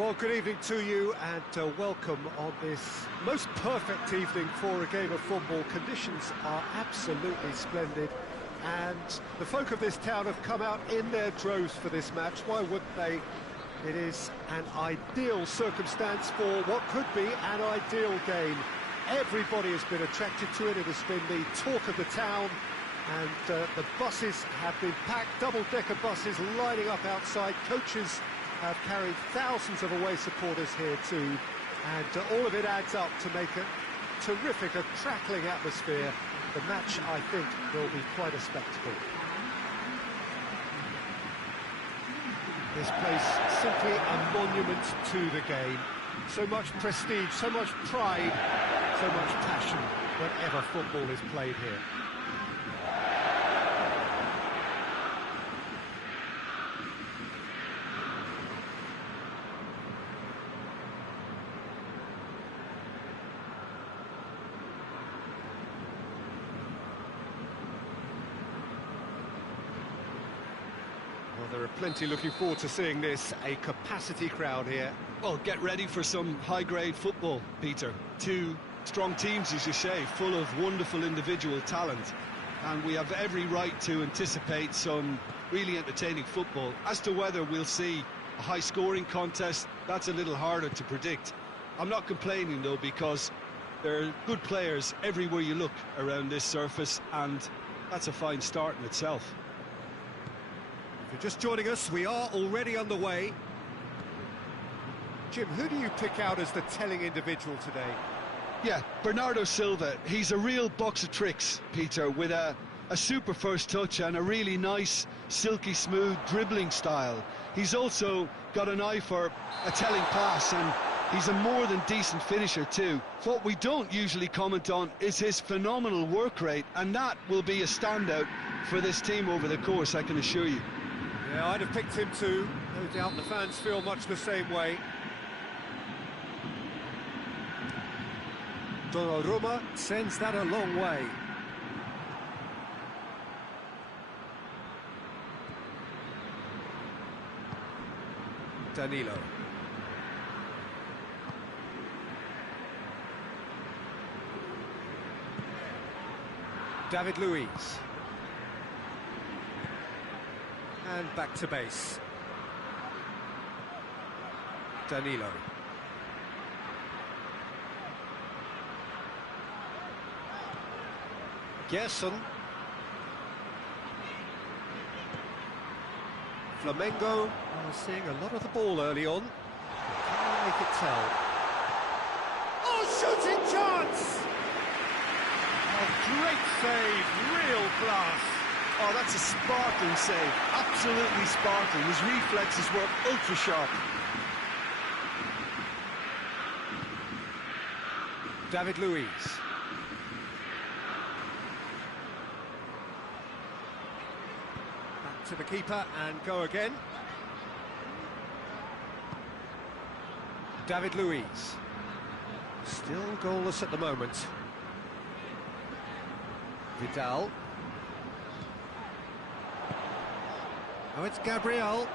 Well, good evening to you and welcome on this most perfect evening for a game of football. Conditions are absolutely splendid and the folk of this town have come out in their droves for this match. Why wouldn't they? It is an ideal circumstance for what could be an ideal game. Everybody has been attracted to it. It has been the talk of the town, and the buses have been packed, double-decker buses lining up outside. Coaches have carried thousands of away supporters here too, and all of it adds up to make a terrific, a crackling atmosphere. The match, I think, will be quite a spectacle. This place simply a monument to the game. So much prestige, so much pride, so much passion whenever football is played here. Well, there are plenty looking forward to seeing this, a capacity crowd here. Well, get ready for some high-grade football, Peter. Two strong teams, as you say, full of wonderful individual talent. And we have every right to anticipate some really entertaining football. As to whether we'll see a high-scoring contest, that's a little harder to predict. I'm not complaining, though, because there are good players everywhere you look around this surface, and that's a fine start in itself. If you're just joining us, we are already underway. Jim, who do you pick out as the telling individual today? Yeah, Bernardo Silva. He's a real box of tricks, Peter, with a super first touch and a really nice, silky smooth dribbling style. He's also got an eye for a telling pass, and he's a more than decent finisher too. What we don't usually comment on is his phenomenal work rate, and that will be a standout for this team over the course, I can assure you. Yeah, I'd have picked him too. No doubt the fans feel much the same way. Donnarumma sends that a long way. Danilo. David Luiz. And back to base. Danilo. Gerson. Flamengo are seeing a lot of the ball early on. Can they make it tell? Oh, shooting chance! A great save, real class. Oh, that's a sparkling save, absolutely sparkling. His reflexes were ultra sharp. David Luiz. Back to the keeper and go again. David Luiz. Still goalless at the moment. Vidal. Oh, it's Gabriel.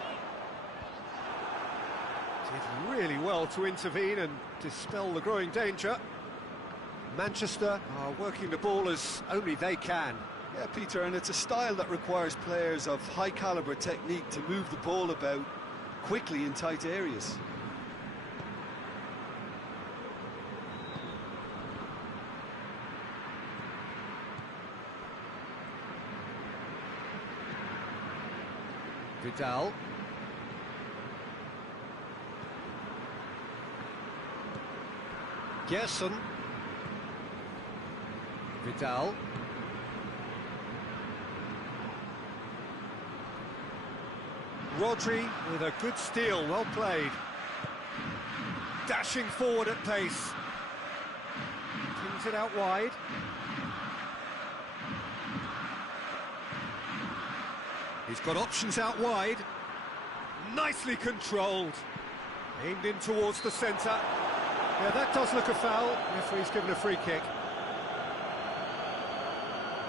Did really well to intervene and dispel the growing danger. Manchester are working the ball as only they can. Yeah, Peter, and it's a style that requires players of high-caliber technique to move the ball about quickly in tight areas. Vidal. Gerson. Vidal. Rodri with a good steal, well played. Dashing forward at pace. Pings it out wide. He's got options out wide. Nicely controlled. Aimed in towards the centre. Yeah, that does look a foul. Referee's given a free kick.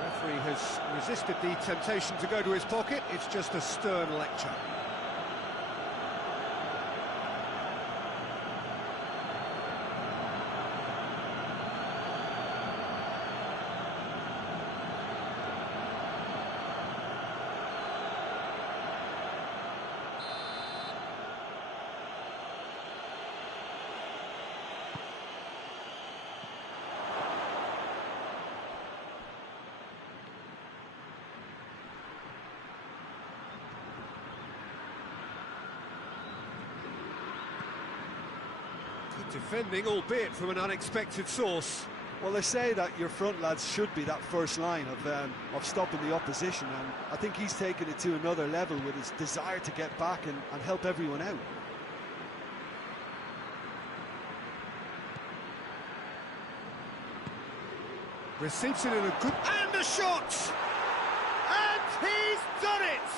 Referee has resisted the temptation to go to his pocket. It's just a stern lecture. Defending, albeit from an unexpected source. Well, they say that your front lads should be that first line of stopping the opposition, and I think he's taken it to another level with his desire to get back and help everyone out. Receives it in a good... And a shot! And he's done it!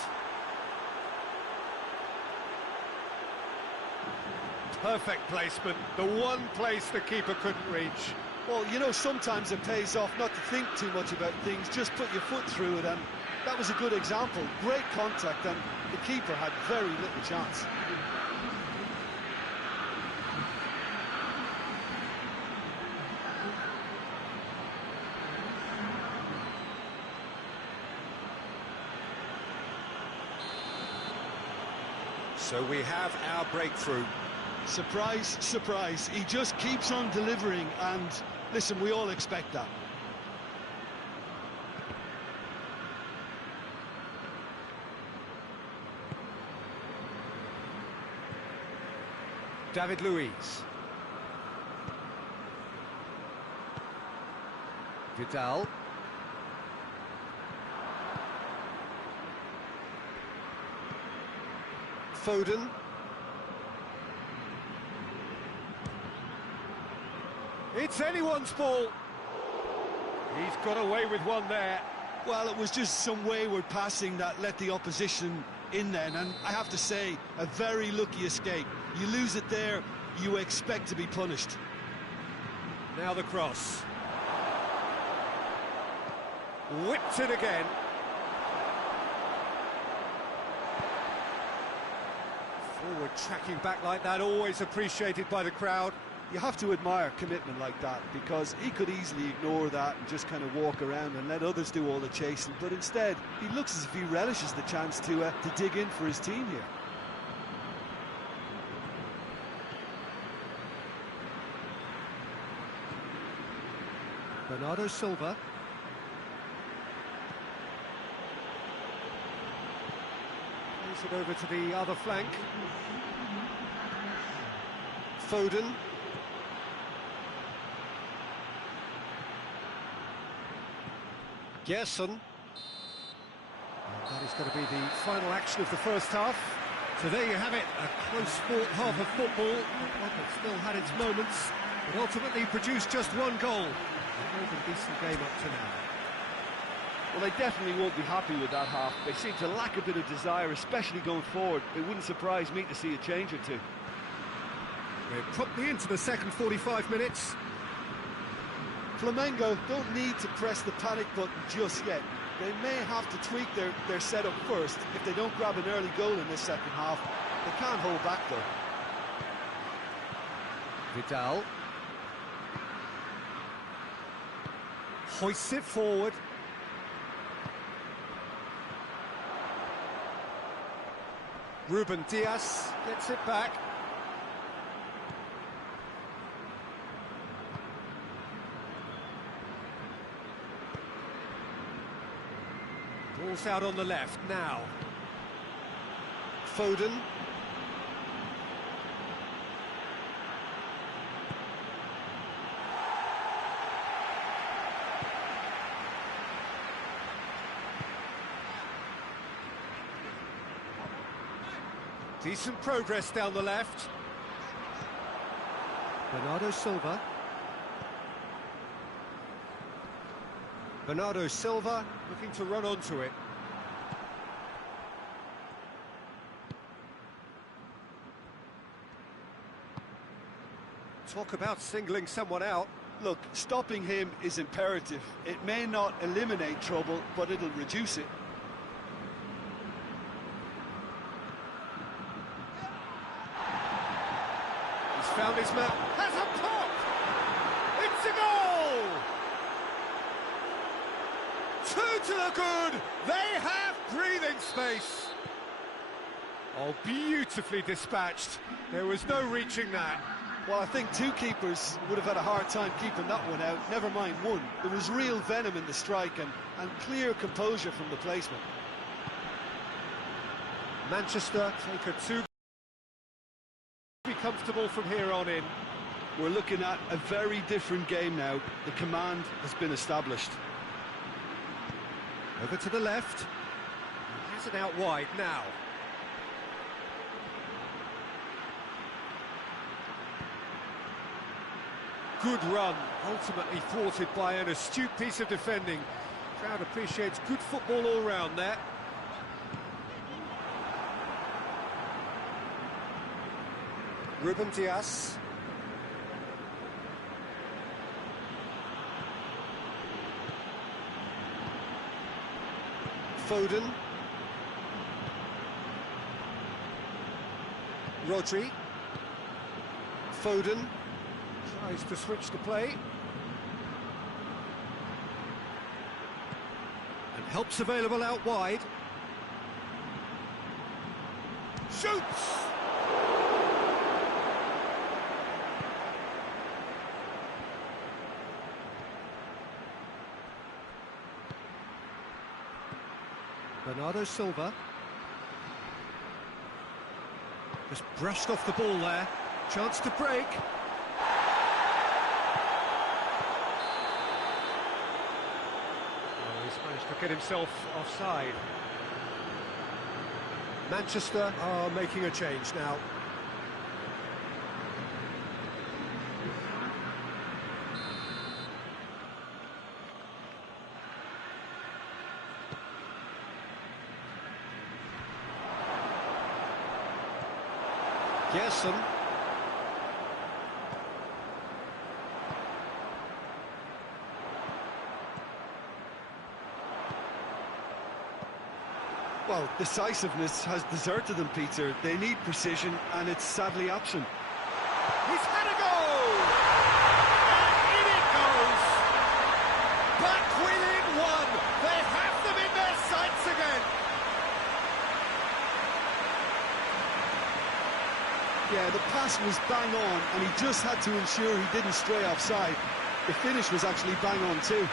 Perfect placement, the one place the keeper couldn't reach. Well, you know, sometimes it pays off not to think too much about things, just put your foot through it, and that was a good example. Great contact, and the keeper had very little chance. So we have our breakthrough. Surprise, surprise, he just keeps on delivering, and listen, we all expect that. David Luiz. Vidal. Foden. It's anyone's ball. He's got away with one there. Well, it was just some wayward passing that let the opposition in then, and I have to say, a very lucky escape. You lose it there, you expect to be punished. Now the cross. Whipped it again. Forward tracking back like that, always appreciated by the crowd. You have to admire commitment like that, because he could easily ignore that and just kind of walk around and let others do all the chasing, but instead he looks as if he relishes the chance to dig in for his team here. Bernardo Silva. Plays it over to the other flank. Foden. Gerson. And that is going to be the final action of the first half. So there you have it, a close-fought half of football, but one that still had its moments, but ultimately produced just one goal. A more than decent game up to now. Well, they definitely won't be happy with that half. They seem to lack a bit of desire, especially going forward. It wouldn't surprise me to see a change or two. We're promptly into the second 45 minutes. Flamengo don't need to press the panic button just yet. They may have to tweak their setup first if they don't grab an early goal in this second half. They can't hold back though. Vidal. Hoists it forward. Ruben Diaz gets it back. Ball's out on the left now. Foden. Decent progress down the left. Bernardo Silva. Bernardo Silva looking to run onto it. Talk about singling someone out. Look, stopping him is imperative. It may not eliminate trouble, but it'll reduce it. He's found his man. Has a pop! It's a goal! Two to the good! They have breathing space! Oh, beautifully dispatched. There was no reaching that. Well, I think two keepers would have had a hard time keeping that one out, never mind one. There was real venom in the strike and clear composure from the placement. Manchester take a two. Be comfortable from here on in. We're looking at a very different game now. The command has been established. Over to the left. He has it out wide now. Good run, ultimately thwarted by an astute piece of defending. Crowd appreciates good football all round there. Ruben Dias. Foden. Rodri. Foden tries to switch the play. And help's available out wide. Shoots! Bernardo Silva. Just brushed off the ball there. Chance to break. Oh, he's managed to get himself offside. Manchester are making a change now. Gerson. Well, decisiveness has deserted them, Peter. They need precision, and it's sadly absent. He's had a goal! And in it goes! Back within one! They have them in their sights again! Yeah, the pass was bang on, and he just had to ensure he didn't stray offside. The finish was actually bang on too.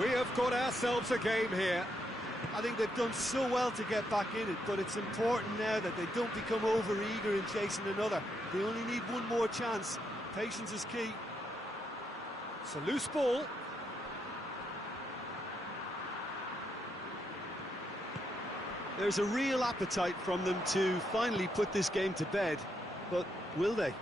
We have got ourselves a game here. I think they've done so well to get back in it, but it's important now that they don't become over-eager in chasing another. They only need one more chance. Patience is key. It's a loose ball. There's a real appetite from them to finally put this game to bed, but will they?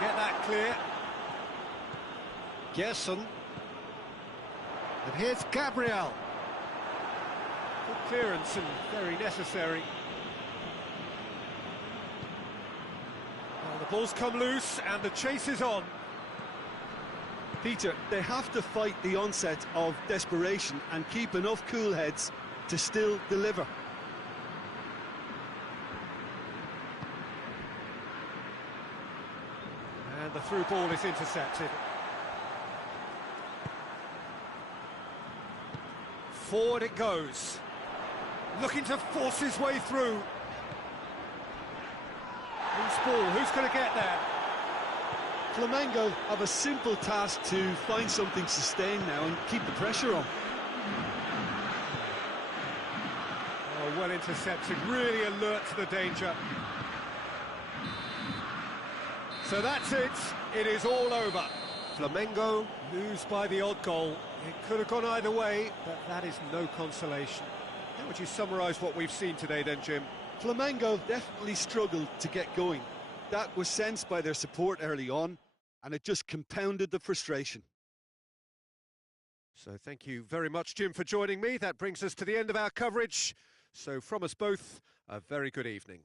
Get that clear. Gerson. And here's Gabriel. Good clearance and very necessary. Well, the ball's come loose and the chase is on. Peter, they have to fight the onset of desperation and keep enough cool heads to still deliver. And the through ball is intercepted. Forward it goes. Looking to force his way through. Loose ball, who's going to get there? Flamengo have a simple task to find something sustained now and keep the pressure on. Oh, well intercepted, really alert to the danger. So that's it, it is all over. Flamengo lose by the odd goal. It could have gone either way, but that is no consolation. How would you summarise what we've seen today then, Jim? Flamengo definitely struggled to get going. That was sensed by their support early on, and it just compounded the frustration. So thank you very much, Jim, for joining me. That brings us to the end of our coverage. So from us both, a very good evening.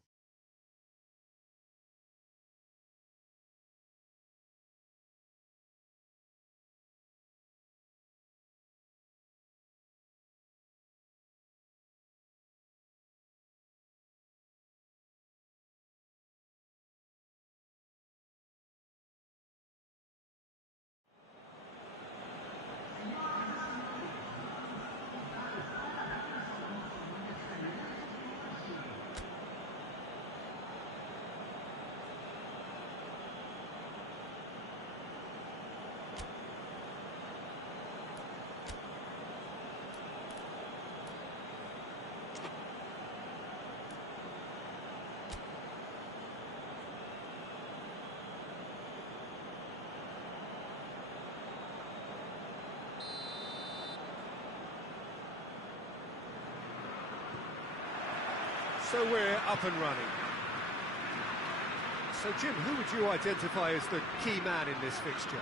So we're up and running. So Jim, who would you identify as the key man in this fixture?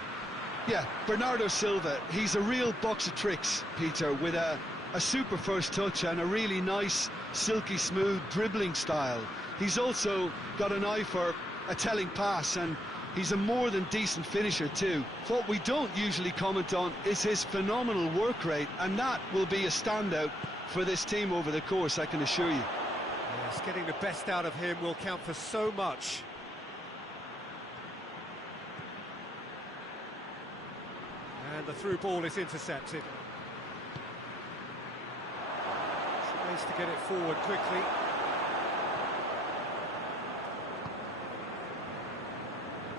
Yeah, Bernardo Silva. He's a real box of tricks, Peter, with a super first touch and a really nice, silky smooth dribbling style. He's also got an eye for a telling pass, and he's a more than decent finisher too. What we don't usually comment on is his phenomenal work rate, and that will be a standout for this team over the course, I can assure you. Yes, getting the best out of him will count for so much. And the through ball is intercepted. Tries to get it forward quickly.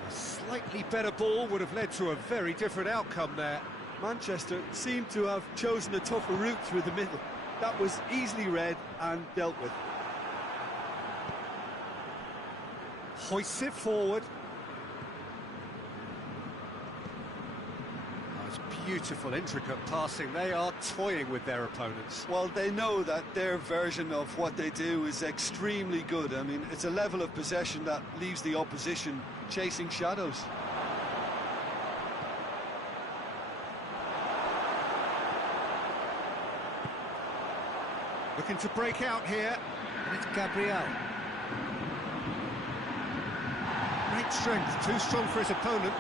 A slightly better ball would have led to a very different outcome there. Manchester seemed to have chosen a tougher route through the middle. That was easily read and dealt with. Hoists it forward. Beautiful, intricate passing. They are toying with their opponents. Well, they know that their version of what they do is extremely good. I mean, it's a level of possession that leaves the opposition chasing shadows. Looking to break out here, and it's Gabriel. Great strength, too strong for his opponent.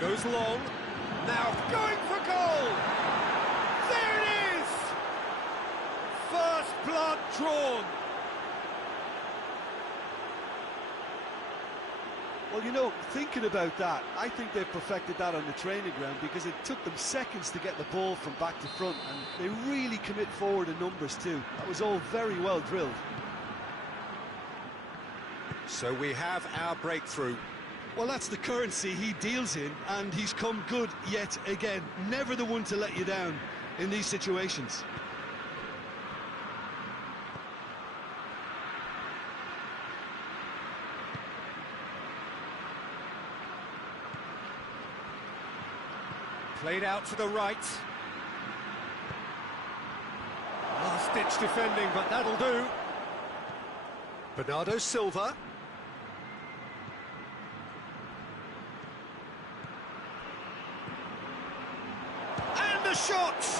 Goes long, now going for goal! There it is! First blood drawn! Well, you know, thinking about that, I think they perfected that on the training ground, because it took them seconds to get the ball from back to front, and they really commit forward in numbers too. That was all very well drilled. So we have our breakthrough. Well, that's the currency he deals in, and he's come good yet again. Never the one to let you down in these situations. Played out to the right. Last-ditch defending, but that'll do. Bernardo Silva. Shot! He's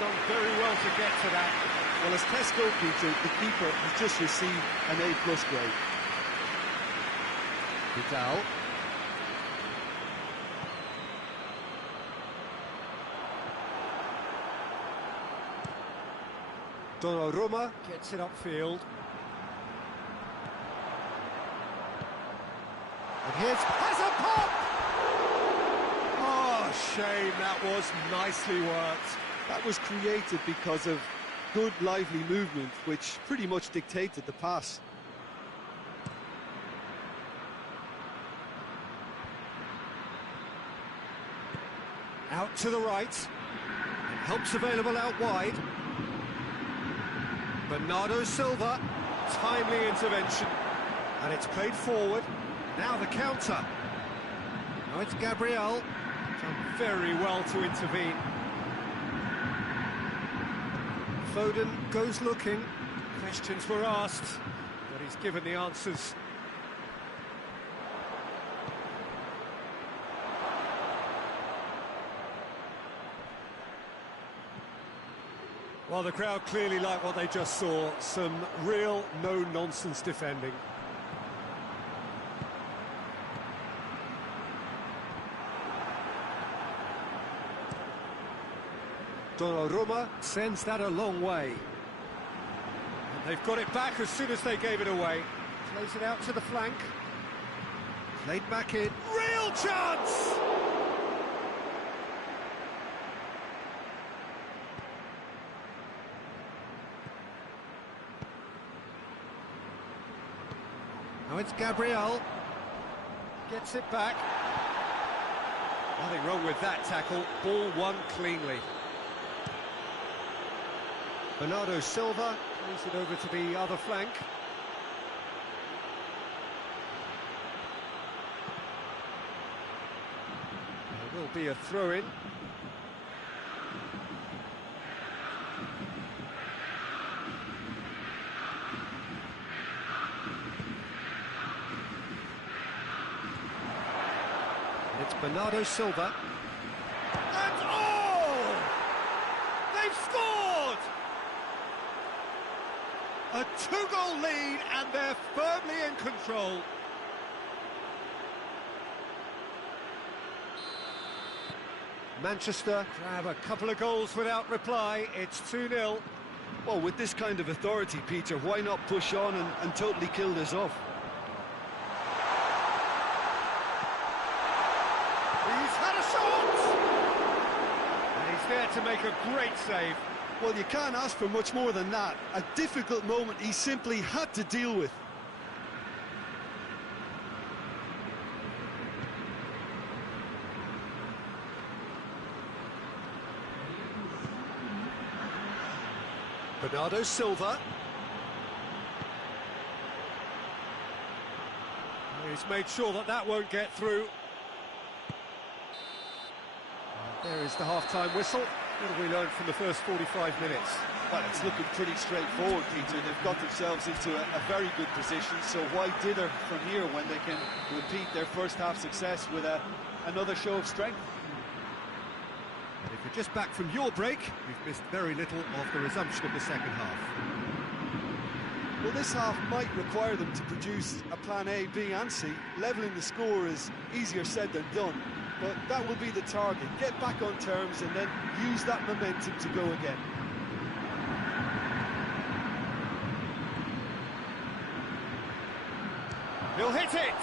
done very well to get to that. Well, as test goalkeeper, the keeper has just received an A+ grade. Vidal. Donnarumma gets it upfield. And here's... has a pop! Shame, that was nicely worked. That was created because of good, lively movement, which pretty much dictated the pass. Out to the right. And help's available out wide. Bernardo Silva, timely intervention. And it's played forward. Now the counter. Now it's Gabriel. Done very well to intervene. Foden goes looking. Questions were asked, but he's given the answers. Well, the crowd clearly like what they just saw. Some real no-nonsense defending. Donnarumma sends that a long way. And they've got it back as soon as they gave it away. Plays it out to the flank. Played back in. Real chance! Now it's Gabriel. Gets it back. Nothing wrong with that tackle. Ball won cleanly. Bernardo Silva plays it over to the other flank. There will be a throw-in. It's Bernardo Silva. And oh! They've scored! A two-goal lead and they're firmly in control. Manchester grab a couple of goals without reply. It's 2-0. Well, with this kind of authority, Peter, why not push on and totally kill this off? He's had a shot! And he's there to make a great save. Well, you can't ask for much more than that. A difficult moment he simply had to deal with. Bernardo Silva. He's made sure that that won't get through. There is the half-time whistle. What have we learned from the first 45 minutes? Well, it's looking pretty straightforward, Peter. They've got themselves into a very good position, so why dither from here when they can repeat their first-half success with another show of strength? If you're just back from your break, you've missed very little of the resumption of the second half. Well, this half might require them to produce a plan A, B and C. Levelling the score is easier said than done, but that will be the target. Get back on terms and then use that momentum to go again. He'll hit it!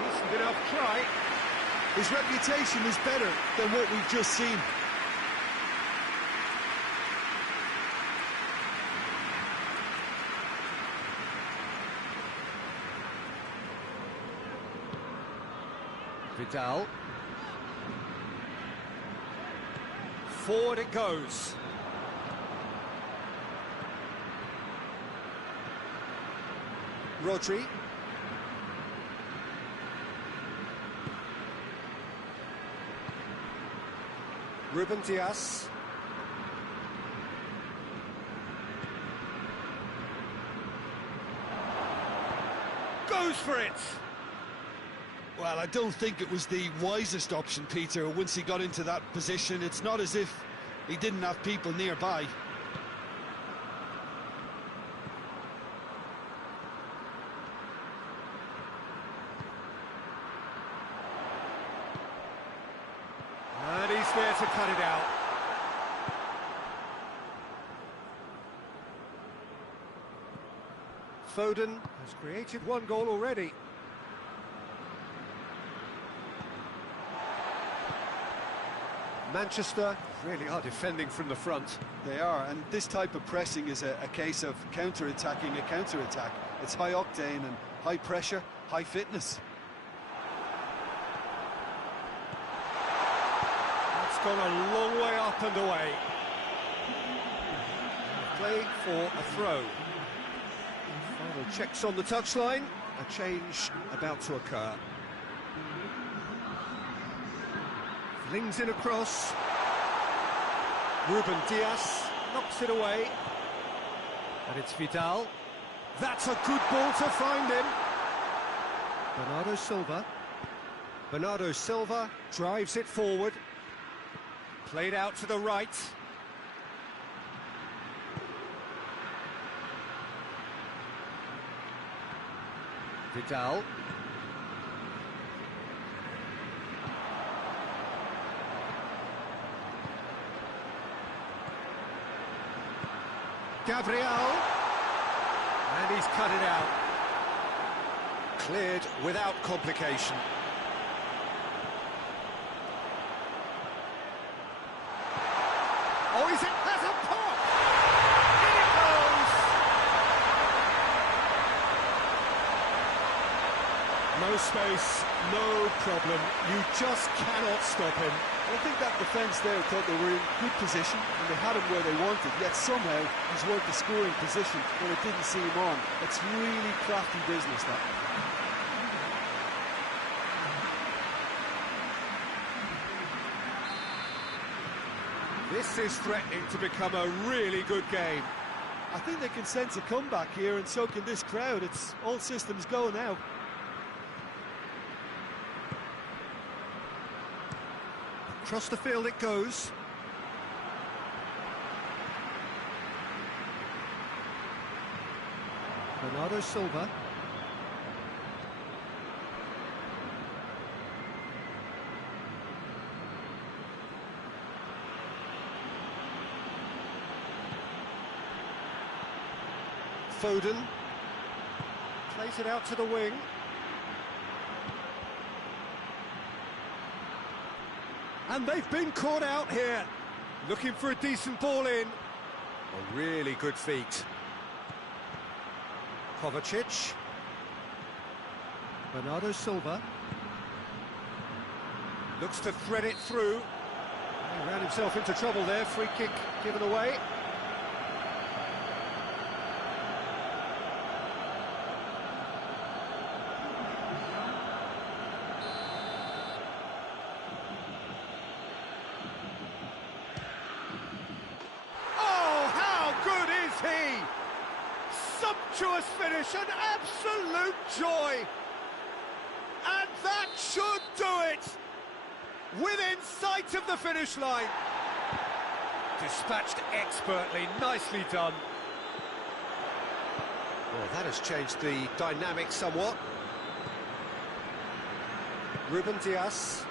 Decent enough try. His reputation is better than what we've just seen. Vidal. Forward it goes. Rodri. Ruben Dias. Goes for it! Well, I don't think it was the wisest option, Peter. Once he got into that position, it's not as if he didn't have people nearby. And he's there to cut it out. Foden has created one goal already. Manchester really are defending from the front. They are, and this type of pressing is a case of counter-attacking a counter-attack. It's high octane and high pressure, high fitness. That's gone a long way up and away. Play for a throw. Final checks on the touchline. A change about to occur. Flings in across. Ruben Dias knocks it away. And it's Vidal. That's a good ball to find him. Bernardo Silva. Bernardo Silva drives it forward. Played out to the right. Vidal. Gabriel, and he's cut it out. Cleared without complication. Oh, is it? Has a pop! In it goes! No space, no problem. You just cannot stop him. I think that defence there thought they were in good position and they had him where they wanted, yet somehow he's worked the scoring position when it didn't see him on. It's really crafty business, that. This is threatening to become a really good game. I think they can sense a comeback here, and so can this crowd. It's all systems go now. Across the field it goes. Bernardo Silva. Foden. Plays it out to the wing. And they've been caught out here. Looking for a decent ball in. A really good feat. Kovacic. Bernardo Silva. Looks to thread it through. He ran himself into trouble there. Free kick given away. Sumptuous finish, an absolute joy. And that should do it. Within sight of the finish line. Dispatched expertly, nicely done. Well, that has changed the dynamic somewhat. Ruben Dias.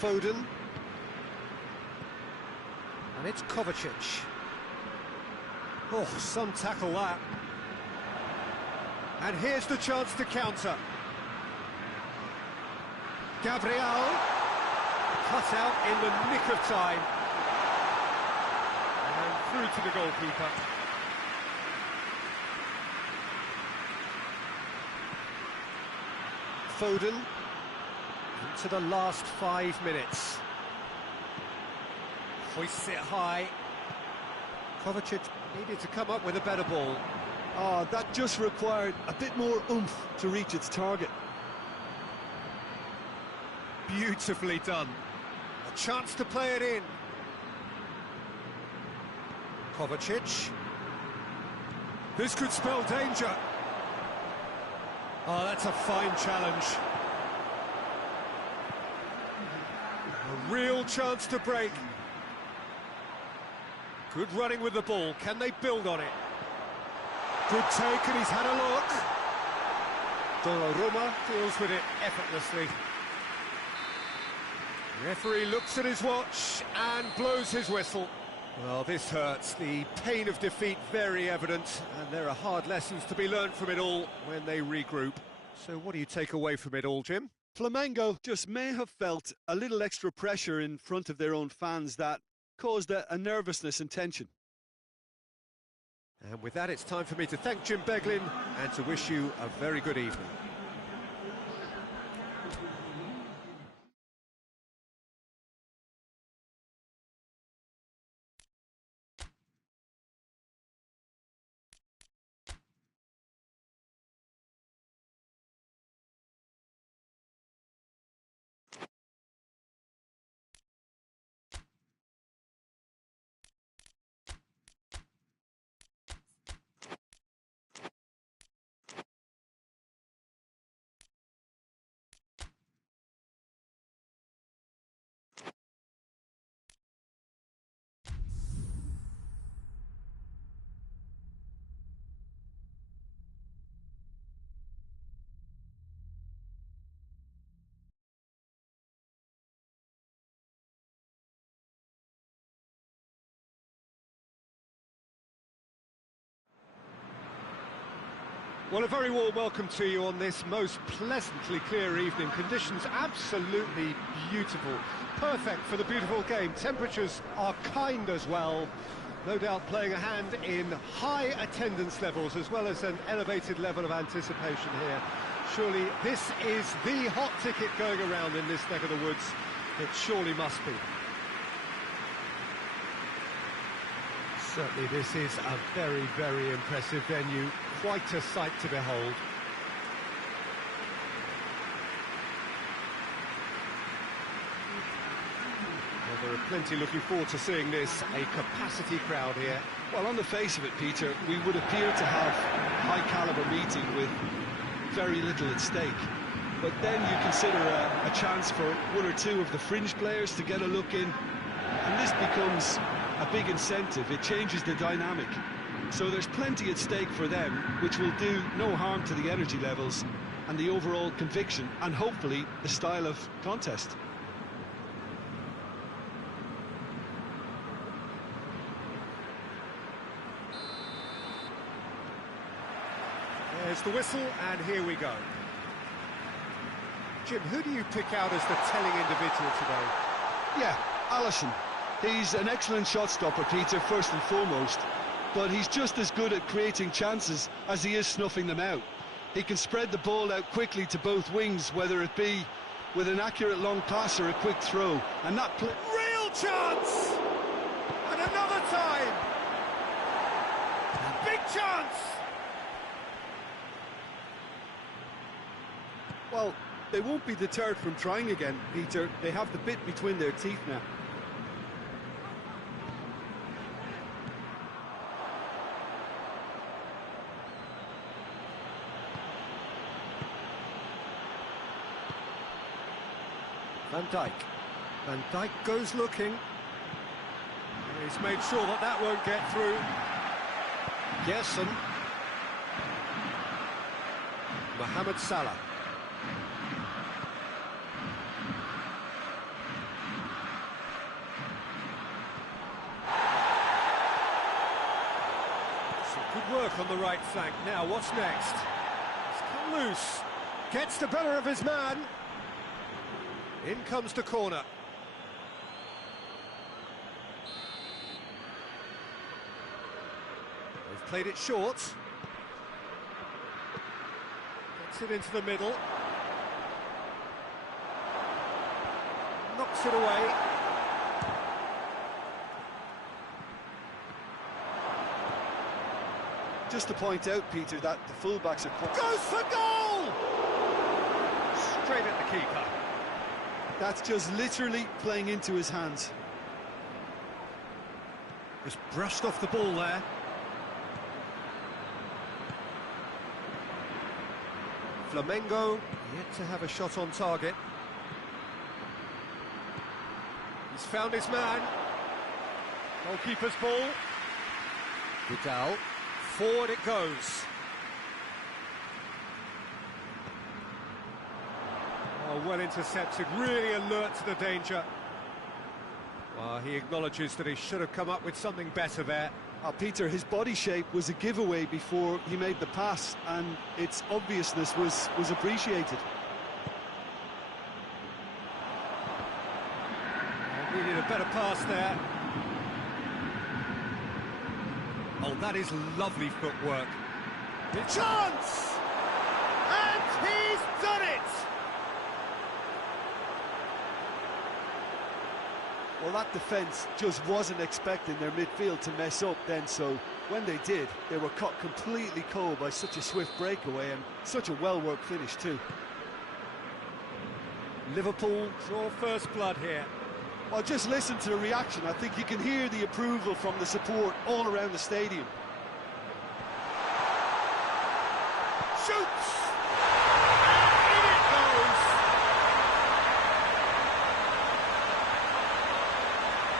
Foden. And it's Kovacic. Oh, some tackle that. And here's the chance to counter. Gabriel. Cut out in the nick of time. And through to the goalkeeper. Foden. Into the last 5 minutes. Hoists it high. Kovacic needed to come up with a better ball. Oh, that just required a bit more oomph to reach its target. Beautifully done. A chance to play it in. Kovacic. This could spell danger. Oh, that's a fine challenge. A real chance to break. Good running with the ball. Can they build on it? Good take, and he's had a look. Donnarumma deals with it effortlessly. Referee looks at his watch and blows his whistle. Well, this hurts. The pain of defeat very evident, and there are hard lessons to be learned from it all when they regroup. So what do you take away from it all, Jim? Flamengo just may have felt a little extra pressure in front of their own fans that caused a nervousness and tension. And with that, it's time for me to thank Jim Beglin and to wish you a very good evening. Well, a very warm welcome to you on this most pleasantly clear evening. Conditions absolutely beautiful. Perfect for the beautiful game. Temperatures are kind as well. No doubt playing a hand in high attendance levels as well as an elevated level of anticipation here. Surely this is the hot ticket going around in this neck of the woods. It surely must be. Certainly this is a very, very impressive venue. Quite a sight to behold. Well, there are plenty looking forward to seeing this. A capacity crowd here. Well, on the face of it, Peter, we would appear to have high-caliber meeting with very little at stake. but then you consider a chance for one or two of the fringe players to get a look in, and this becomes a big incentive. It changes the dynamic. So there's plenty at stake for them, which will do no harm to the energy levels and the overall conviction, and hopefully the style of contest. There's the whistle, and here we go. Jim, who do you pick out as the telling individual today? Yeah, Alisson. He's an excellent shot stopper, Peter, first and foremost, but he's just as good at creating chances as he is snuffing them out. He can spread the ball out quickly to both wings, whether it be with an accurate long pass or a quick throw, and that real chance! And another time! Big chance! Well, they won't be deterred from trying again, Peter. They have the bit between their teeth now. Van Dijk. Van Dijk goes looking. He's made sure that that won't get through. Gerson. Mohamed Salah. Some good work on the right flank. Now, what's next? He's come loose. Gets the better of his man. In comes the corner. They've played it short. Gets it into the middle. Knocks it away. Just to point out, Peter, that the fullbacks are quite... Goes for goal! Straight at the keeper. That's just literally playing into his hands. Just brushed off the ball there. Flamengo yet to have a shot on target. He's found his man. Goalkeeper's ball. Vidal. Forward it goes. Oh, well intercepted, really alert to the danger. Well, he acknowledges that he should have come up with something better there. Peter, his body shape was a giveaway before he made the pass, and its obviousness was appreciated. Oh, needed a better pass there. Oh, that is lovely footwork. The chance! And he's done it! Well, that defence just wasn't expecting their midfield to mess up then, so when they did, they were caught completely cold by such a swift breakaway and such a well-worked finish too. Liverpool draw first blood here. Well, just listen to the reaction. I think you can hear the approval from the support all around the stadium. Shoots! And in it goes!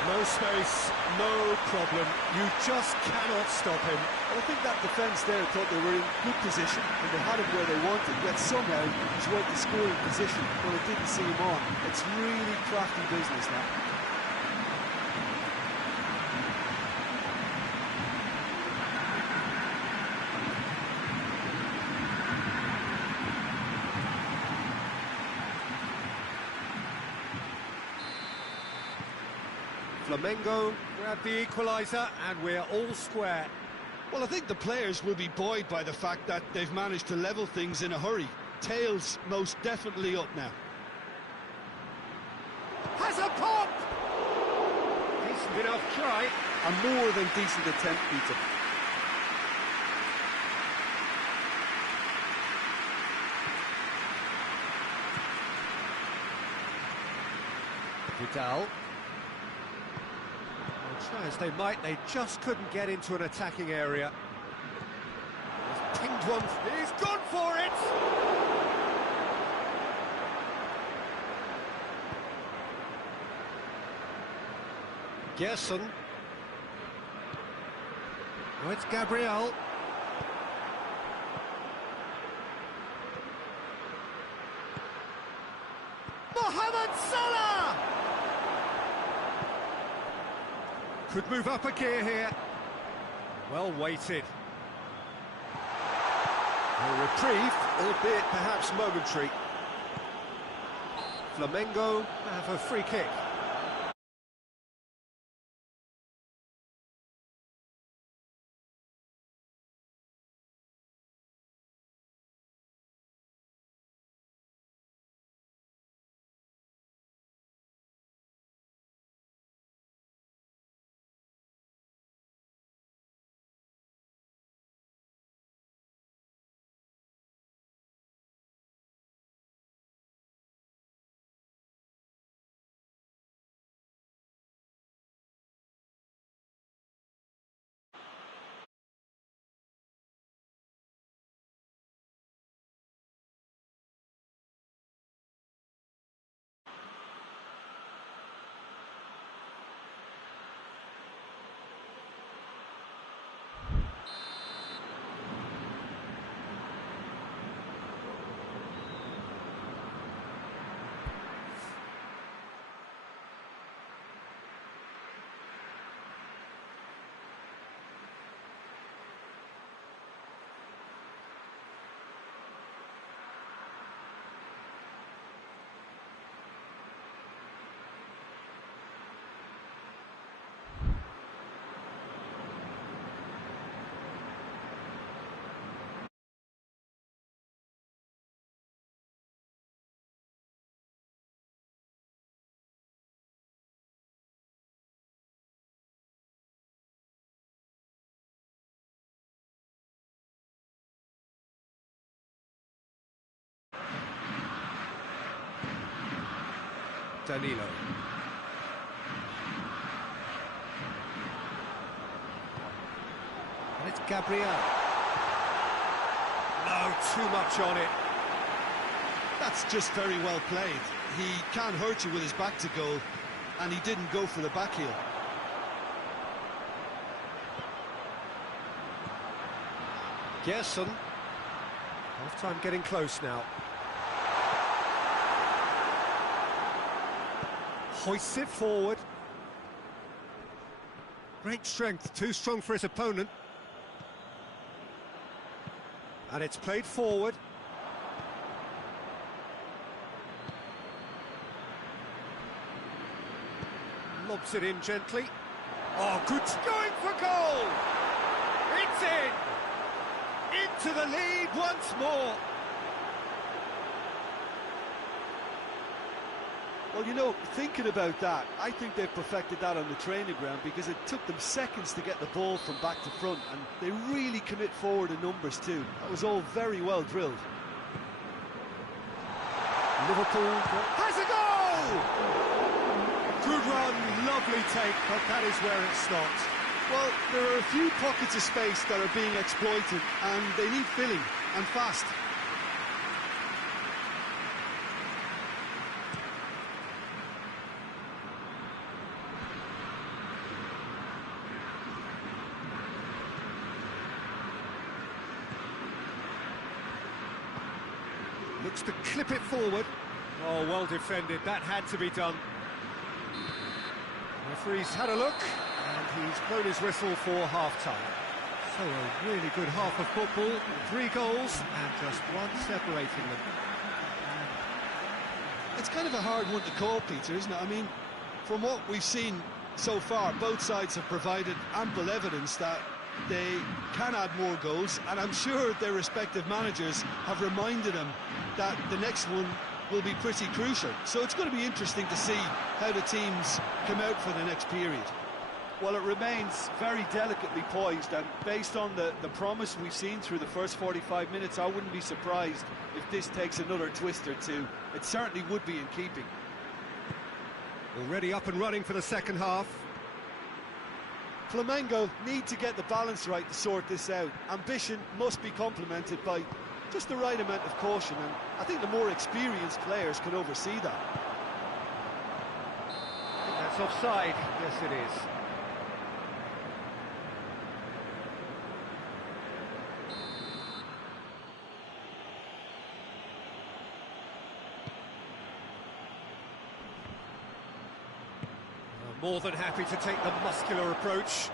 No space, no problem. You just cannot stop him. Well, I think that defence there thought they were in good position and they had him where they wanted, yet somehow he's went to scoring position when it didn't see him on. It's really crafty business now. Flamengo grab the equaliser and we're all square. Well, I think the players will be buoyed by the fact that they've managed to level things in a hurry. Tails most definitely up now. Has a pop! Decent enough try. A more than decent attempt, Peter. Vidal. Try as they might, they just couldn't get into an attacking area. He's pinged one, he's gone for it! Gerson. Oh, it's Gabriel. Mohamed Salah! Could move up a gear here. Well weighted. A reprieve, albeit perhaps momentary. Flamengo have a free kick. Danilo. And it's Gabriel. No, too much on it. That's just very well played. He can't hurt you with his back to goal, and he didn't go for the back heel. Gerson. Half-time getting close now. Hoists it forward. Great strength, too strong for his opponent. And it's played forward. Lobs it in gently. Oh, good. Going for goal! It's in! Into the lead once more. Well, you know, thinking about that, I think they've perfected that on the training ground because it took them seconds to get the ball from back to front, and they really commit forward in numbers too. That was all very well drilled. Liverpool has a goal! Good run, lovely take, but that is where it stops. Well, there are a few pockets of space that are being exploited, and they need filling, and fast. Looks to clip it forward. Oh, well defended. That had to be done. Referee's had a look, and he's blown his whistle for half-time. So a really good half of football. 3 goals, and just one separating them. It's kind of a hard one to call, Peter, isn't it? I mean, from what we've seen so far, both sides have provided ample evidence that they can add more goals, and I'm sure their respective managers have reminded them that the next one will be pretty crucial. So it's going to be interesting to see how the teams come out for the next period. Well, it remains very delicately poised, and based on the promise we've seen through the first 45 minutes, I wouldn't be surprised if this takes another twist or two. It certainly would be in keeping. Already up and running for the second half. Flamengo need to get the balance right to sort this out. Ambition must be complemented by just the right amount of caution, and I think the more experienced players can oversee that. I think that's offside. Yes, it is. More than happy to take the muscular approach.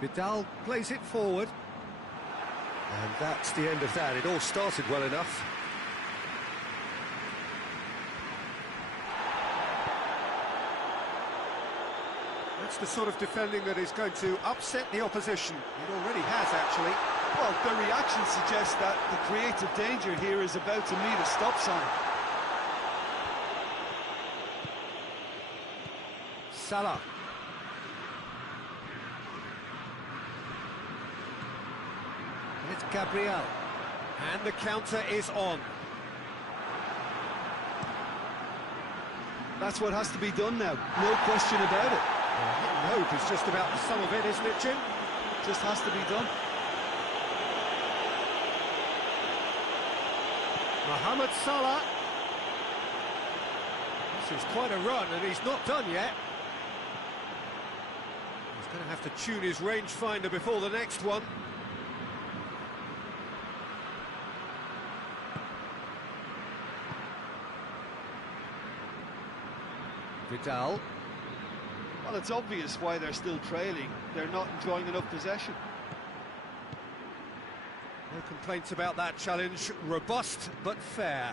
Vidal plays it forward. And that's the end of that. It all started well enough. That's the sort of defending that is going to upset the opposition. It already has, actually. Well, the reaction suggests that the creative danger here is about to meet a stop sign. Salah. And it's Gabriel. And the counter is on. That's what has to be done now, no question about it. Hope is just about the sum of it, isn't it, Jim? Just has to be done. Mohamed Salah. This is quite a run, and he's not done yet. He's going to have to tune his rangefinder before the next one. Vidal. Well, it's obvious why they're still trailing. They're not enjoying enough possession. No complaints about that challenge. Robust, but fair.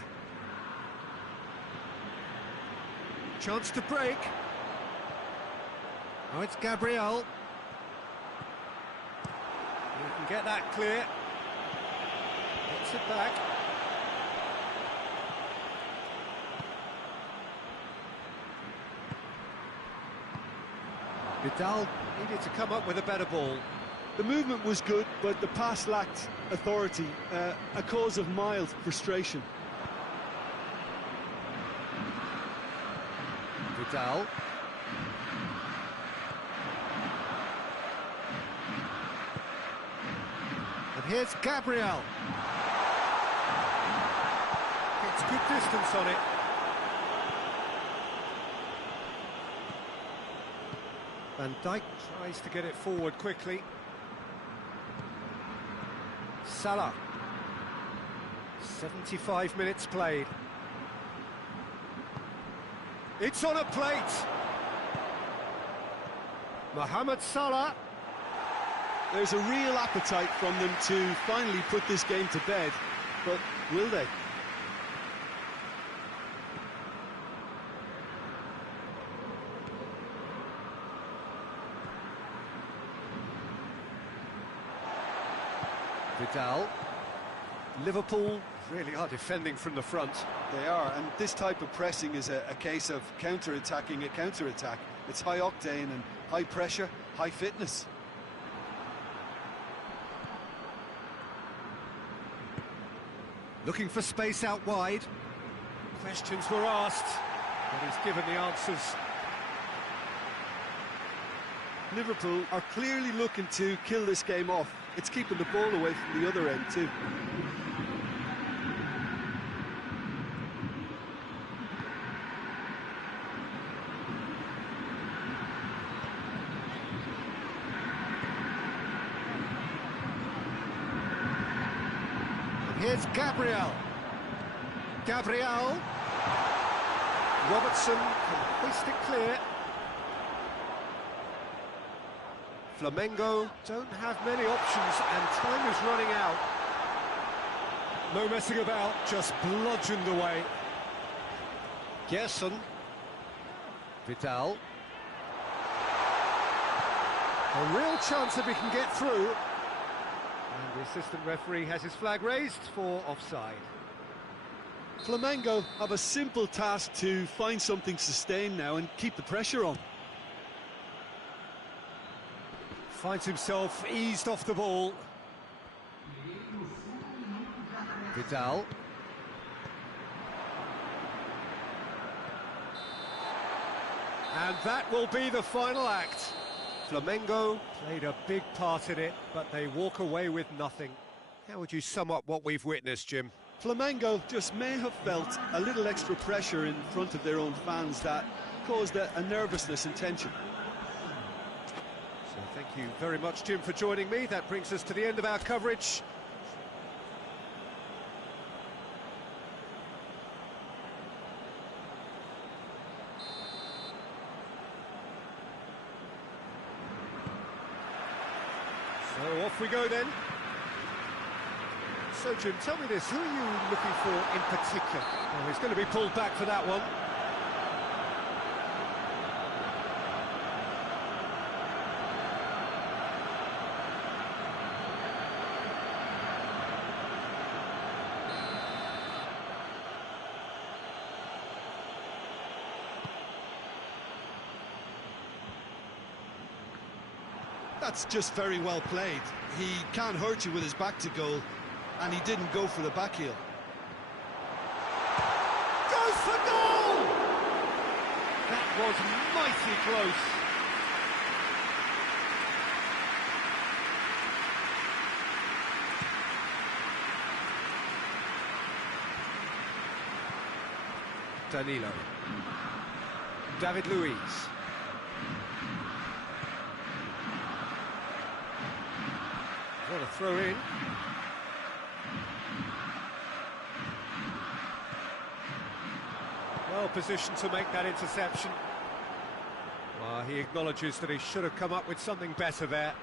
Chance to break. Oh, it's Gabriel. He can get that clear. Gets it back. Vidal needed to come up with a better ball. The movement was good, but the pass lacked authority, a cause of mild frustration. Vidal. And here's Gabriel. Gets good distance on it. Van Dijk tries to get it forward quickly. Salah. 75 minutes played. It's on a plate. Mohamed Salah. There's a real appetite from them to finally put this game to bed, but will they? Vidal. Liverpool really are defending from the front. They are, and this type of pressing is a case of counter-attacking a counter-attack. It's high octane and high pressure, high fitness. Looking for space out wide. Questions were asked, but he's given the answers. Liverpool are clearly looking to kill this game off. It's keeping the ball away from the other end too. And here's Gabriel. Gabriel. Robertson can hoist it clear. Flamengo don't have many options, and time is running out. No messing about, just bludgeoned away. Gerson. Vidal. A real chance if he can get through. And the assistant referee has his flag raised for offside. Flamengo have a simple task to find something sustained now and keep the pressure on. Finds himself eased off the ball. Vidal. And that will be the final act. Flamengo played a big part in it, but they walk away with nothing. How would you sum up what we've witnessed, Jim? Flamengo just may have felt a little extra pressure in front of their own fans that caused a nervousness and tension. So thank you very much, Jim, for joining me. That brings us to the end of our coverage. So off we go then. So Jim, tell me this, who are you looking for in particular? Oh, he's going to be pulled back for that one. That's just very well played. He can't hurt you with his back to goal, and he didn't go for the back heel. Goes for goal! That was mighty close. Danilo. David Luiz. What a throw in. Well positioned to make that interception. Well, he acknowledges that he should have come up with something better there.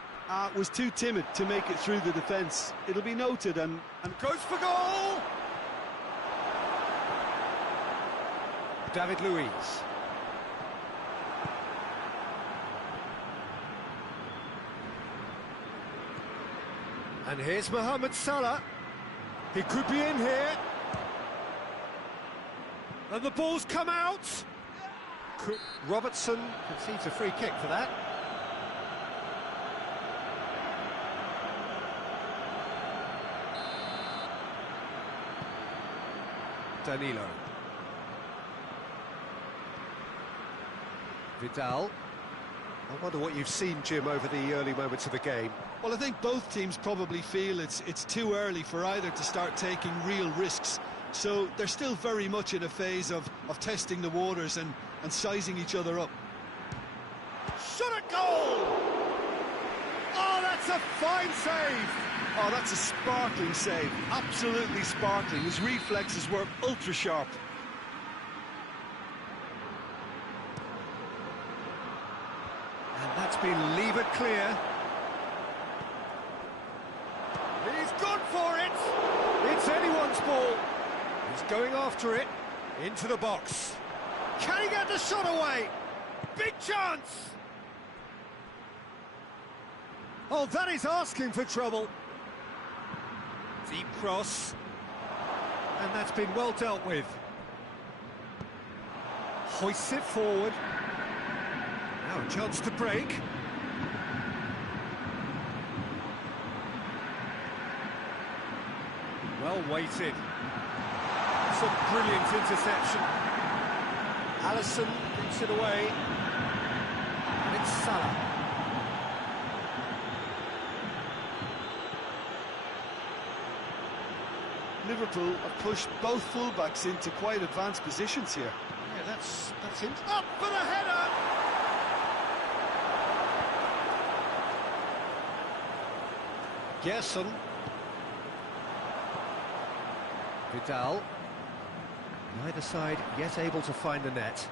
Was too timid to make it through the defence. It'll be noted and goes for goal! David Luiz. And here's Mohamed Salah. He could be in here. And the ball's come out. Robertson concedes a free kick for that. Danilo. Vidal. I wonder what you've seen, Jim, over the early moments of the game. Well, I think both teams probably feel it's too early for either to start taking real risks. So they're still very much in a phase of testing the waters and sizing each other up. Shot at goal! Oh, that's a fine save! oh, that's a sparkling save. Absolutely sparkling. His reflexes were ultra sharp. And that's been levered clear. He's gone for it! It's anyone's ball. He's going after it. Into the box. Can he get the shot away? Big chance! Oh, that is asking for trouble. Deep cross. And that's been well dealt with. Hoists it forward. Now a chance to break. Well weighted. It's a brilliant interception. Alisson gets it away. And it's Salah. Liverpool have pushed both fullbacks into quite advanced positions here. Yeah, that's it. Up for the header! Gerson. Vidal. Neither side yet able to find the net.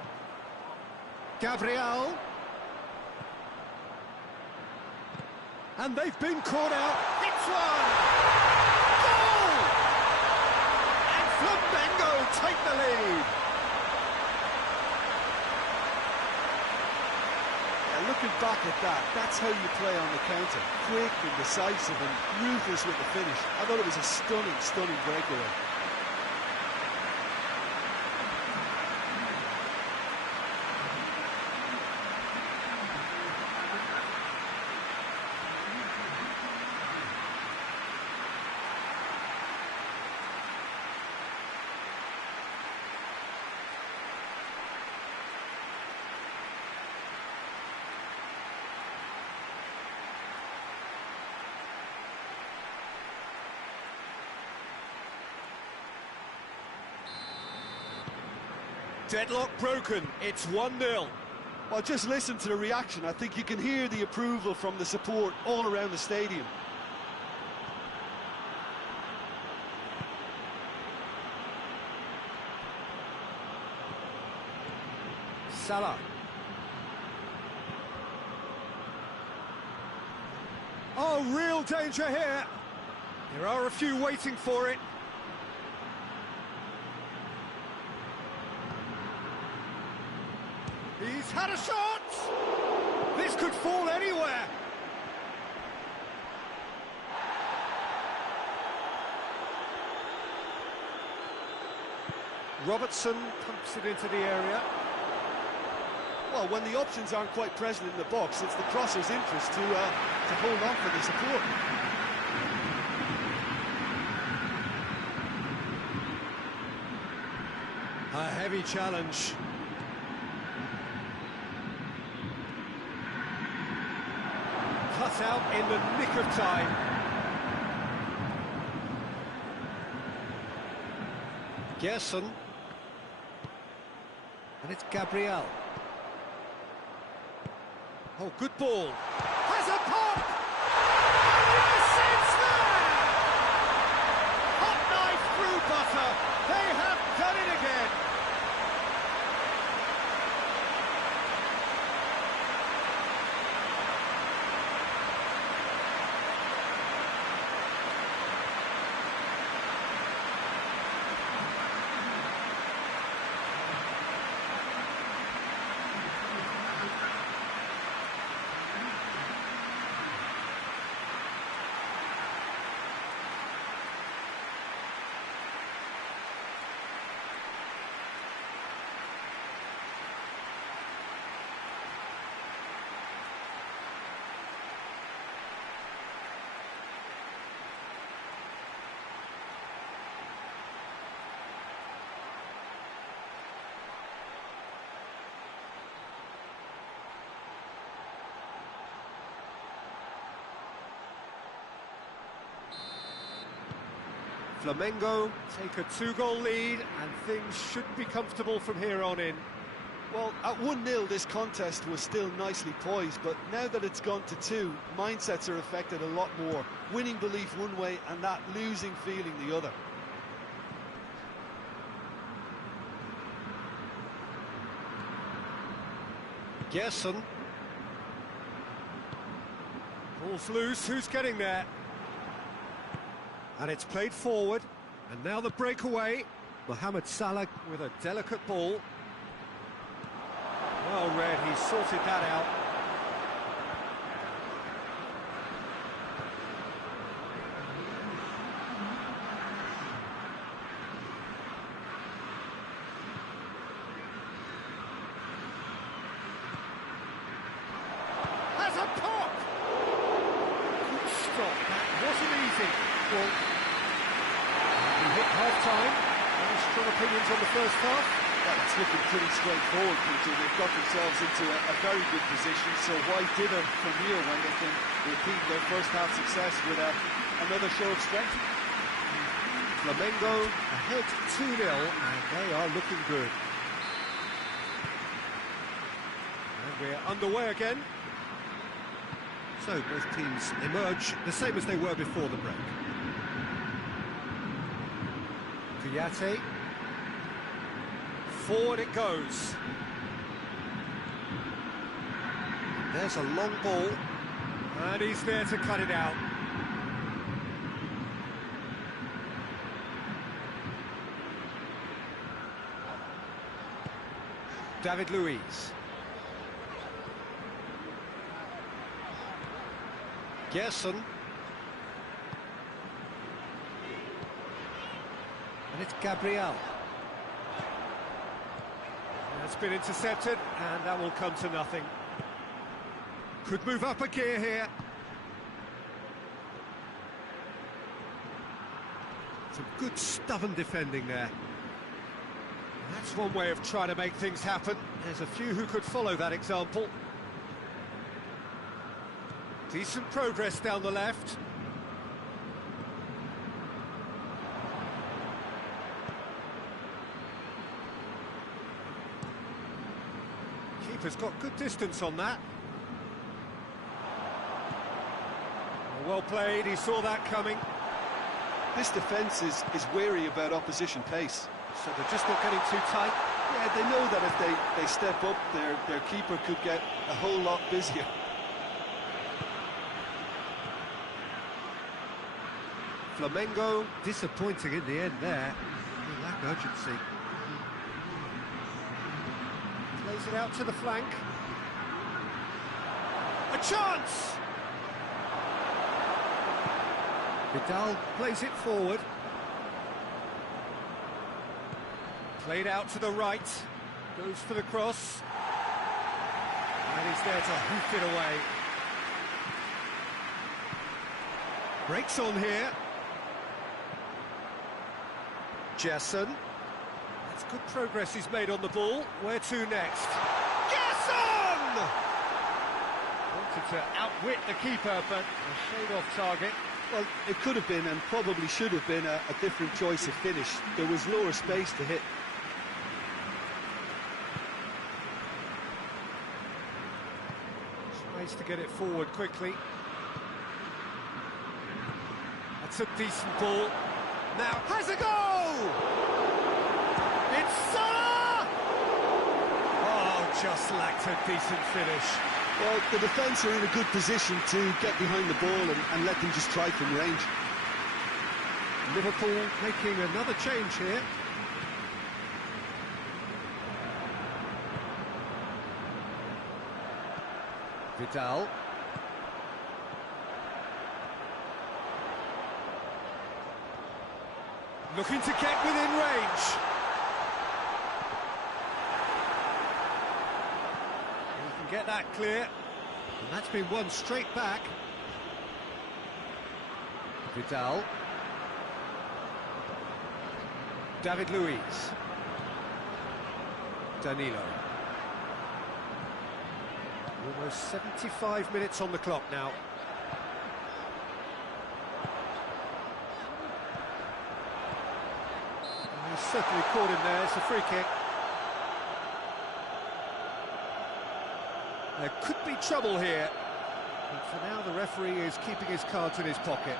Gabriel. And they've been caught out. It's one! Goal! And Flamengo take the lead. Yeah, looking back at that, that's how you play on the counter. Quick and decisive and ruthless with the finish. I thought it was a stunning, stunning breakaway. Deadlock broken, it's 1-0. Well, just listen to the reaction. I think you can hear the approval from the support all around the stadium. Salah. Oh, real danger here. There are a few waiting for it. He's had a shot! This could fall anywhere. Robertson pumps it into the area. Well, when the options aren't quite present in the box, it's the crosser's interest to hold on for the support. A heavy challenge. Cut out in the nick of time. Gerson. And it's Gabriel. Oh, good ball. Has a pop! Yes, it's there! Hot knife through butter. They have done it again. Flamengo take a 2-goal lead and things should be comfortable from here on in. Well, at 1-0 this contest was still nicely poised, but now that it's gone to 2, mindsets are affected a lot more. Winning belief one way and that losing feeling the other. Gerson. Ball's loose, who's getting there? And it's played forward, and now the breakaway. Mohamed Salah with a delicate ball. Well read, he sorted that out. Has a pop! Good stop, that wasn't easy. Well, we hit half-time. Any strong opinions on the first half? Well, it's looking pretty straightforward, Peter. They've got themselves into a very good position, so why dither from here when they can repeat their first half success with another show of strength? Flamengo ahead 2-0, and they are looking good. And we're underway again. So both teams emerge the same as they were before the break. Kouyaté. Forward it goes. There's a long ball, and he's there to cut it out. David Luiz. Gerson. And it's Gabriel. It's been intercepted, and that will come to nothing. Could move up a gear here. Some good stubborn defending there. That's one way of trying to make things happen. There's a few who could follow that example. Decent progress down the left. Keeper's got good distance on that. Well played, he saw that coming. This defence is wary about opposition pace. So they're just not getting too tight. Yeah, they know that if they step up, their keeper could get a whole lot busier. Flamengo disappointing in the end there. They lack urgency. Plays it out to the flank. A chance! Vidal plays it forward. Played out to the right. Goes for the cross. And he's there to hoof it away. Breaks on here. Jason. That's good progress he's made on the ball. Where to next? Jason! Wanted to outwit the keeper, but a shade off target. Well, it could have been and probably should have been a different choice of finish. There was lower space to hit. Tries to get it forward quickly. That's a decent ball. Now has a go! It's Salah! Oh, just lacked a decent finish. Well, the defence are in a good position to get behind the ball and let them just try from range. Liverpool making another change here. Vidal. Looking to get within range. He can get that clear. And that's been won straight back. Vidal. David Luiz. Danilo. Almost 75 minutes on the clock now. He's certainly caught him there. It's a free kick. There could be trouble here. But for now, the referee is keeping his cards in his pocket.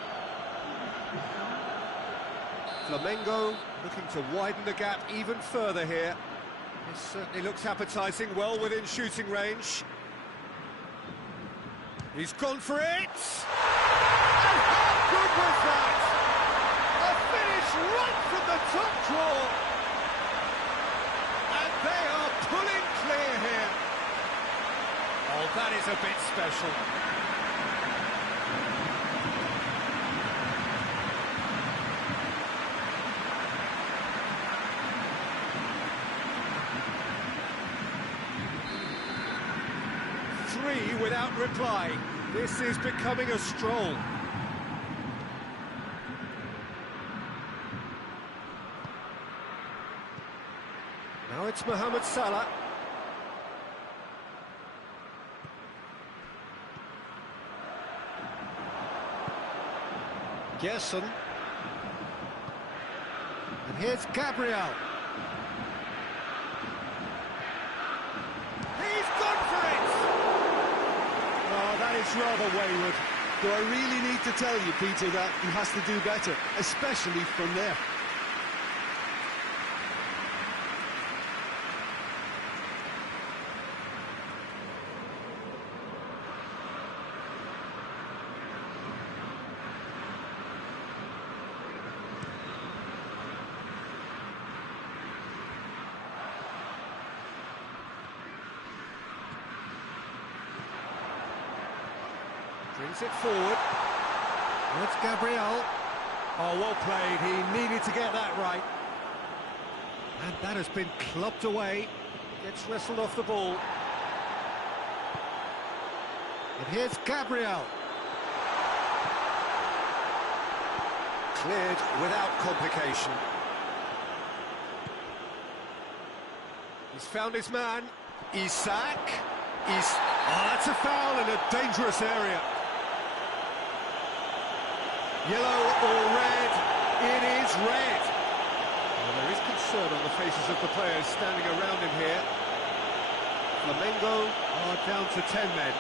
Flamengo looking to widen the gap even further here. This certainly looks appetising, well within shooting range. He's gone for it! And how good was that? A finish right from the top draw! And they are pulling clear here. Oh, that is a bit special. Three without reply. This is becoming a stroll. Now it's Mohamed Salah. Gerson. And here's Gabriel. It's rather wayward. Do I really need to tell you, Peter, that he has to do better, especially from there? Brings it forward. That's Gabriel. Oh, well played. He needed to get that right. And that has been clubbed away. Gets wrestled off the ball. And here's Gabriel. Cleared without complication. He's found his man. Isak. Oh, that's a foul in a dangerous area. Yellow or red? It is red. Well, there is concern on the faces of the players standing around him here. Flamengo are down to 10 men.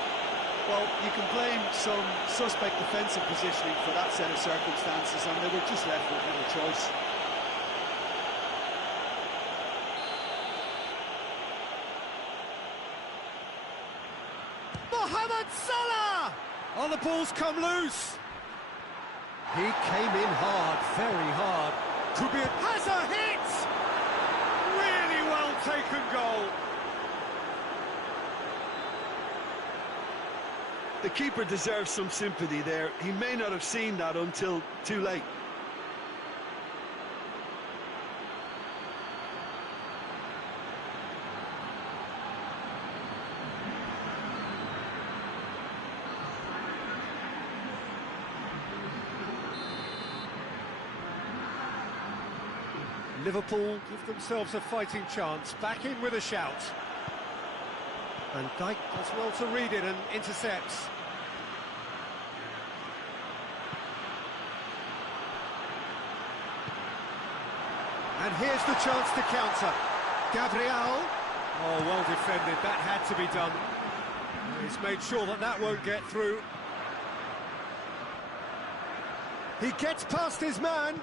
Well, you can blame some suspect defensive positioning for that set of circumstances, and they were just left with little choice. Mohamed Salah! Oh, the ball's come loose. He came in hard, very hard. Could be has a hit! Really well taken goal. The keeper deserves some sympathy there. He may not have seen that until too late. Liverpool give themselves a fighting chance, back in with a shout. And Dijk does well to read it and intercepts. And here's the chance to counter. Gabriel. Oh, well defended, that had to be done. He's made sure that that won't get through. He gets past his man.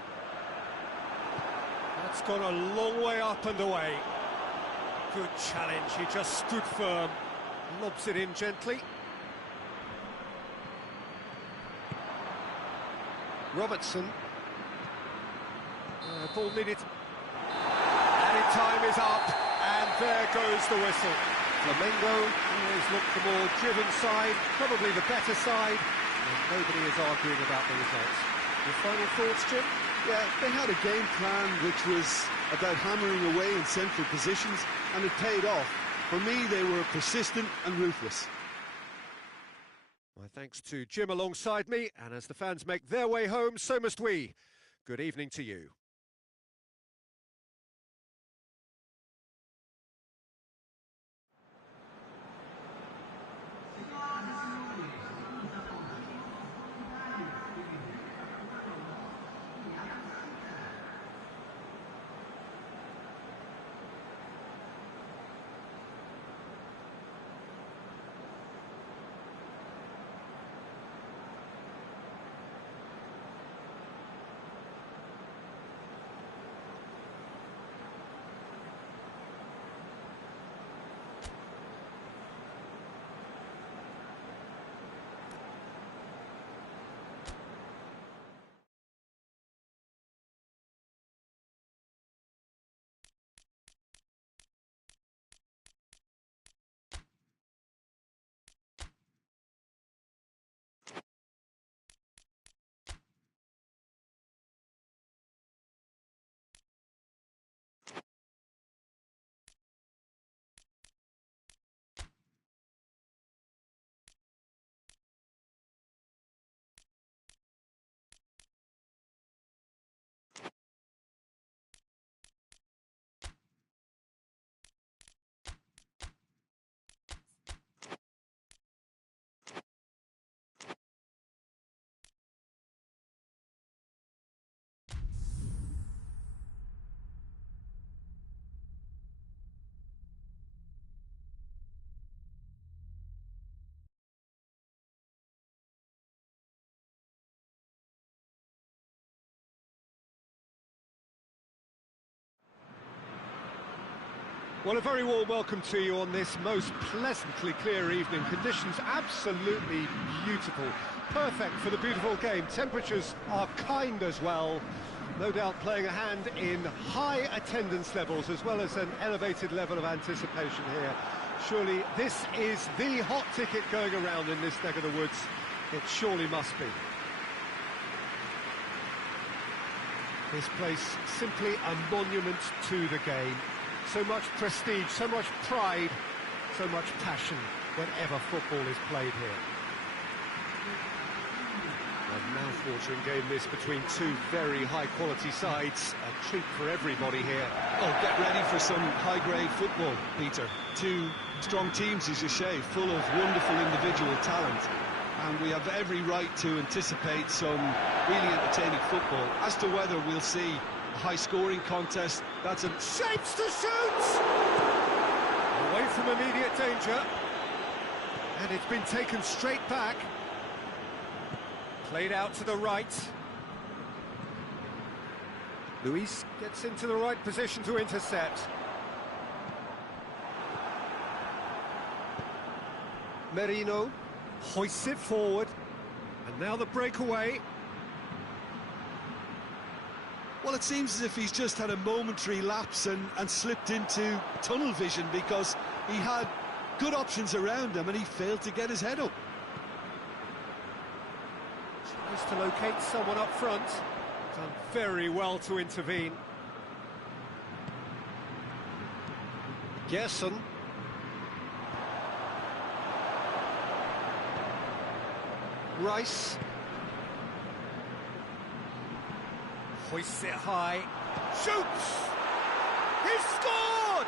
That's gone a long way up and away. Good challenge, he just stood firm. Lobs it in gently. Robertson. Ball needed. Added time is up, and there goes the whistle. Flamengo always looked the more driven side, probably the better side, and nobody is arguing about the results. Your final thoughts, Jim? Yeah, they had a game plan which was about hammering away in central positions, and it paid off. For me, they were persistent and ruthless. My thanks to Jim alongside me, and as the fans make their way home, so must we. Good evening to you. Well, a very warm welcome to you on this most pleasantly clear evening. Conditions absolutely beautiful. Perfect for the beautiful game. Temperatures are kind as well. No doubt playing a hand in high attendance levels as well as an elevated level of anticipation here. Surely this is the hot ticket going around in this neck of the woods. It surely must be. This place simply a monument to the game. So much prestige, so much pride, so much passion whenever football is played here. A mouth-watering game this between two very high-quality sides. A treat for everybody here. Oh, get ready for some high-grade football, Peter. Two strong teams, as you say, full of wonderful individual talent. And we have every right to anticipate some really entertaining football. As to whether we'll see a high-scoring contest, that's a... Shapes to shoot! Away from immediate danger. And it's been taken straight back. Played out to the right. Luis gets into the right position to intercept. Merino hoists it forward. And now the breakaway. Well, it seems as if he's just had a momentary lapse and slipped into tunnel vision, because he had good options around him and he failed to get his head up. Tries to locate someone up front. Done very well to intervene. Gerson. Rice. Hoists it high. Shoots! He's scored!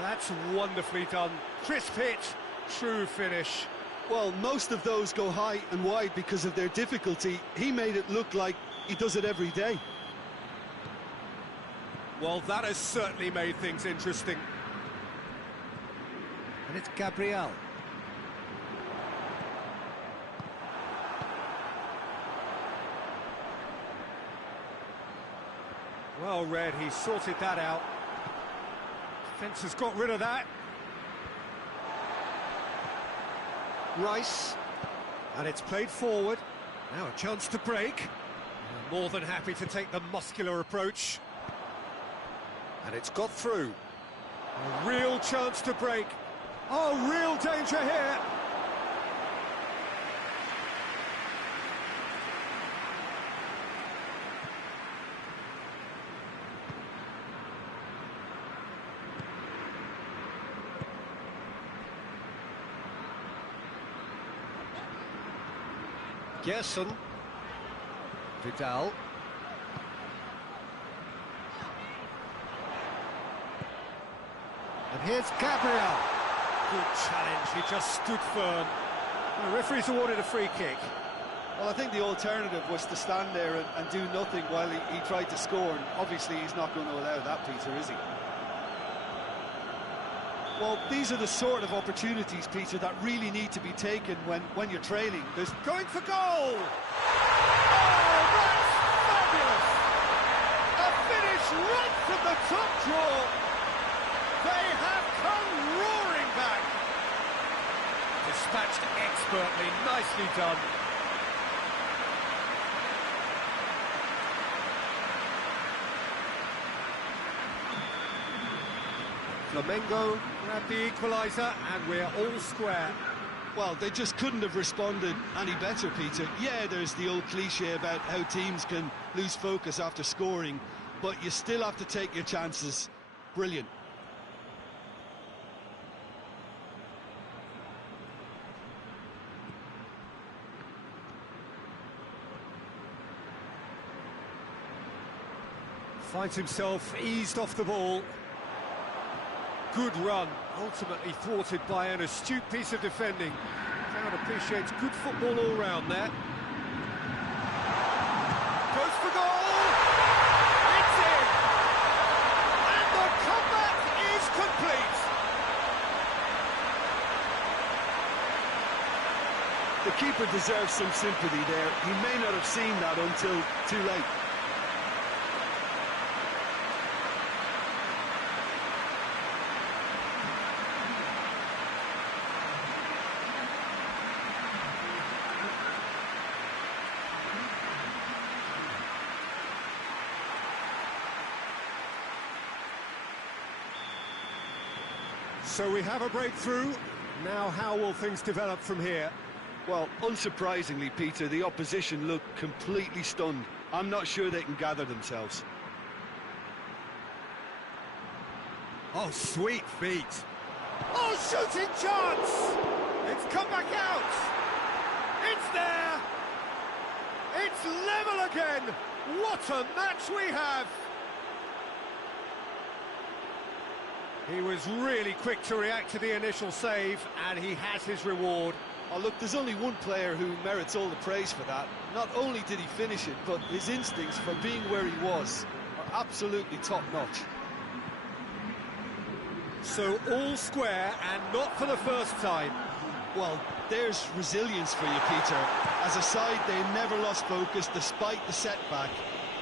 That's wonderfully done. Crisp hit, true finish. Well, most of those go high and wide because of their difficulty. He made it look like he does it every day. Well, that has certainly made things interesting. And it's Gabriel. Well read, he sorted that out. Defence has got rid of that. Rice. And it's played forward. Now a chance to break. More than happy to take the muscular approach. And it's got through. A real chance to break. Oh, real danger here. Gerson. Vidal. And here's Gabriel. Good challenge, he just stood firm. The referee's awarded a free kick. Well, I think the alternative was to stand there and do nothing while he tried to score, and obviously he's not going to allow that, Peter, is he? Well, these are the sort of opportunities, Peter, that really need to be taken when you're trailing. There's going for goal! Oh, that's fabulous! A finish right from the top draw. They have come roaring back. Dispatched expertly, nicely done. Flamengo grab the equaliser, and we're all square. Well, they just couldn't have responded any better, Peter. Yeah, there's the old cliche about how teams can lose focus after scoring, but you still have to take your chances. Brilliant. Finds himself eased off the ball. Good run, ultimately thwarted by an astute piece of defending. Crowd appreciates good football all round there. Goes for goal! It's in! And the comeback is complete! The keeper deserves some sympathy there. He may not have seen that until too late. So we have a breakthrough. Now how will things develop from here? Well, unsurprisingly, Peter, the opposition look completely stunned. I'm not sure they can gather themselves. Oh, sweet feet. Oh, shooting chance! It's come back out! It's there! It's level again! What a match we have! He was really quick to react to the initial save, and he has his reward. Oh, look, there's only one player who merits all the praise for that. Not only did he finish it, but his instincts for being where he was are absolutely top-notch. So all square, and not for the first time. Well, there's resilience for you, Peter. As a side, they never lost focus despite the setback,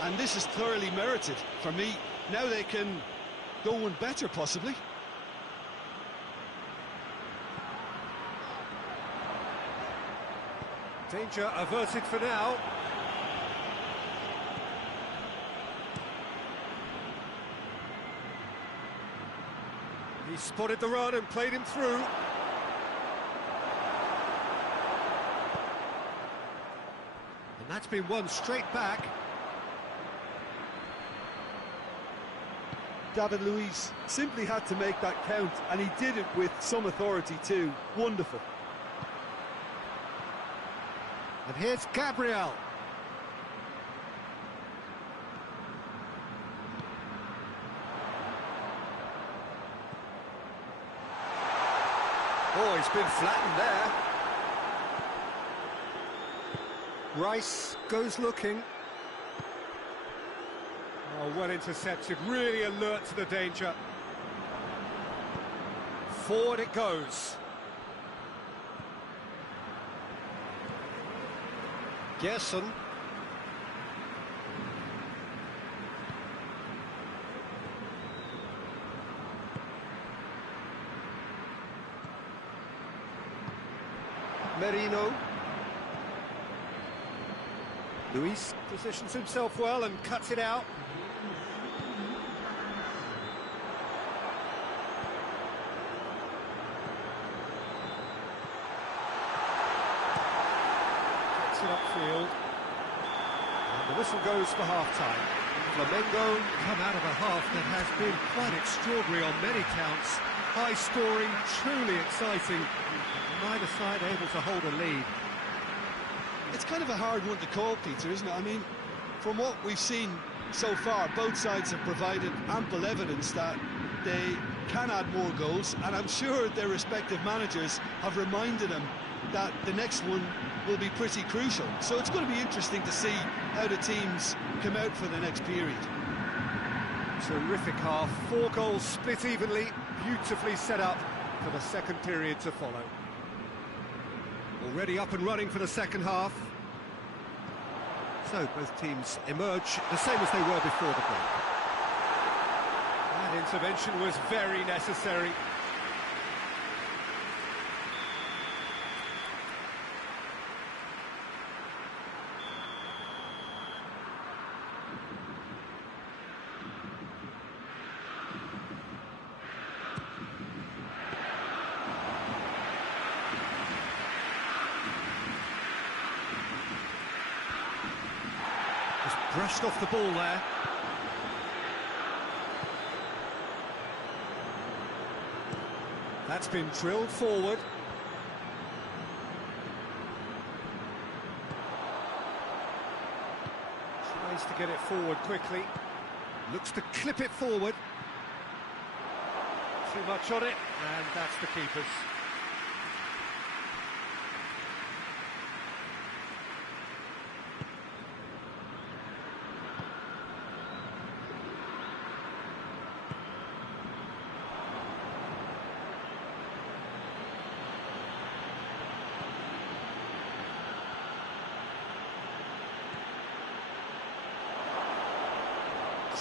and this is thoroughly merited for me. Now they can go one better, possibly. Danger averted for now. He spotted the run and played him through. And that's been won straight back. David Luiz simply had to make that count, and he did it with some authority too. Wonderful. And here's Gabriel. Oh, he's been flattened there. Rice goes looking. Oh, well intercepted, really alert to the danger. Forward it goes. Gerson. Merino. Luis positions himself well and cuts it out. Gets it upfield. And the whistle goes for half-time. Flamengo come out of a half that has been quite extraordinary on many counts. High scoring, truly exciting. Neither side able to hold a lead. It's kind of a hard one to call, Peter, isn't it? I mean, from what we've seen so far, both sides have provided ample evidence that they can add more goals, and I'm sure their respective managers have reminded them that the next one will be pretty crucial. So it's going to be interesting to see how the teams come out for the next period. Terrific half, 4 goals split evenly, beautifully set up for the second period to follow. Already up and running for the second half. So both teams emerge the same as they were before the break. That intervention was very necessary. Brushed off the ball there. That's been drilled forward. Tries to get it forward quickly. Looks to clip it forward. Too much on it, and that's the keeper's.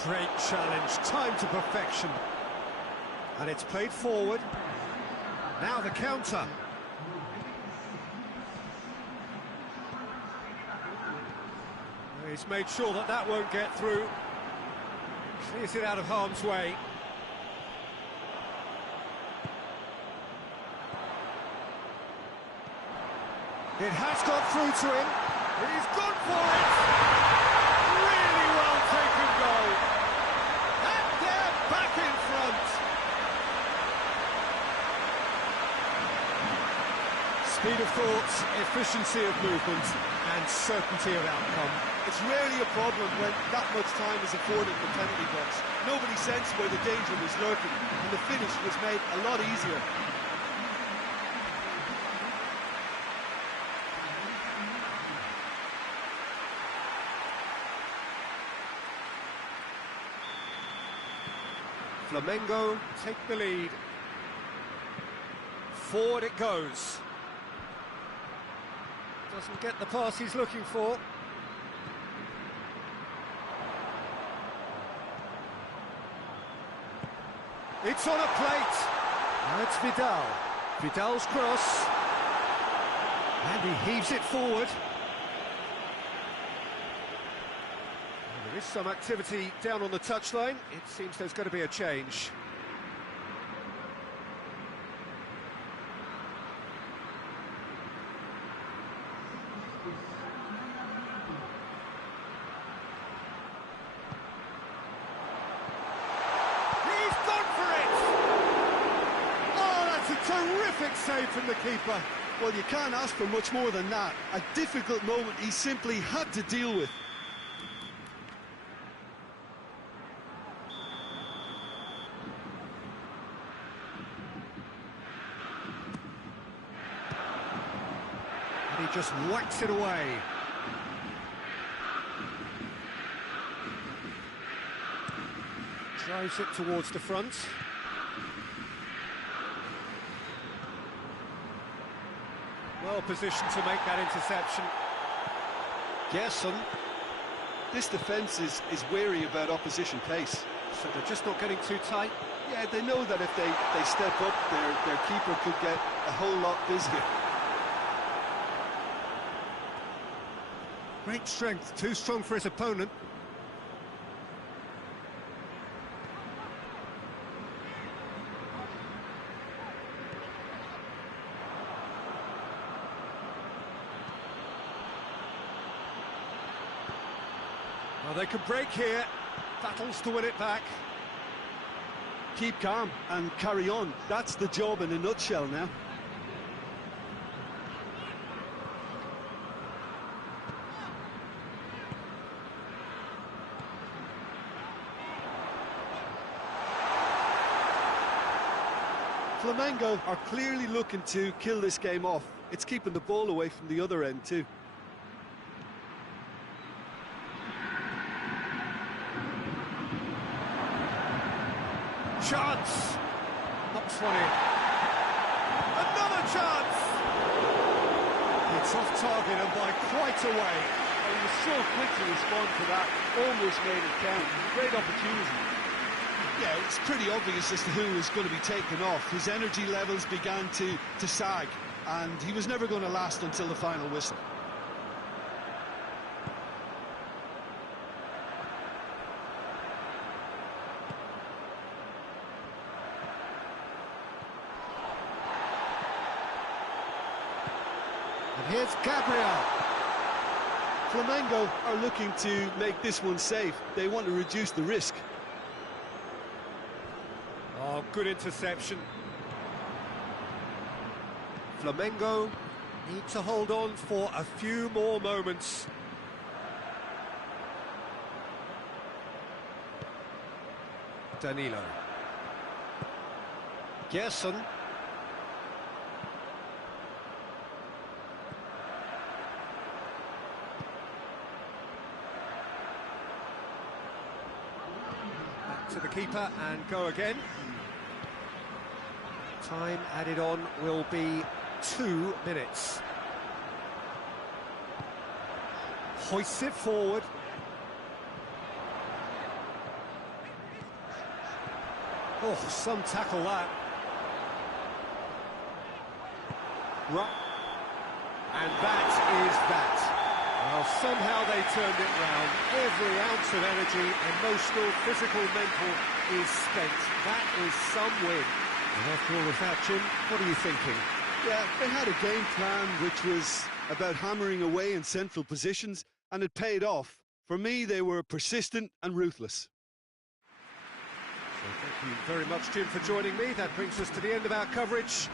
Great challenge, time to perfection. And it's played forward. Now the counter. He's made sure that that won't get through. Clears it out of harm's way. It has got through to him. He's gone for it. Really well taken goal. And they're back in front. Speed of thought, efficiency of movement, and certainty of outcome. It's rarely a problem when that much time is afforded in the penalty box. Nobody sensed where the danger was lurking, and the finish was made a lot easier. Flamengo take the lead. Forward it goes. Doesn't get the pass he's looking for. It's on a plate. Now it's Vidal. Vidal's cross. And he heaves it forward. There is some activity down on the touchline. It seems there's going to be a change. He's gone for it! Oh, that's a terrific save from the keeper. Well, you can't ask for much more than that. A difficult moment he simply had to deal with. And he just whacks it away. Drives it towards the front. Well positioned to make that interception. Gerson. This defence is wary about opposition pace. So they're just not getting too tight. Yeah, they know that if they step up, their keeper could get a whole lot busier. Great strength, too strong for his opponent. Well, they could break here. Battles to win it back. Keep calm and carry on. That's the job in a nutshell now. Flamengo are clearly looking to kill this game off. It's keeping the ball away from the other end too. Chance! Knocks one in. Another chance! It's off target and by quite a way. He was so quick to respond to that, almost made it count. Great opportunity. Yeah, it's pretty obvious as to who was going to be taken off. His energy levels began to sag, and he was never going to last until the final whistle. And here's Gabriel. Flamengo are looking to make this one safe. They want to reduce the risk. Oh, good interception. Flamengo need to hold on for a few more moments. Danilo. Gerson. Back to the keeper and go again. Time added on will be 2 minutes. Hoists it forward. Oh, some tackle that. Right. And that is that. Well, somehow they turned it round. Every ounce of energy, emotional, physical, mental, is spent. That is some win. And after all of that, Jim, what are you thinking? Yeah, they had a game plan which was about hammering away in central positions, and it paid off. For me, they were persistent and ruthless. So thank you very much, Jim, for joining me. That brings us to the end of our coverage.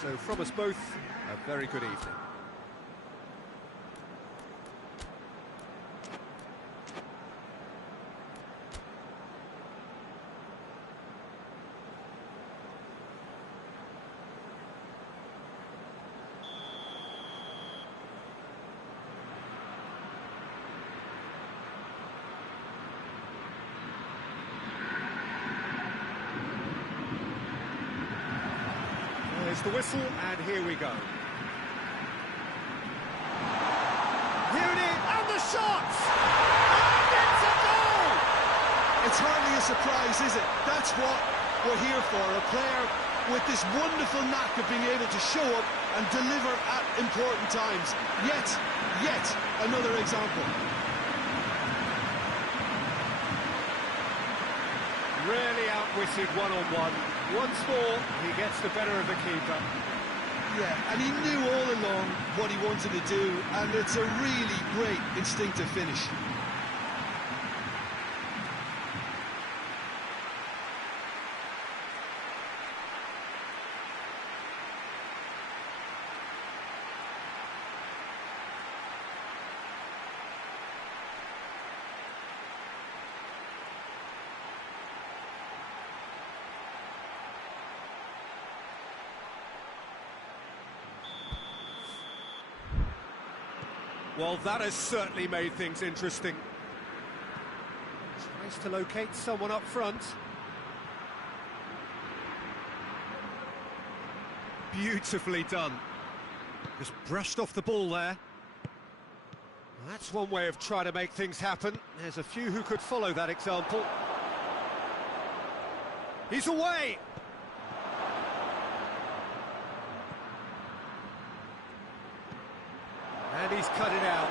So from us both, a very good evening. the whistle, and here we go. Here it is, and the shot! And it's a goal! It's hardly a surprise, is it? That's what we're here for, a player with this wonderful knack of being able to show up and deliver at important times. Yet another example. Really outwitted one-on-one. Once more, he gets the better of the keeper. Yeah, and he knew all along what he wanted to do, and it's a really great instinctive finish. Well, that has certainly made things interesting. Tries to locate someone up front. Beautifully done. Just brushed off the ball there. Well, that's one way of trying to make things happen. There's a few who could follow that example. He's away! And he's cut it out.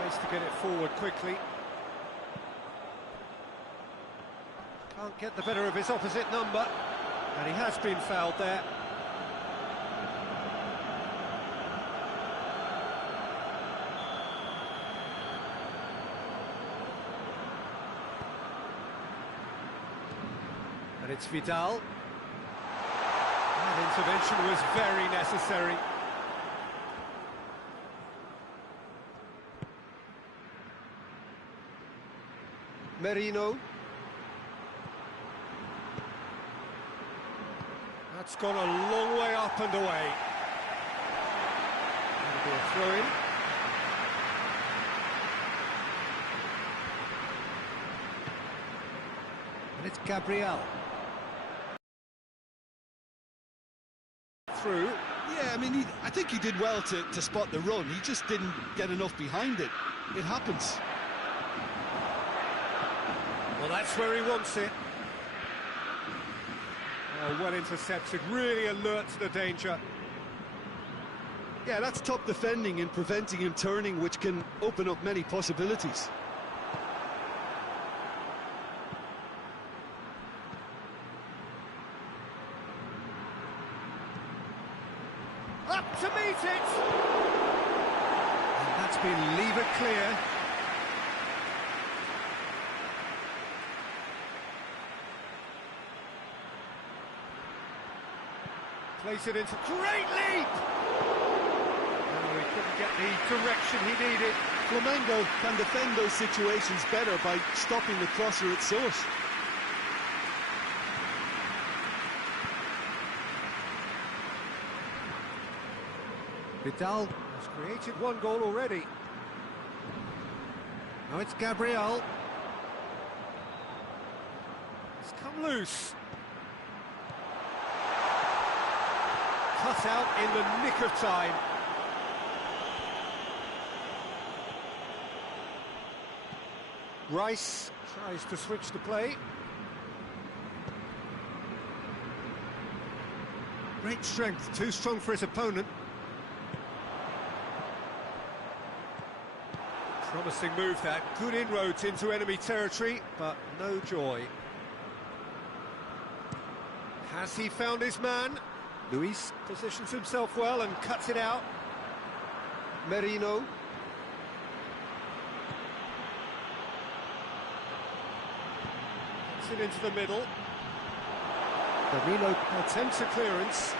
Tries to get it forward quickly. Can't get the better of his opposite number. And he has been fouled there. And it's Vidal. That intervention was very necessary. Merino. That's gone a long way up and away. That'll be a throw-in. And it's Gabriel. Through. Yeah, I mean, I think he did well to spot the run. He just didn't get enough behind it. It happens. Well, that's where he wants it. Oh, well intercepted, really alert to the danger. Yeah, that's top defending and preventing him turning, which can open up many possibilities. Up to meet it! And that's been lever clear. Place it into great leap! No, he couldn't get the direction he needed. Flamengo can defend those situations better by stopping the crosser at source. Vidal has created one goal already. Now it's Gabriel. It's come loose. Cut out in the nick of time. Rice tries to switch the play. Great strength, too strong for his opponent. Promising move that, good inroads into enemy territory, but no joy. Has he found his man? Luis positions himself well and cuts it out. Merino. Gets it into the middle. Merino attempts a clearance.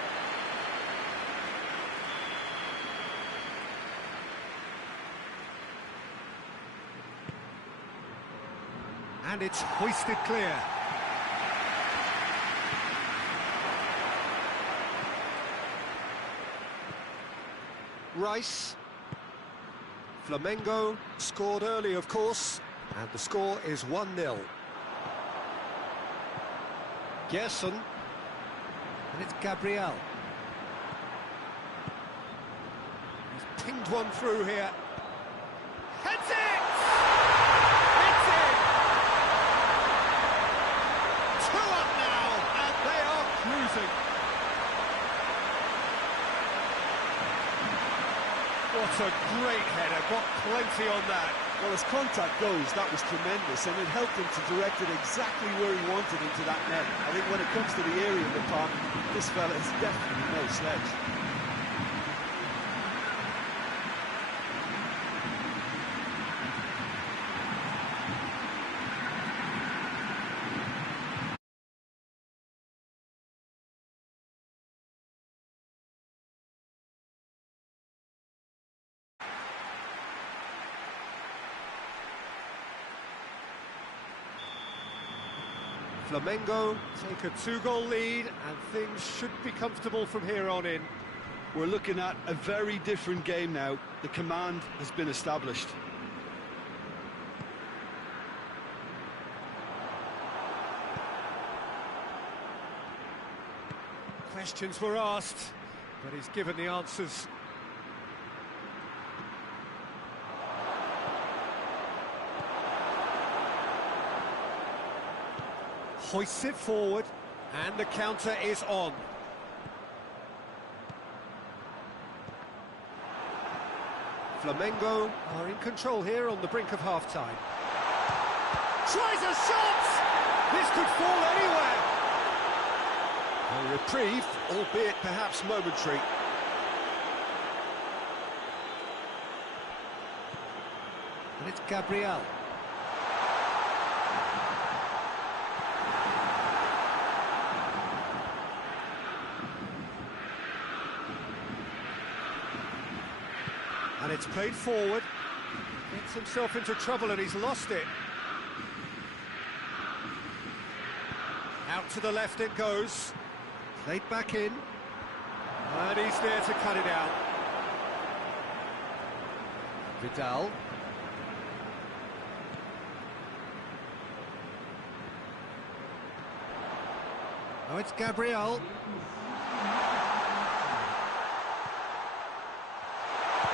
And it's hoisted clear. Rice. Flamengo scored early, of course, and the score is 1-0. Gerson And it's Gabriel. He's pinged one through here. Heads it! It's in! 2 up now, and they are cruising. What a great header, got plenty on that. Well, as contact goes, that was tremendous, and it helped him to direct it exactly where he wanted into that net. I think when it comes to the area of the park, this fella is definitely no sledge. Flamengo take a 2-goal lead, and things should be comfortable from here on in. We're looking at a very different game now. The command has been established. Questions were asked, but he's given the answers. Hoists it forward, and the counter is on. Flamengo are in control here on the brink of half-time. Tries a shot! This could fall anywhere! A reprieve, albeit perhaps momentary. And it's Gabriel. And it's played forward. Gets himself into trouble and he's lost it. Out to the left it goes. Played back in. And he's there to cut it out. Vidal. Oh, it's Gabriel.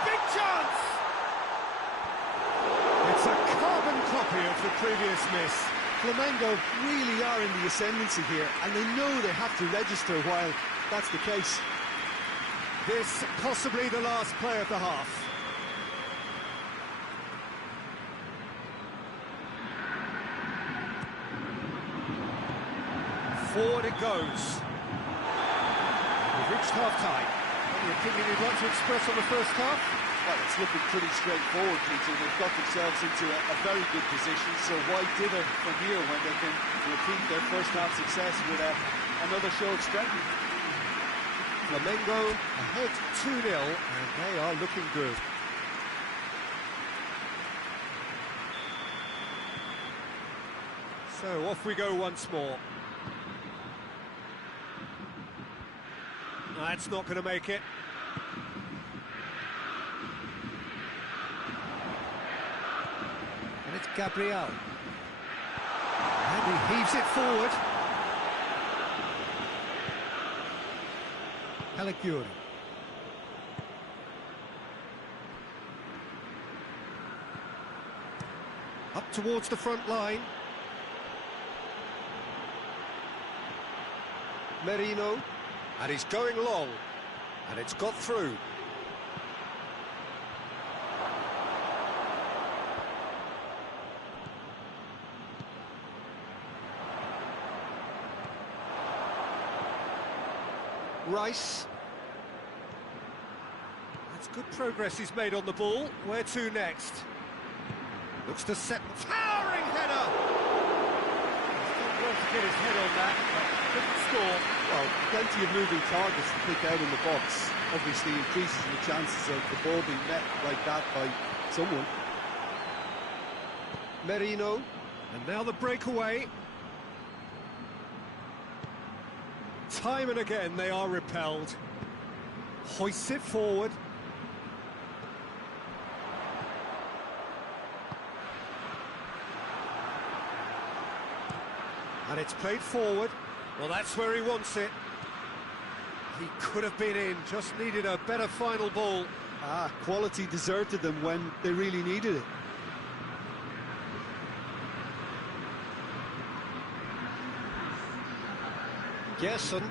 Big chance! It's a carbon copy of the previous miss. Flamengo really are in the ascendancy here, and they know they have to register while that's the case. This possibly the last play of the half. Forward it goes. We've reached half-time. Any opinion you'd like to express on the first half? Well, it's looking pretty straightforward, Peter. They've got themselves into a very good position, so why dither from here when they can repeat their first half success with another show of strength? Flamengo ahead 2-0, and they are looking good. So off we go once more. That's not going to make it. And it's Gabriel. And he heaves it forward. Hiburan. Up towards the front line. Merino. And he's going long, and it's got through. Rice. That's good progress he's made on the ball. Where to next? Looks to set... Towering header! He's done well to get his head on that, but couldn't score. Well, plenty of moving targets to pick out in the box. Obviously increases the chances of the ball being met like that by someone. Merino, and now the breakaway. Time and again they are repelled. Hoists it forward. And it's played forward. Well, that's where he wants it. He could have been in, just needed a better final ball. Quality deserted them when they really needed it. Gerson.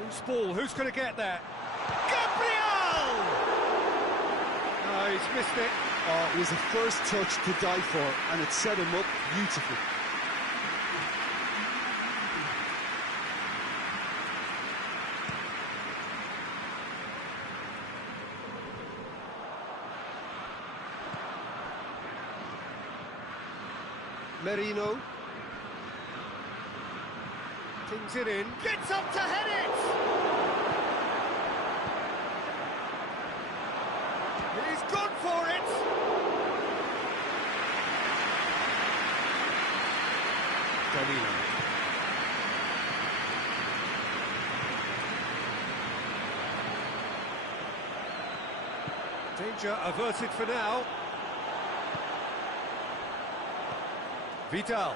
Loose ball, who's going to get there? Gabriel! No, he's missed it. Oh, it was the first touch to die for, and it set him up beautifully. Merino. Tings it in. Gets up to head it! He's gone for it! Danilo. Danger averted for now. Vidal.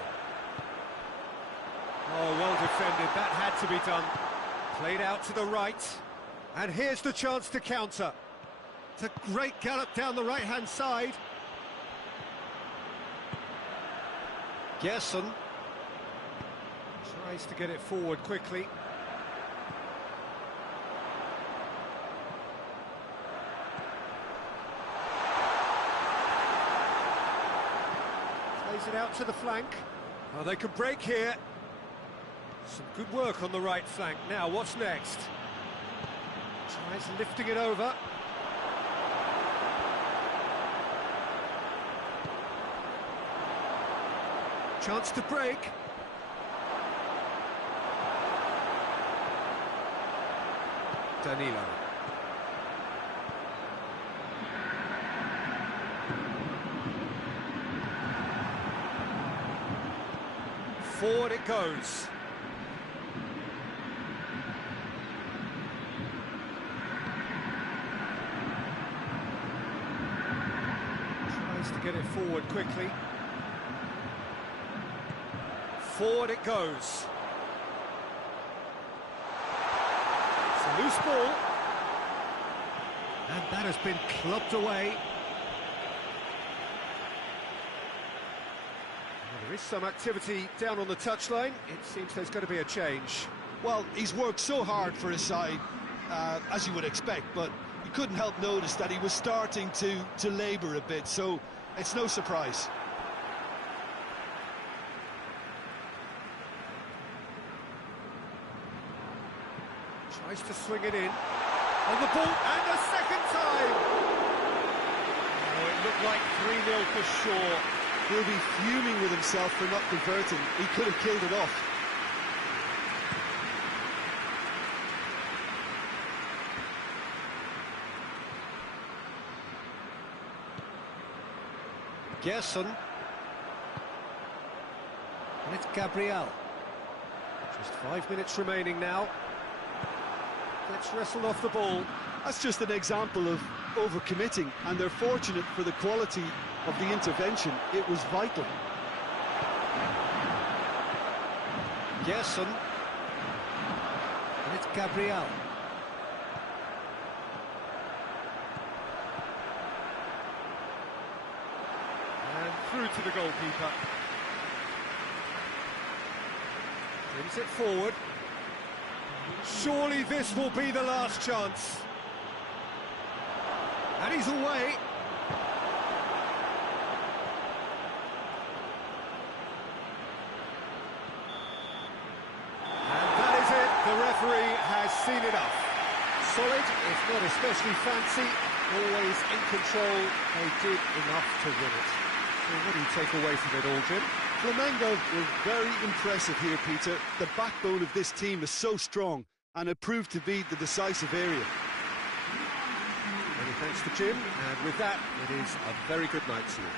Oh, well defended, that had to be done. Played out to the right. And here's the chance to counter. It's a great gallop down the right-hand side. Gerson. Tries to get it forward quickly. Plays it out to the flank. Oh, they could break here. Some good work on the right flank. Now, what's next? Tries lifting it over. Chance to break. Danilo. Forward it goes. Tries to get it forward quickly. Forward it goes. It's a loose ball. And that has been clubbed away. There is some activity down on the touchline. It seems there's going to be a change. Well, he's worked so hard for his side, as you would expect, but you couldn't help notice that he was starting to labour a bit, so it's no surprise. Tries to swing it in. On the ball, and a second time! Oh, it looked like 3-0 for sure. He'll be fuming with himself for not converting. He could have killed it off. Gerson. And it's Gabriel. Just 5 minutes remaining now. Gets wrestled off the ball. That's just an example of overcommitting, and they're fortunate for the quality of the intervention. It was vital. Gerson. And it's Gabriel. And through to the goalkeeper. Brings it forward. Surely this will be the last chance. And he's away. And that is it. The referee has seen enough. Solid, if not especially fancy, always in control. They did enough to win it. So what do you take away from it all, Jim? Flamengo were very impressive here, Peter. The backbone of this team is so strong, and it proved to be the decisive area. Many thanks to Jim, and with that, it is a very good night to you.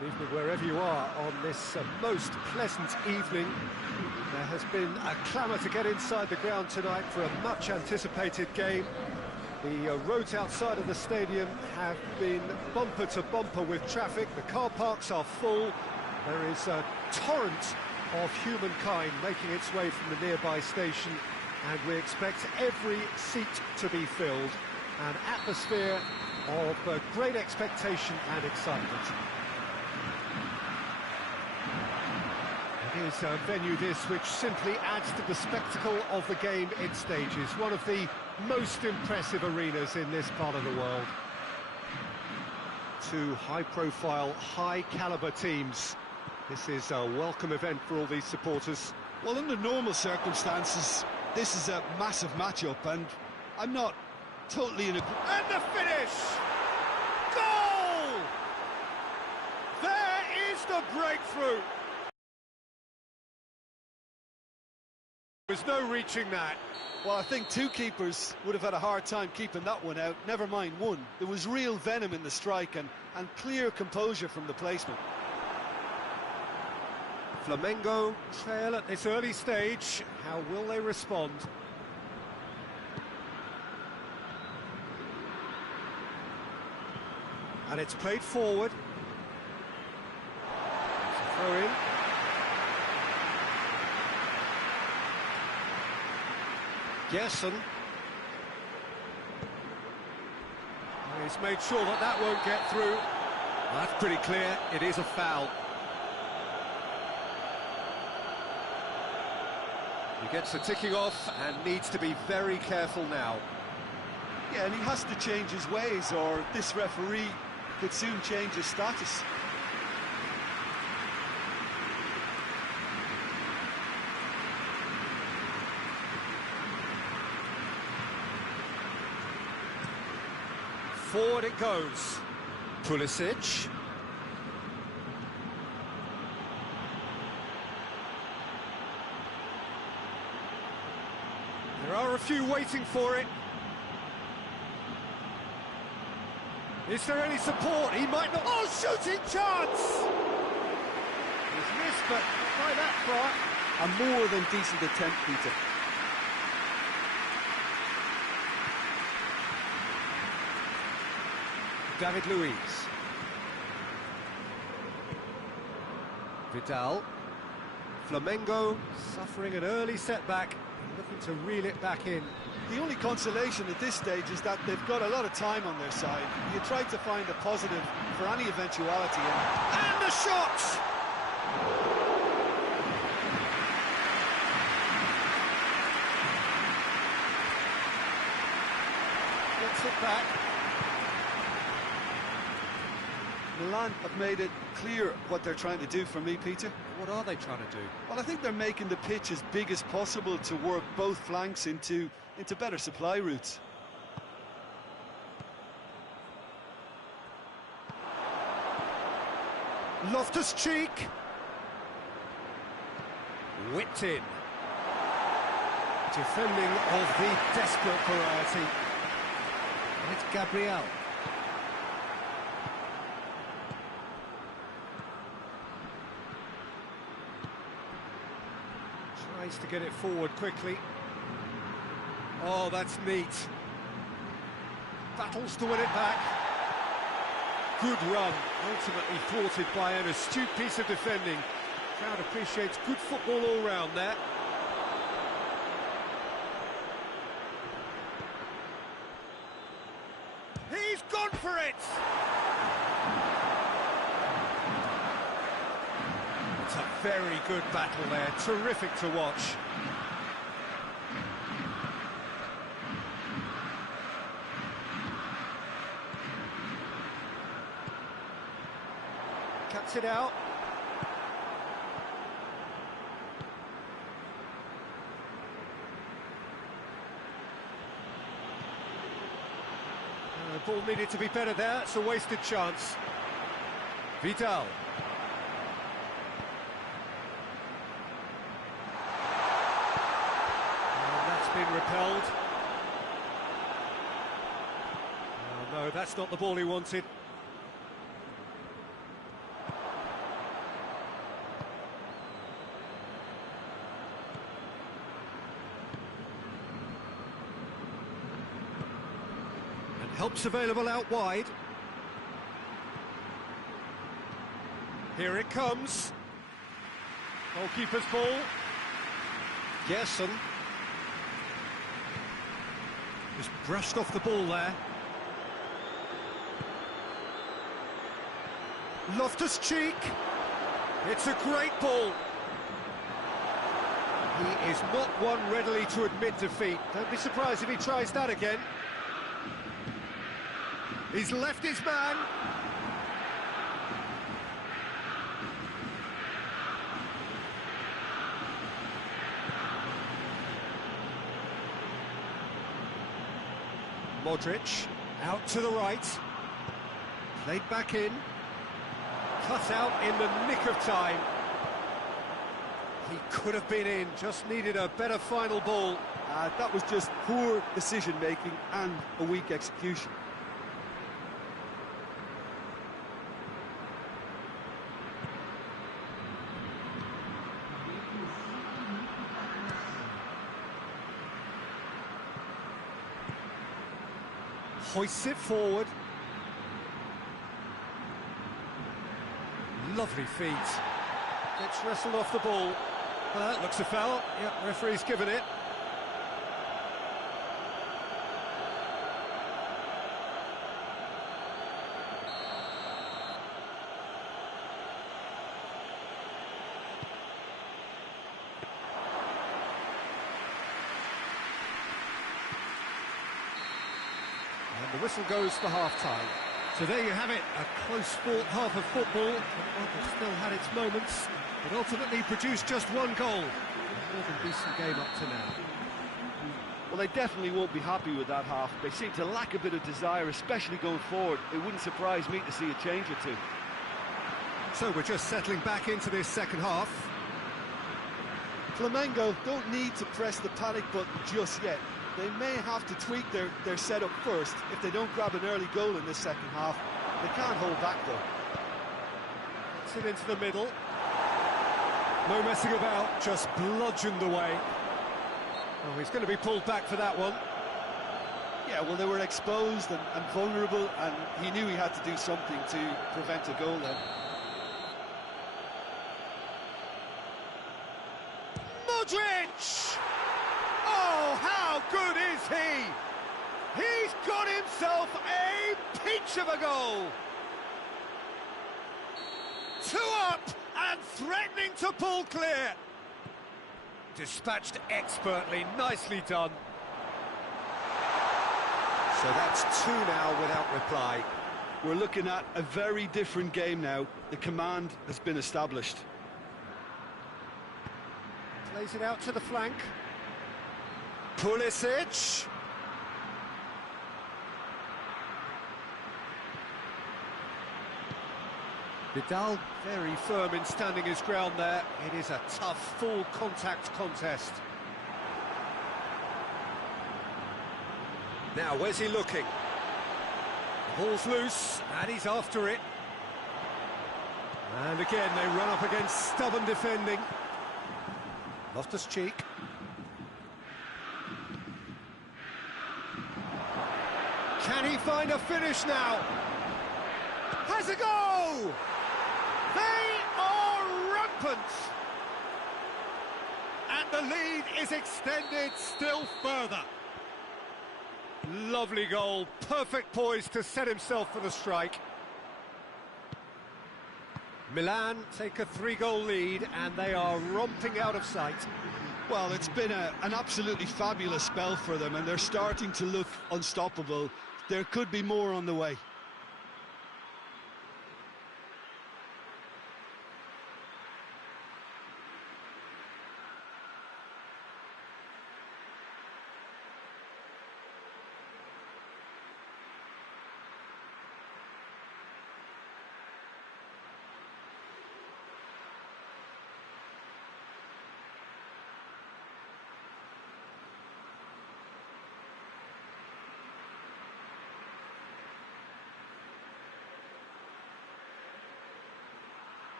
Good evening wherever you are on this most pleasant evening. There has been a clamour to get inside the ground tonight for a much anticipated game. The roads outside of the stadium have been bumper to bumper with traffic. The car parks are full. There is a torrent of humankind making its way from the nearby station, and we expect every seat to be filled. An atmosphere of great expectation and excitement. It is a venue this which simply adds to the spectacle of the game it stages. One of the most impressive arenas in this part of the world. Two high-profile, high-caliber teams. This is a welcome event for all these supporters. Well, under normal circumstances, this is a massive matchup, and I'm not totally in agreement. And the finish! Goal! There is the breakthrough! There's no reaching that. Well, I think two keepers would have had a hard time keeping that one out, never mind one. There was real venom in the strike and clear composure from the placement. Flamengo trail at this early stage. How will they respond? And it's played forward. It's a throw in. Gerson. He's made sure that that won't get through. Well, that's pretty clear. It is a foul. He gets the ticking off and needs to be very careful now. Yeah, and he has to change his ways, or this referee could soon change his status. Forward it goes. Pulisic. There are a few waiting for it. Is there any support? He might not... Oh, shooting chance! He's missed, but not by that far. A more than decent attempt, Peter. David Luiz. Vidal. Flamengo suffering an early setback, looking to reel it back in. The only consolation at this stage is that they've got a lot of time on their side. You try to find a positive for any eventuality. And the shot! Gets it back. Milan have made it clear what they're trying to do for me, Peter. What are they trying to do? Well, I think they're making the pitch as big as possible to work both flanks into better supply routes. Loftus-Cheek. Whipped in. Defending of the desperate variety. And it's Gabriel. Tries to get it forward quickly. Oh, that's neat. Battles to win it back. Good run, ultimately thwarted by an astute piece of defending. Crowd appreciates good football all round there. He's gone for it! It's a very good battle there, terrific to watch. Cuts it out. The ball needed to be better there, it's a wasted chance. Vidal. And that's been repelled. Oh, no, that's not the ball he wanted. Help's available out wide. Here it comes. Goalkeeper's ball. Gerson. Just brushed off the ball there. Loftus-Cheek. It's a great ball. He is not one readily to admit defeat. Don't be surprised if he tries that again. He's left his man. Modric, out to the right. Played back in. Cut out in the nick of time. He could have been in, just needed a better final ball. That was just poor decision-making and a weak execution. Hoists it forward. Lovely feet. Gets wrestled off the ball. Well, that looks a foul. Yep, referee's given it. And the whistle goes for half-time. So there you have it, a close-fought half of football. It still had its moments, but ultimately produced just one goal. More than decent game up to now. Well, they definitely won't be happy with that half. They seem to lack a bit of desire, especially going forward. It wouldn't surprise me to see a change or two. So we're just settling back into this second half. Flamengo don't need to press the panic button just yet. They may have to tweak their setup first if they don't grab an early goal in this second half. They can't hold back, though. Gets it into the middle. No messing about, just bludgeoned away. Oh, he's going to be pulled back for that one. Yeah, well, they were exposed and vulnerable, and he knew he had to do something to prevent a goal then. Modric! Oh, how good is he? He's got himself a peach of a goal. 2 up and threatening to pull clear. Dispatched expertly, nicely done. So that's 2 now without reply. We're looking at a very different game now. The command has been established. Plays it out to the flank. Pulisic. Vidal very firm in standing his ground there. It is a tough, full contact contest. Now, where's he looking? The ball's loose, and he's after it. And again, they run up against stubborn defending. Loftus-Cheek. Can he find a finish now? Has a go! They are rampant! And the lead is extended still further. Lovely goal, perfect poise to set himself for the strike. Milan take a 3-goal lead and they are romping out of sight. Well, it's been an absolutely fabulous spell for them, and they're starting to look unstoppable. There could be more on the way.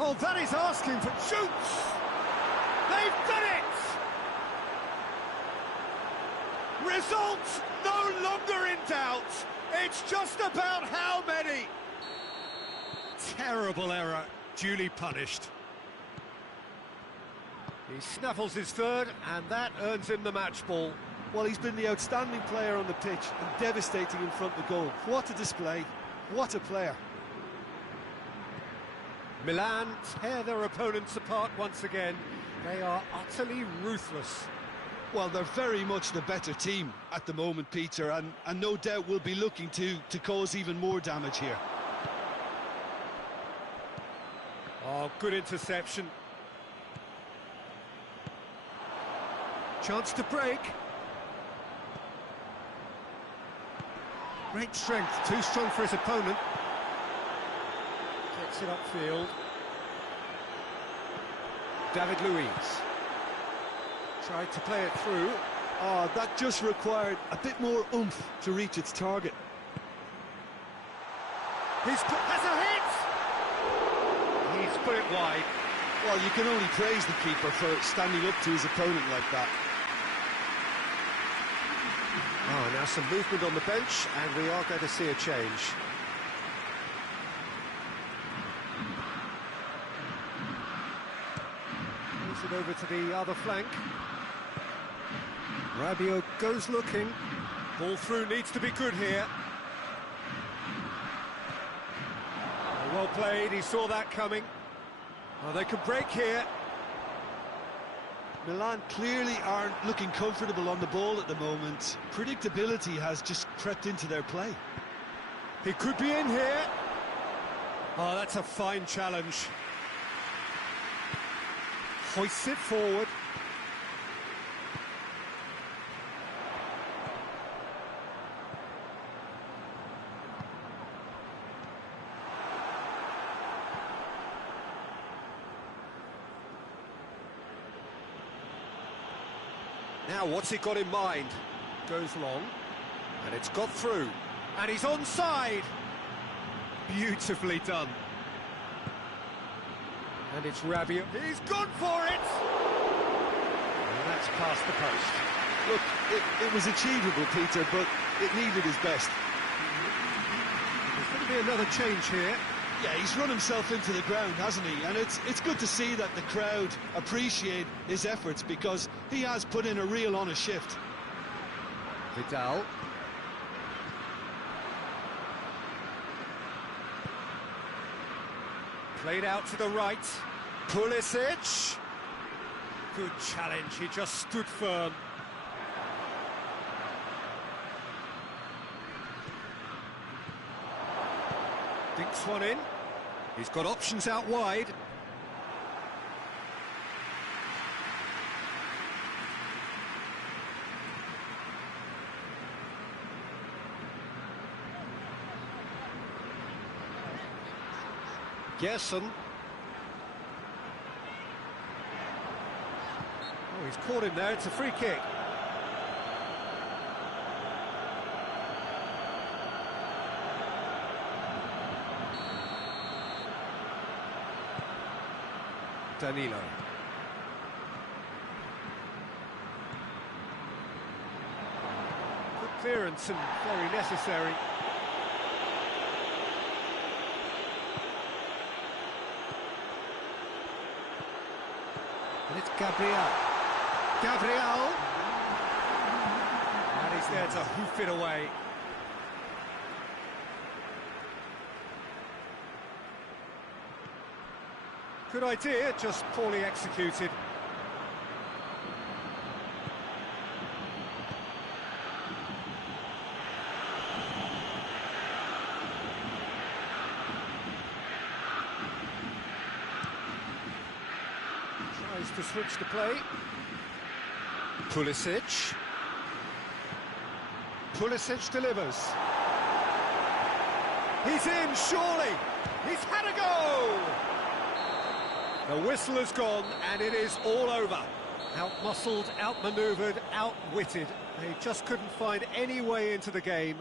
Oh, that is asking for... Shoots! They've done it! Results no longer in doubt. It's just about how many. Terrible error, duly punished. He snaffles his third, and that earns him the match ball. Well, he's been the outstanding player on the pitch and devastating in front of goal. What a display, what a player. Milan tear their opponents apart once again. They are utterly ruthless. Well, they're very much the better team at the moment, Peter, and no doubt will be looking to cause even more damage here. Oh, good interception. Chance to break. Great strength, too strong for his opponent. Gets it upfield. David Luiz. Tried to play it through. Oh, that just required a bit more oomph to reach its target. Has a hit! He's put it wide. Well, you can only praise the keeper for standing up to his opponent like that. Oh, now some movement on the bench, and we are going to see a change. Moves it over to the other flank. Rabiot goes looking. Ball through needs to be good here. Oh, well played, he saw that coming. Oh, they can break here. Milan clearly aren't looking comfortable on the ball at the moment. Predictability has just crept into their play. He could be in here. Oh, that's a fine challenge. Hoists it forward. Now, what's he got in mind? Goes long, and it's got through. And he's onside! Beautifully done. And it's Rabiot. He's gone for it! And that's past the post. Look, it was achievable, Peter, but it needed his best. There's going to be another change here. Yeah, he's run himself into the ground, hasn't he? And it's good to see that the crowd appreciate his efforts, because he has put in a real honest shift. Vidal. Played out to the right. Pulisic. Good challenge, he just stood firm. Dinks one in. He's got options out wide. Gerson. Oh, he's caught him there, it's a free kick. Danilo. Good clearance and very necessary. And it's Gabriel. Gabriel! And he's there to hoof it away. Good idea, just poorly executed. Tries to switch the play. Pulisic. Pulisic delivers. He's in, surely! He's had a go! The whistle has gone, and it is all over. Out-muscled, out-manoeuvred, outwitted. They just couldn't find any way into the game,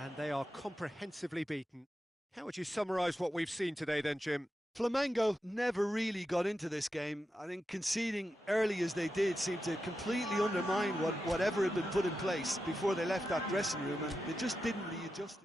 and they are comprehensively beaten. How would you summarise what we've seen today then, Jim? Flamengo never really got into this game. I think conceding early as they did seemed to completely undermine whatever had been put in place before they left that dressing room, and they just didn't readjust.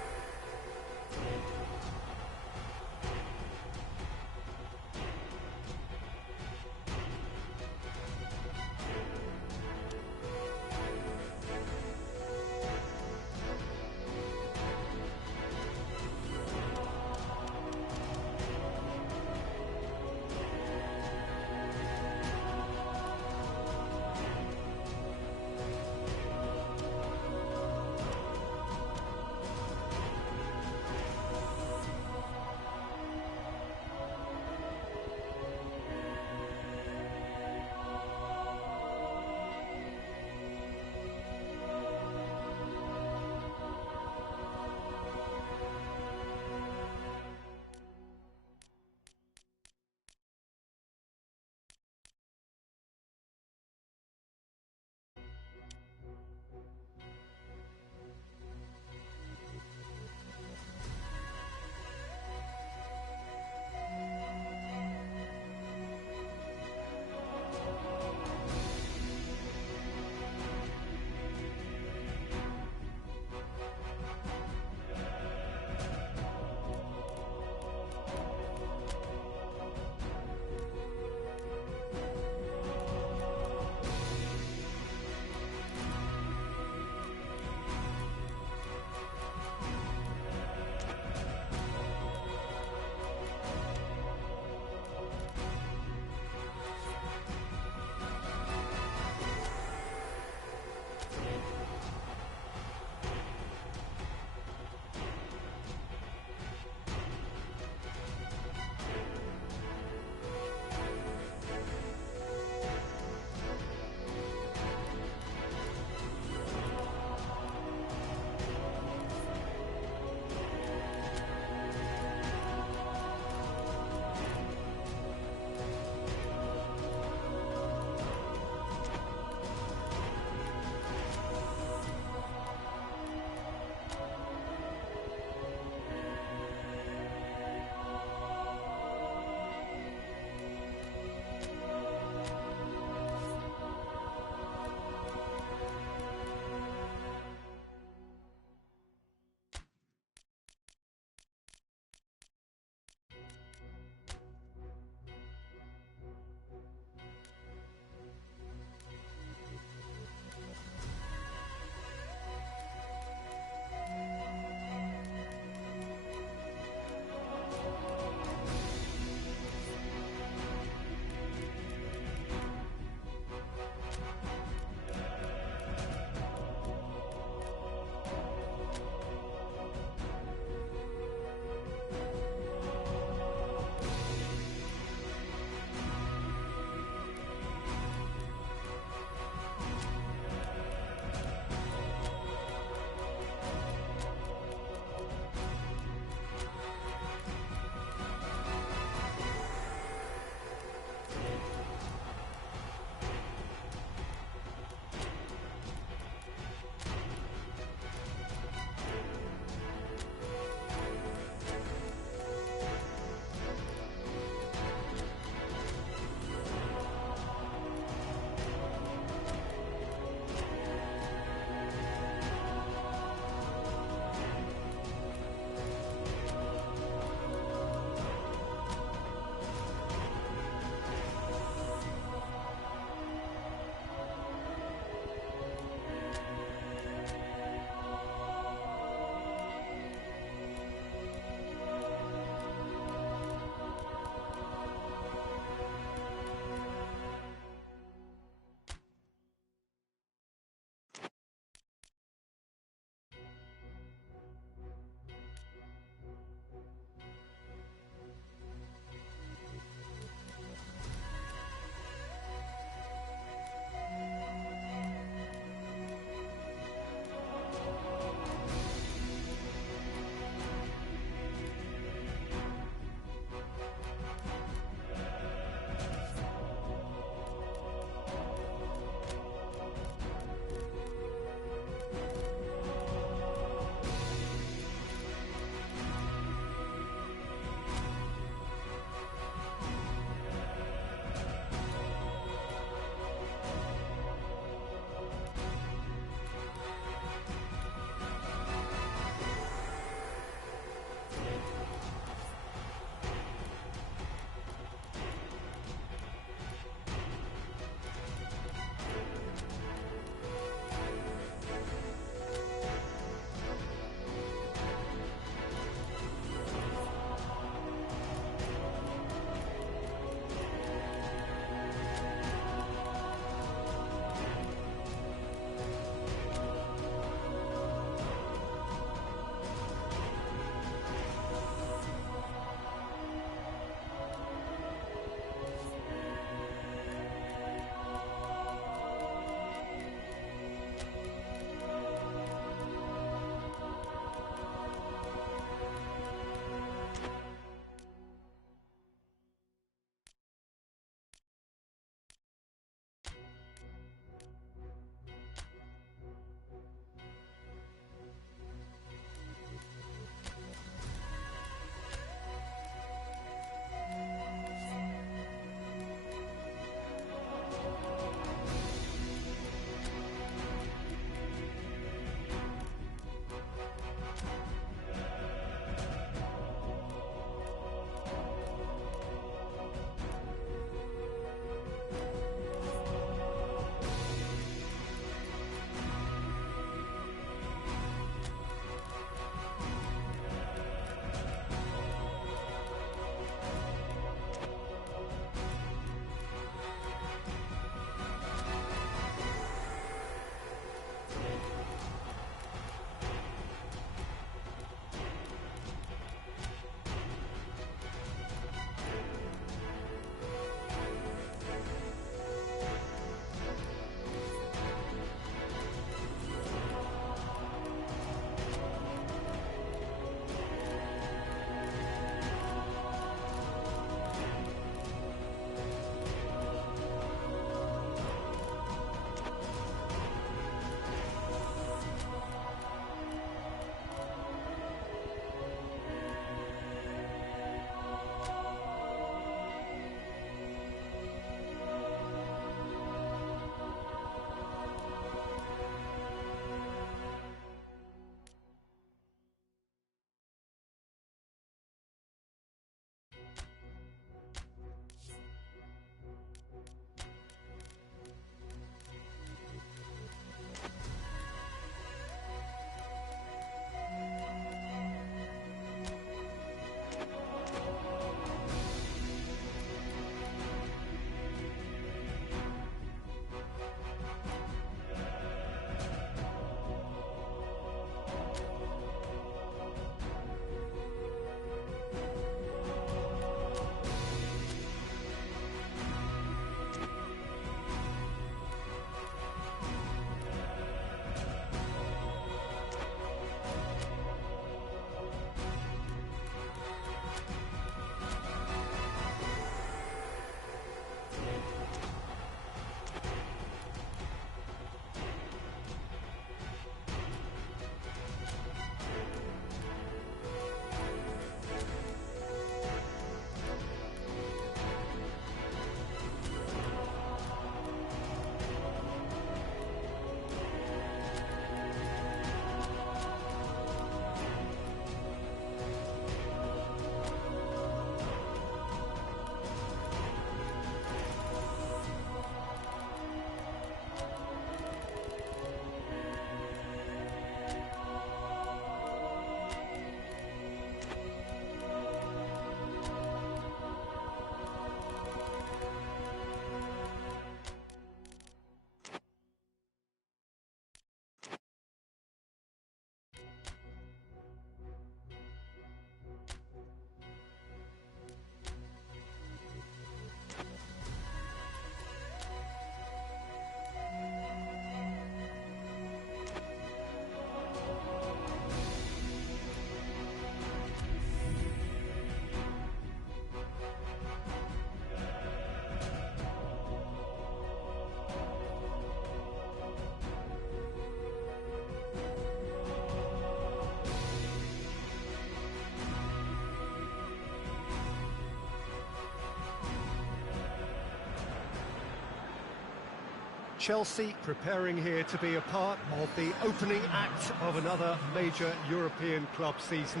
Chelsea preparing here to be a part of the opening act of another major European club season.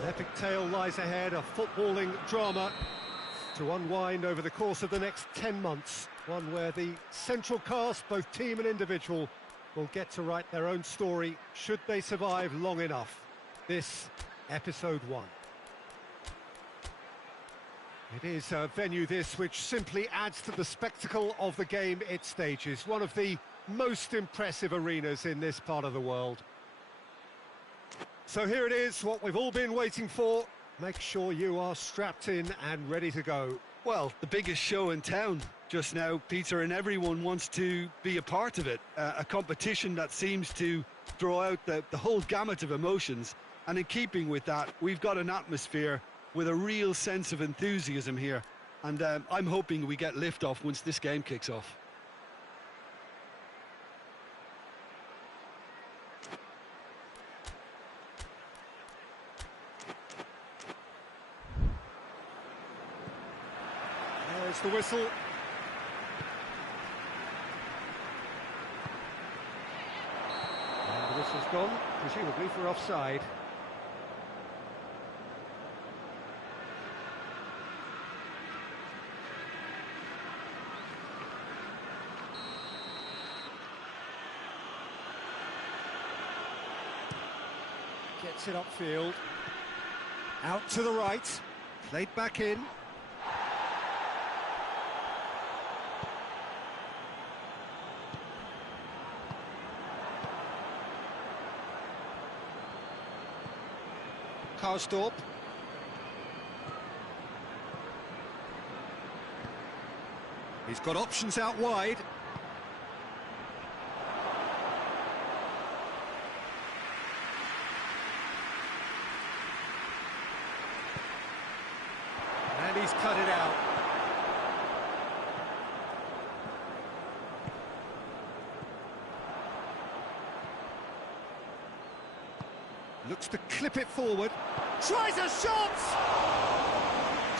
An epic tale lies ahead, a footballing drama to unwind over the course of the next 10 months. One where the central cast, both team and individual, will get to write their own story should they survive long enough. This, episode 1. It is a venue this which simply adds to the spectacle of the game it stages. One of the most impressive arenas in this part of the world. So here it is, what we've all been waiting for. Make sure you are strapped in and ready to go. Well, the biggest show in town just now, Peter, and everyone wants to be a part of it. A competition that seems to draw out the whole gamut of emotions. And in keeping with that, we've got an atmosphere with a real sense of enthusiasm here. And I'm hoping we get liftoff once this game kicks off. There's the whistle. And the whistle's gone, presumably for offside. Gets it upfield. Out to the right. Played back in. Karsdorp. He's got options out wide. And he's cut it out. Looks to clip it forward. Tries a shot!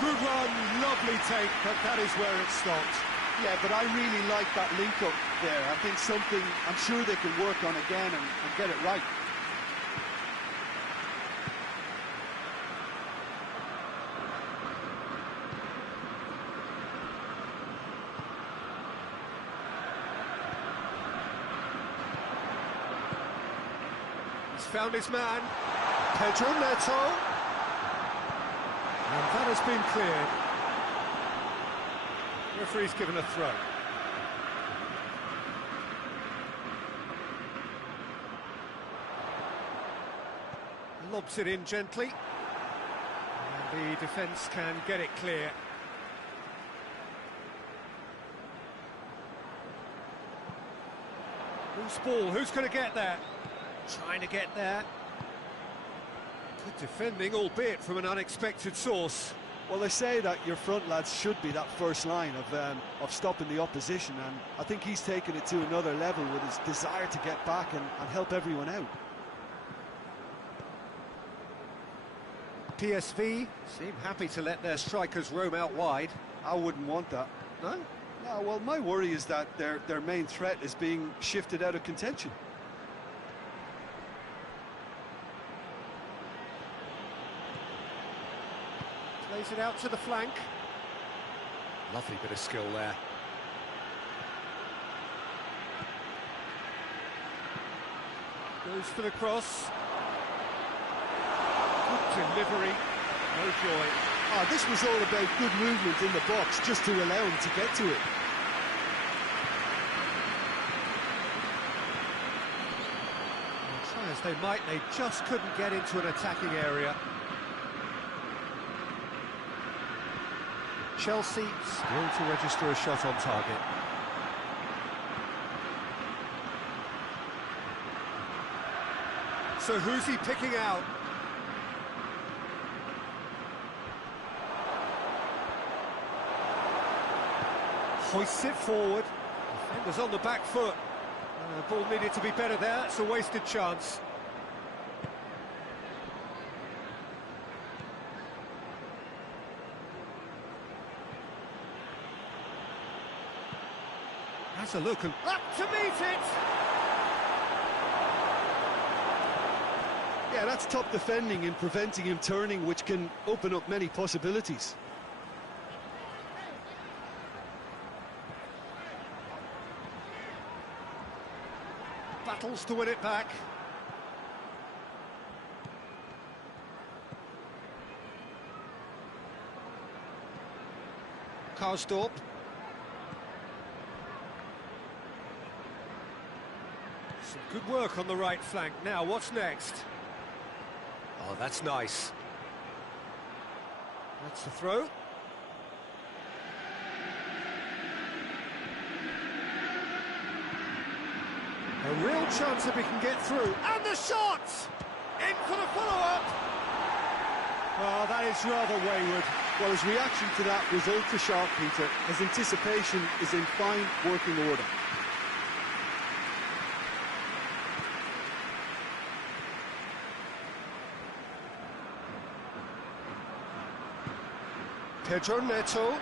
Good run, lovely take, but that is where it stopped. Yeah, but I really like that link-up there. I think something I'm sure they can work on again and get it right. Found his man, Pedro Neto, and that has been cleared. Referee's given a throw. Lobs it in gently, and the defence can get it clear. Loose ball, who's going to get that? Trying to get there. Good defending, albeit from an unexpected source. Well, they say that your front lads should be that first line of stopping the opposition, and I think he's taken it to another level with his desire to get back and help everyone out. PSV seem happy to let their strikers roam out wide. I wouldn't want that. No? No, well, my worry is that their main threat is being shifted out of contention. Plays it out to the flank. Lovely bit of skill there. Goes for the cross. Good delivery. No joy. Oh, this was all about good movement in the box just to allow him to get to it. Well, try as they might, they just couldn't get into an attacking area. Chelsea still to register a shot on target. So who's he picking out? Hoists it forward. Defender's on the back foot. Ball needed to be better there. It's a wasted chance. Has a look and up to meet it! Yeah, that's top defending and preventing him turning, which can open up many possibilities. Battles to win it back. Karsdorp. Some good work on the right flank. Now, what's next? Oh, that's nice. That's the throw. A real chance if he can get through. And the shot! In for the follow-up! Oh, that is rather wayward. Well, his reaction to that was ultra-sharp, Peter. His anticipation is in fine working order. Pedro Neto.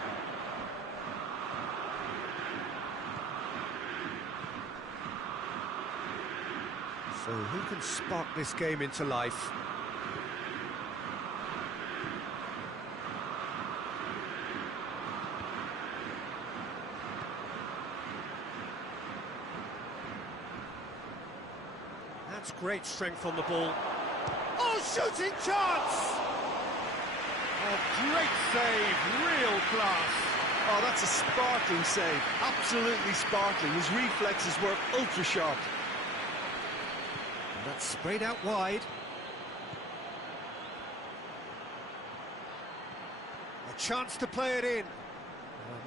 So who can spark this game into life? That's great strength on the ball. Oh, shooting chance! Oh, great save, real class. Oh, that's a sparkling save, absolutely sparkling. His reflexes were ultra-sharp. And that's sprayed out wide. A chance to play it in.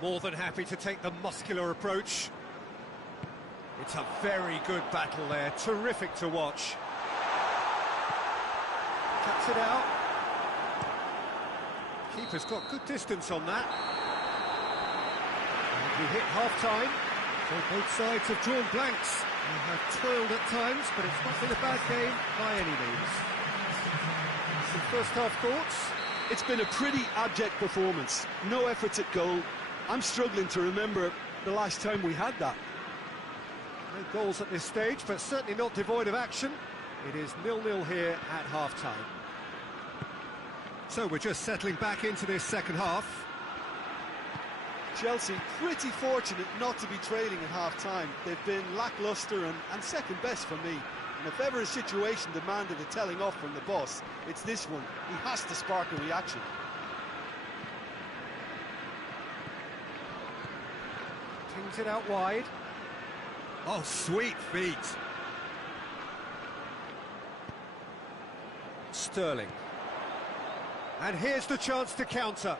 More than happy to take the muscular approach. It's a very good battle there, terrific to watch. Cuts it out. Keeper's got good distance on that. And we hit half-time, so both sides have drawn blanks. They have toiled at times, but it's not been a bad game by any means. Some first-half thoughts? It's been a pretty abject performance. No efforts at goal. I'm struggling to remember the last time we had that. No goals at this stage, but certainly not devoid of action. It is 0-0 here at half-time. So we're just settling back into this second half. Chelsea pretty fortunate not to be trailing at half-time. They've been lacklustre and second best for me. And if ever a situation demanded a telling off from the boss, it's this one. He has to spark a reaction. Pings it out wide. Oh, sweet feet. Sterling. And here's the chance to counter.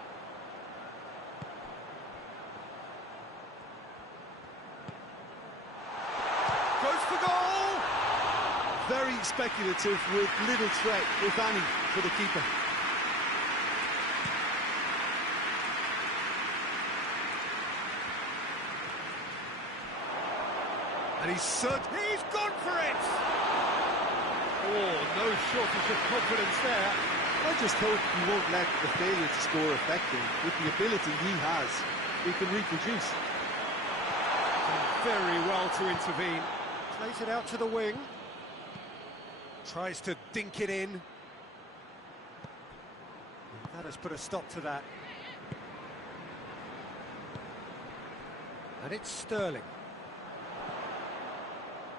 Goes for goal! Very speculative with little threat, if any, for the keeper. And he's gone for it! Oh, no shortage of confidence there. I just hope he won't let the failure to score affect him. With the ability he has, he can reproduce. Very well to intervene. Plays it out to the wing. Tries to dink it in. That has put a stop to that. And it's Sterling.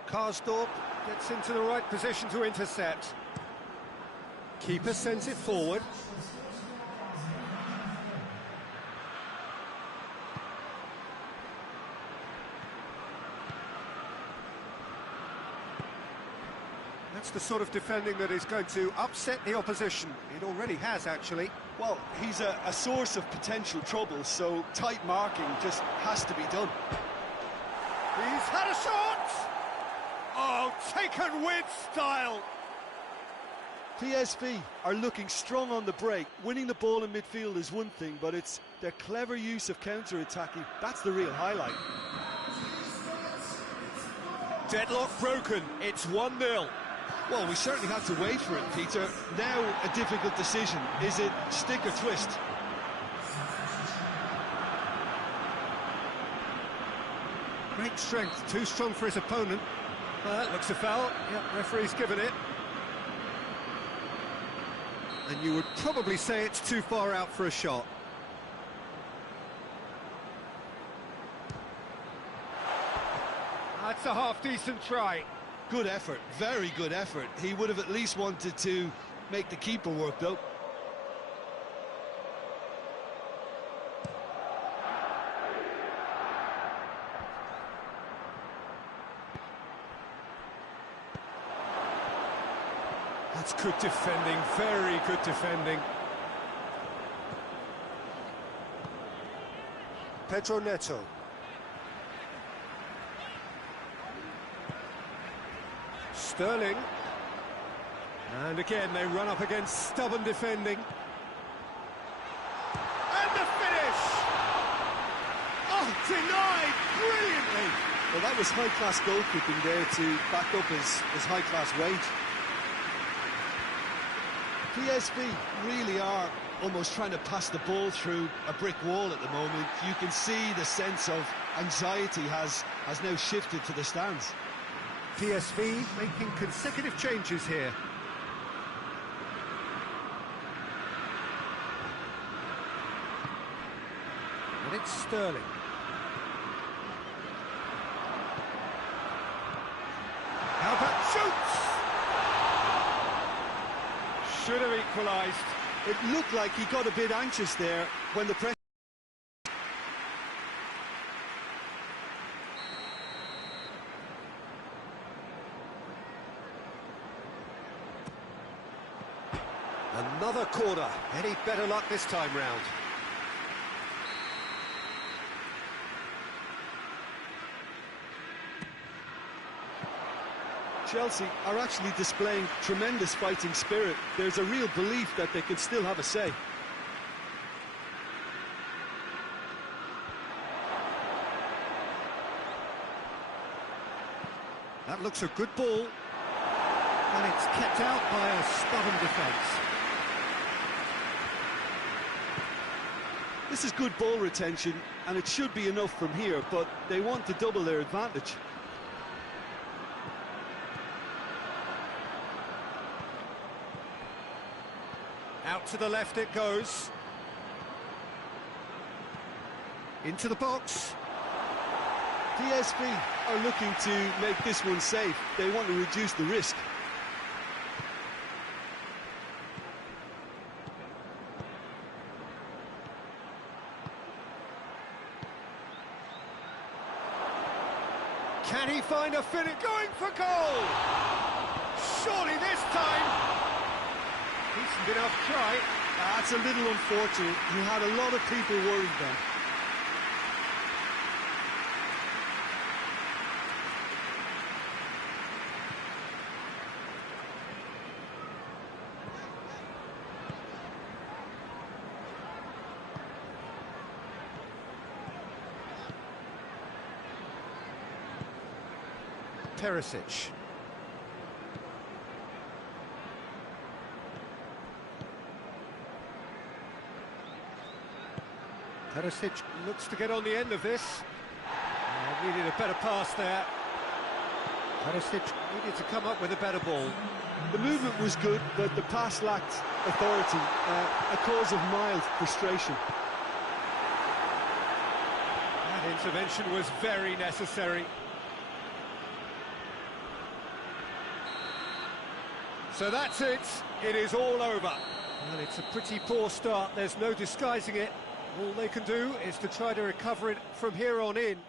Karsdorp gets into the right position to intercept. Keeper sends it forward. That's the sort of defending that is going to upset the opposition. It already has, actually. Well, he's a source of potential trouble, so tight marking just has to be done. He's had a shot! Oh, taken with style! PSV are looking strong on the break. Winning the ball in midfield is one thing, but it's their clever use of counter-attacking. That's the real highlight. Deadlock broken. It's 1-0. Well, we certainly had to wait for it, Peter. Now a difficult decision. Is it stick or twist? Great strength, too strong for his opponent. That looks a foul. Yep, referee's given it. And you would probably say it's too far out for a shot. That's a half-decent try. Good effort, very good effort. He would have at least wanted to make the keeper work, though. That's good defending, very good defending. Pedro Neto. Sterling. And again, they run up against stubborn defending. And the finish! Oh, denied brilliantly! Well, that was high-class goalkeeping there to back up his high-class wage. PSV really are almost trying to pass the ball through a brick wall at the moment. You can see the sense of anxiety has now shifted to the stands. PSV making consecutive changes here. And it's Sterling. How about shoots? Should have equalised. It looked like he got a bit anxious there when the press... Another corner. Any better luck this time round? Chelsea are actually displaying tremendous fighting spirit. There's a real belief that they can still have a say. That looks a good ball. And it's kept out by a stubborn defence. This is good ball retention, and it should be enough from here, but they want to double their advantage. Out to the left it goes. Into the box. PSV are looking to make this one safe. They want to reduce the risk. Can he find a finish? Going for goal! Surely this time! Decent enough try. That's a little unfortunate. He had a lot of people worried then. Perisic. Perisic looks to get on the end of this. Needed a better pass there. Perisic needed to come up with a better ball. The movement was good, but the pass lacked authority, a cause of mild frustration. That intervention was very necessary. So that's it. It is all over. Well, it's a pretty poor start. There's no disguising it. All they can do is to try to recover it from here on in.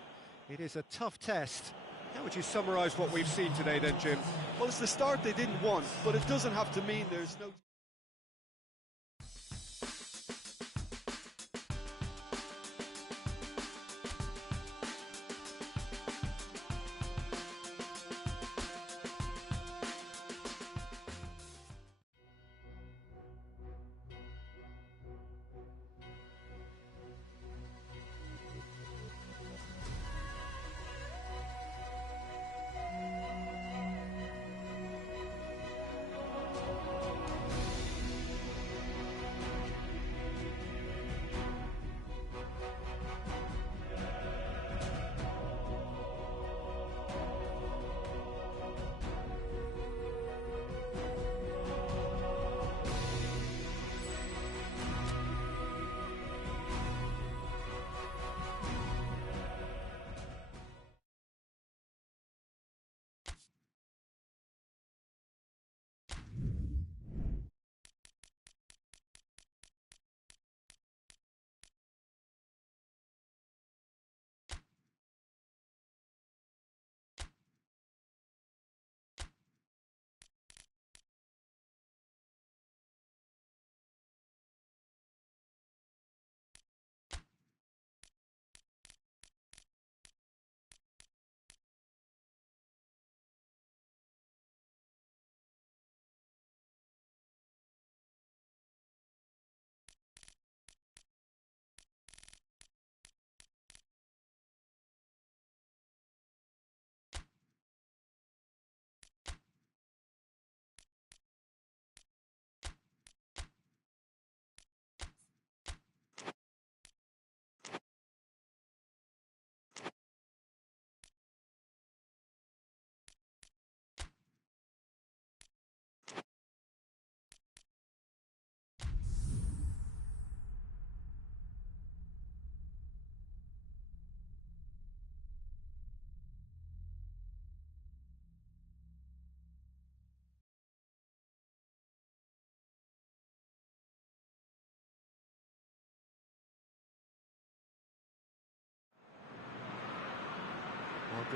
It is a tough test. How would you summarise what we've seen today then, Jim? Well, it's the start they didn't want, but it doesn't have to mean there's no...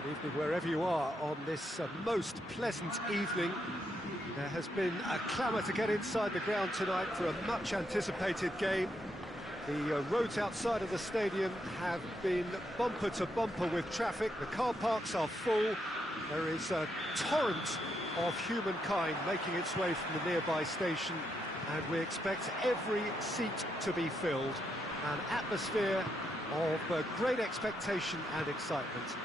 Good evening wherever you are on this most pleasant evening. There has been a clamour to get inside the ground tonight for a much-anticipated game. The roads outside of the stadium have been bumper to bumper with traffic. The car parks are full. There is a torrent of humankind making its way from the nearby station, and we expect every seat to be filled. An atmosphere of great expectation and excitement.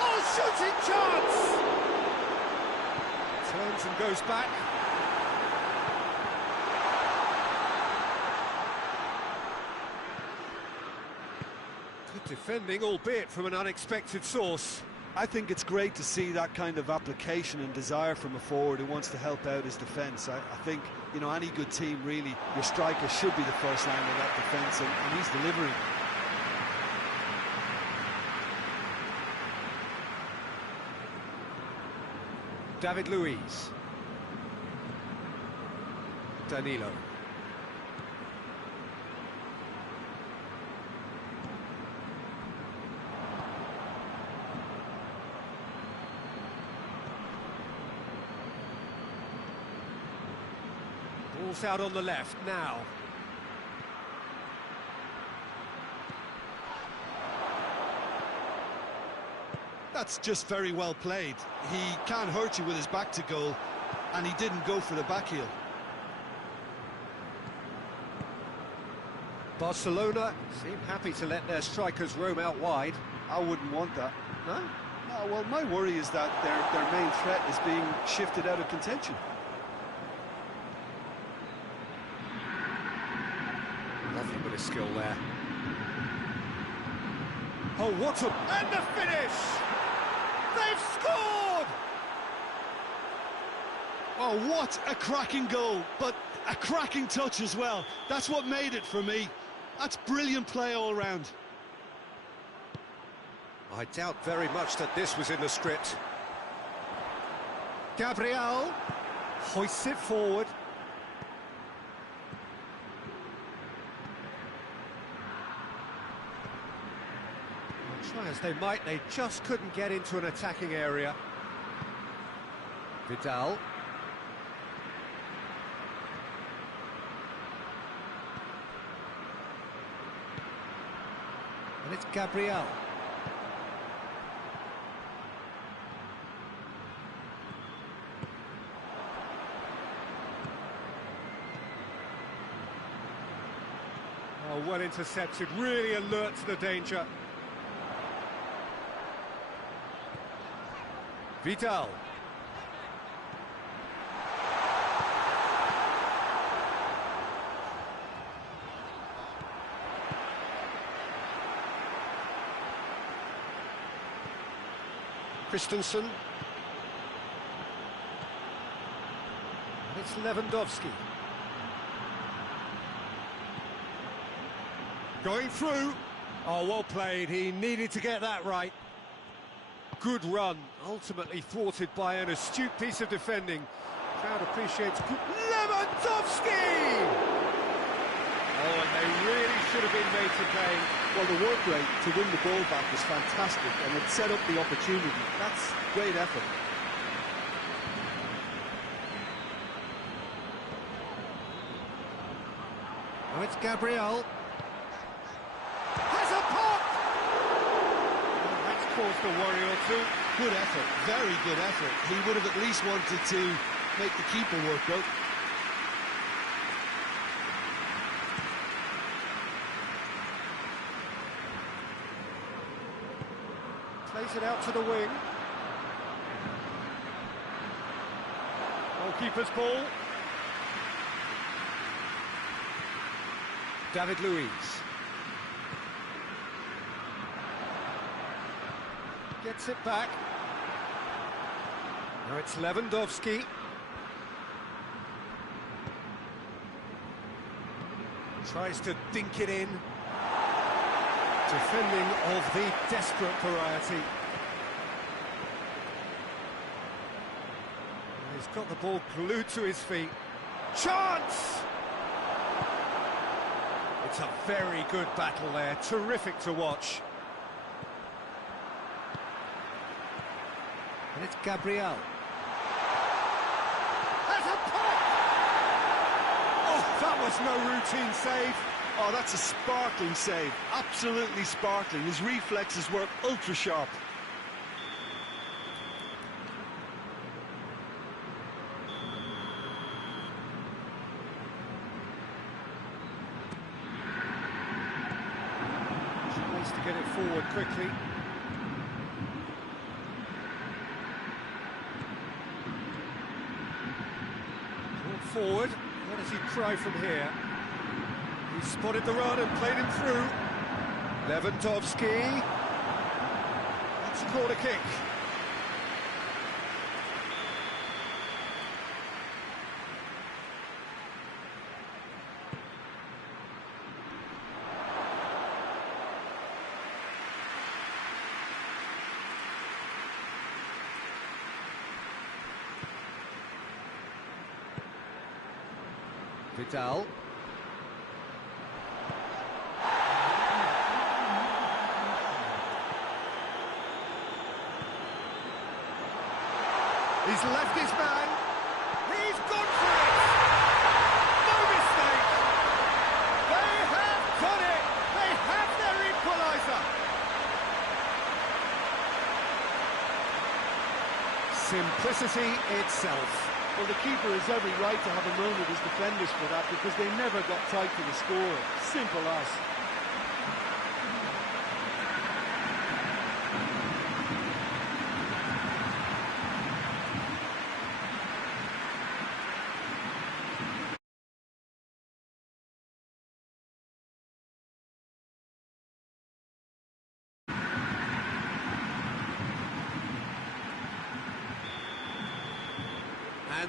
Oh, shooting chance! Turns and goes back. Good defending, albeit from an unexpected source. I think it's great to see that kind of application and desire from a forward who wants to help out his defence. I think, you know, any good team, really, your striker should be the first line of that defence, and he's delivering. David Luiz. Danilo. Ball's out on the left now. That's just very well played. He can't hurt you with his back to goal, and he didn't go for the back heel. Barcelona seem happy to let their strikers roam out wide. I wouldn't want that. No? No, well, my worry is that their main threat is being shifted out of contention. Nothing but a skill there. Oh, what a... And the finish! They've scored! Oh, what a cracking goal, but a cracking touch as well. That's what made it for me. That's brilliant play all round. I doubt very much that this was in the script. Gabriel hoists it forward. Try as they might, they just couldn't get into an attacking area. Vidal. And it's Gabriel. Oh, well intercepted, really alert to the danger. Vidal. Christensen. And it's Lewandowski. Going through. Oh, well played. He needed to get that right. Good run, ultimately thwarted by an astute piece of defending. Crowd appreciates Lewandowski! Oh, and they really should have been made to pay. Well, the work rate to win the ball back was fantastic, and it set up the opportunity. That's great effort. Now it's Gabriel. Has a pop! Oh, that's caused a worry or two. Good effort, very good effort. He would have at least wanted to make the keeper work out. Plays it out to the wing. Goalkeeper's ball. David Luiz. Gets it back. Now it's Lewandowski. Tries to dink it in. Defending of the desperate variety. He's got the ball glued to his feet. Chance! It's a very good battle there, terrific to watch. And it's Gabriel. That's a pop! Oh, that was no routine save. Oh, that's a sparkling save, absolutely sparkling. His reflexes were ultra sharp. Nice to get it forward quickly. Forward, what does he try from here? He spotted the run and played him through. Lewandowski. That's a corner kick. Vidal. He's left his man. He's gone for it. No mistake. They have done it. They have their equaliser. Simplicity itself. Well, the keeper has every right to have a moan at his defenders for that because they never got tight to the score. Simple as.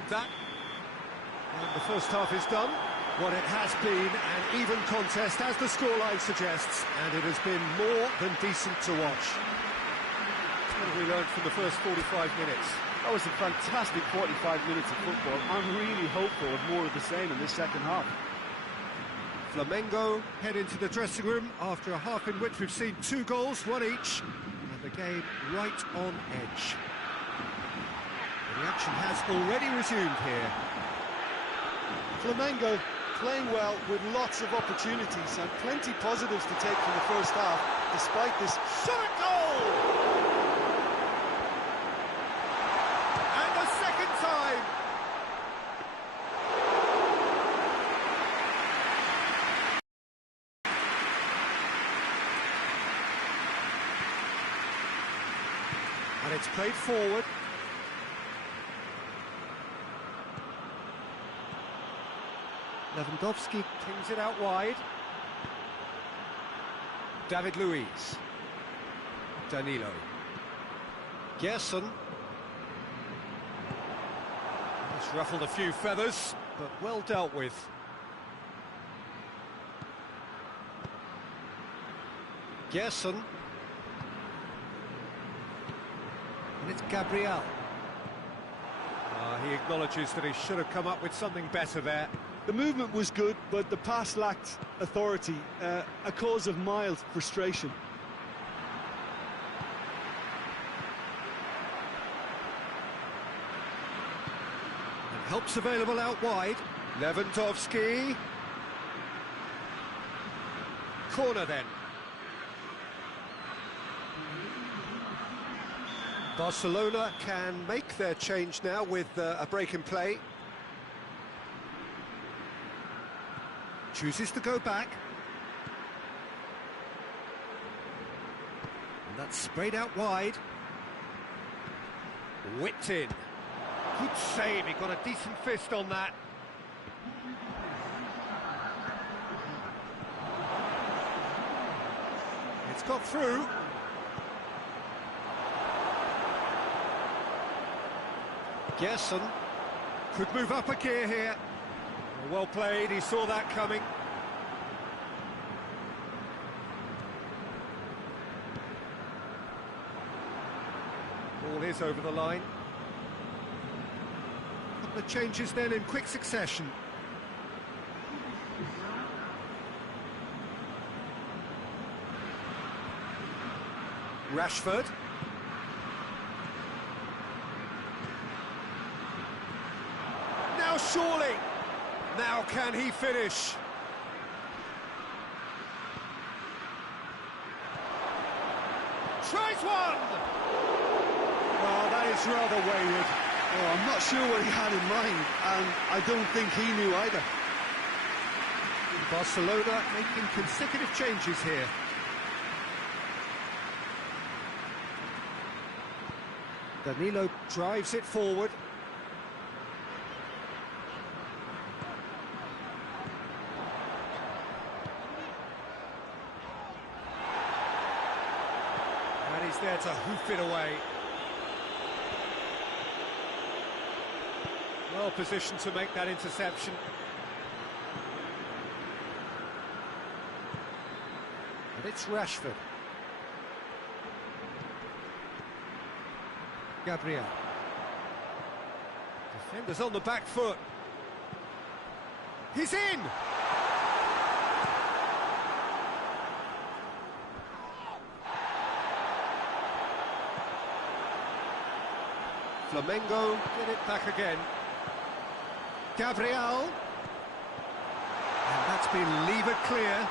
And the first half is done. What it has been an even contest, as the scoreline suggests, and it has been more than decent to watch. What have we learned from the first 45 minutes? That was a fantastic 45 minutes of football. I'm really hopeful of more of the same in this second half. Flamengo head into the dressing room after a half in which we've seen 2 goals, 1 each, and the game right on edge. The action has already resumed here. Flamengo playing well with lots of opportunities and plenty positives to take from the first half, despite this shot at goal! And the second time! And it's played forward. Lewandowski pings it out wide. David Luiz. Danilo. Gerson. It's ruffled a few feathers, but well dealt with. Gerson. And it's Gabriel. He acknowledges that he should have come up with something better there. The movement was good, but the pass lacked authority, a cause of mild frustration. And help's available out wide. Lewandowski. Corner then. Barcelona can make their change now with a break in play. Chooses to go back. And that's sprayed out wide. Whipped in. Good save, he got a decent fist on that. It's got through. Gerson could move up a gear here. Well played, he saw that coming. Ball is over the line. Couple of changes then in quick succession. Rashford. Now surely. Now can he finish? Tries one! Oh, that is rather wayward. Oh, I'm not sure what he had in mind, and I don't think he knew either. Barcelona making consecutive changes here. Danilo drives it forward. And he's there to hoof it away. Well positioned to make that interception. And it's Rashford. Gabriel. Defenders on the back foot. He's in! Flamengo get it back again. Gabriel. And that's been levered clear.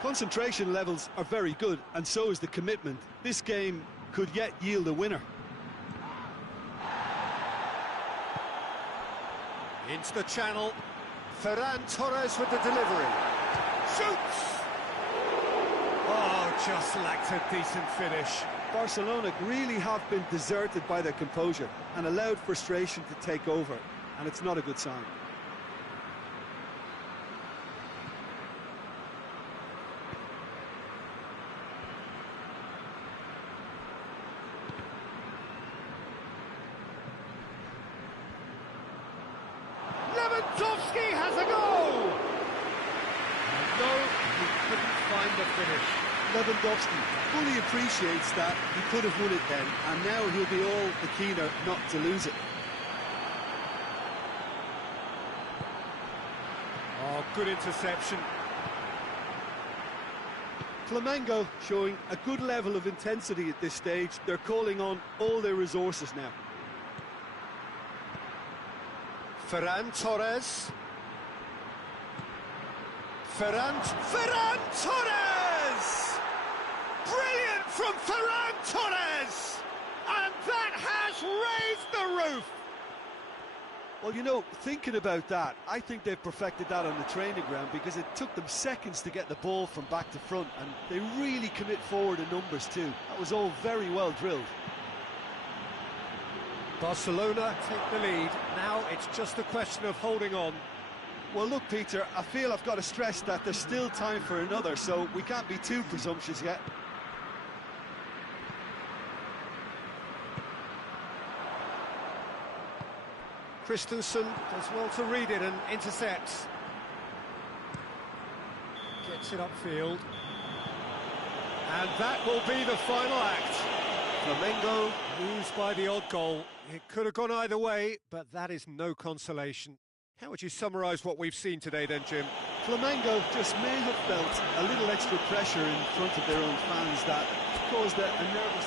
Concentration levels are very good, and so is the commitment. This game could yet yield a winner. Into the channel. Ferran Torres with the delivery. Shoots! Oh, just lacked a decent finish. Barcelona really have been deserted by their composure and allowed frustration to take over, and it's not a good sign. Lewandowski has a goal! No, he couldn't find the finish. Lewandowski fully appreciates that he could have won it then, and now he'll be all the keener not to lose it. Oh, good interception. Flamengo showing a good level of intensity at this stage. They're calling on all their resources now. Ferran Torres. Ferran Torres! Brilliant from Ferran Torres! And that has raised the roof! Well, you know, thinking about that, I think they've perfected that on the training ground, because it took them seconds to get the ball from back to front, and they really commit forward in numbers too. That was all very well drilled. Barcelona take the lead. Now it's just a question of holding on. Well, look, Peter, I feel I've got to stress that there's still time for another, so we can't be too presumptuous yet. Christensen does well to read it and intercepts. Gets it upfield. And that will be the final act. Flamengo lose by the odd goal. It could have gone either way, but that is no consolation. How would you summarise what we've seen today then, Jim? Flamengo just may have felt a little extra pressure in front of their own fans that caused a nervous...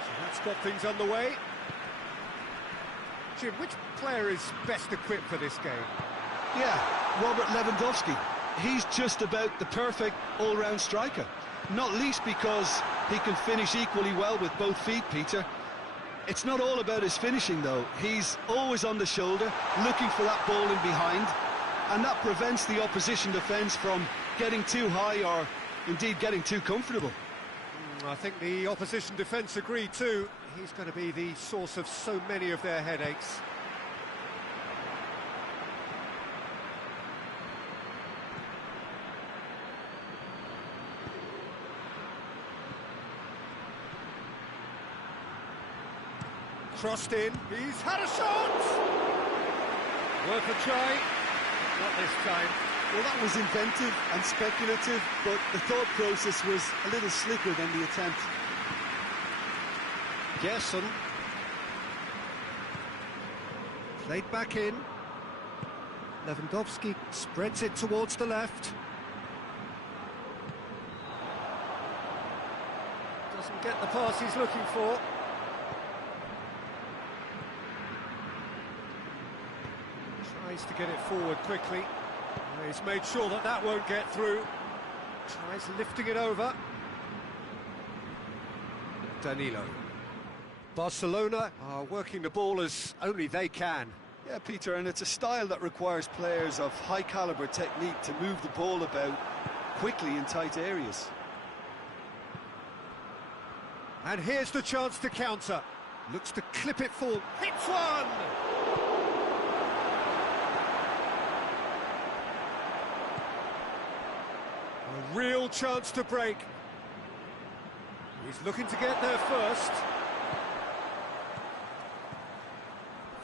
So that's got things underway. Jim, which player is best equipped for this game? Yeah, Robert Lewandowski. He's just about the perfect all-round striker. Not least because he can finish equally well with both feet, Peter. It's not all about his finishing, though. He's always on the shoulder, looking for that ball in behind, and that prevents the opposition defence from getting too high or, indeed, getting too comfortable. I think the opposition defence agree too. He's going to be the source of so many of their headaches. Crossed in, he's had a shot! Worth a try, not this time. Well, that was inventive and speculative, but the thought process was a little slicker than the attempt. Gerson. Played back in. Lewandowski spreads it towards the left. Doesn't get the pass he's looking for. Tries to get it forward quickly. He's made sure that that won't get through. Tries lifting it over. Danilo. Barcelona are working the ball as only they can. Yeah, Peter, and it's a style that requires players of high-caliber technique to move the ball about quickly in tight areas. And here's the chance to counter. Looks to clip it full. Hits one! A real chance to break. He's looking to get there first.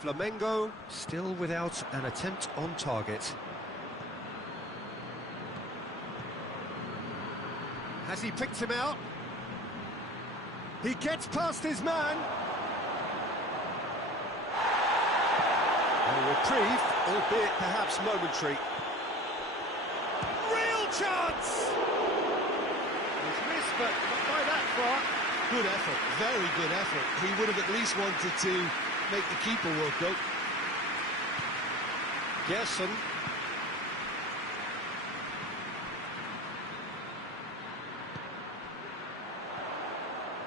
Flamengo still without an attempt on target. Has he picked him out? He gets past his man. A reprieve, albeit perhaps momentary. Real chance! He's missed, but not by that far. Good effort, very good effort. He would have at least wanted to make the keeper work, though. Gerson.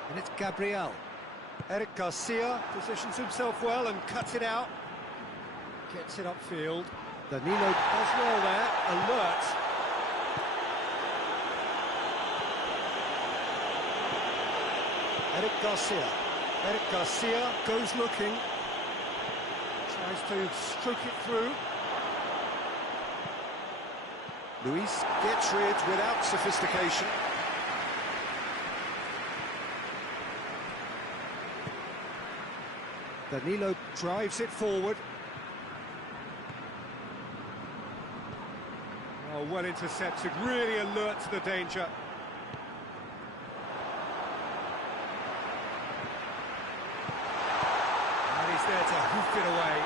And it's Gabriel. Eric Garcia positions himself well and cuts it out. Gets it upfield. Danilo does well there, alert. Eric Garcia. Eric Garcia goes looking. Tries to stroke it through. Luis gets rid without sophistication. Danilo drives it forward. Oh, well intercepted, really alert to the danger. And he's there to hoof it away.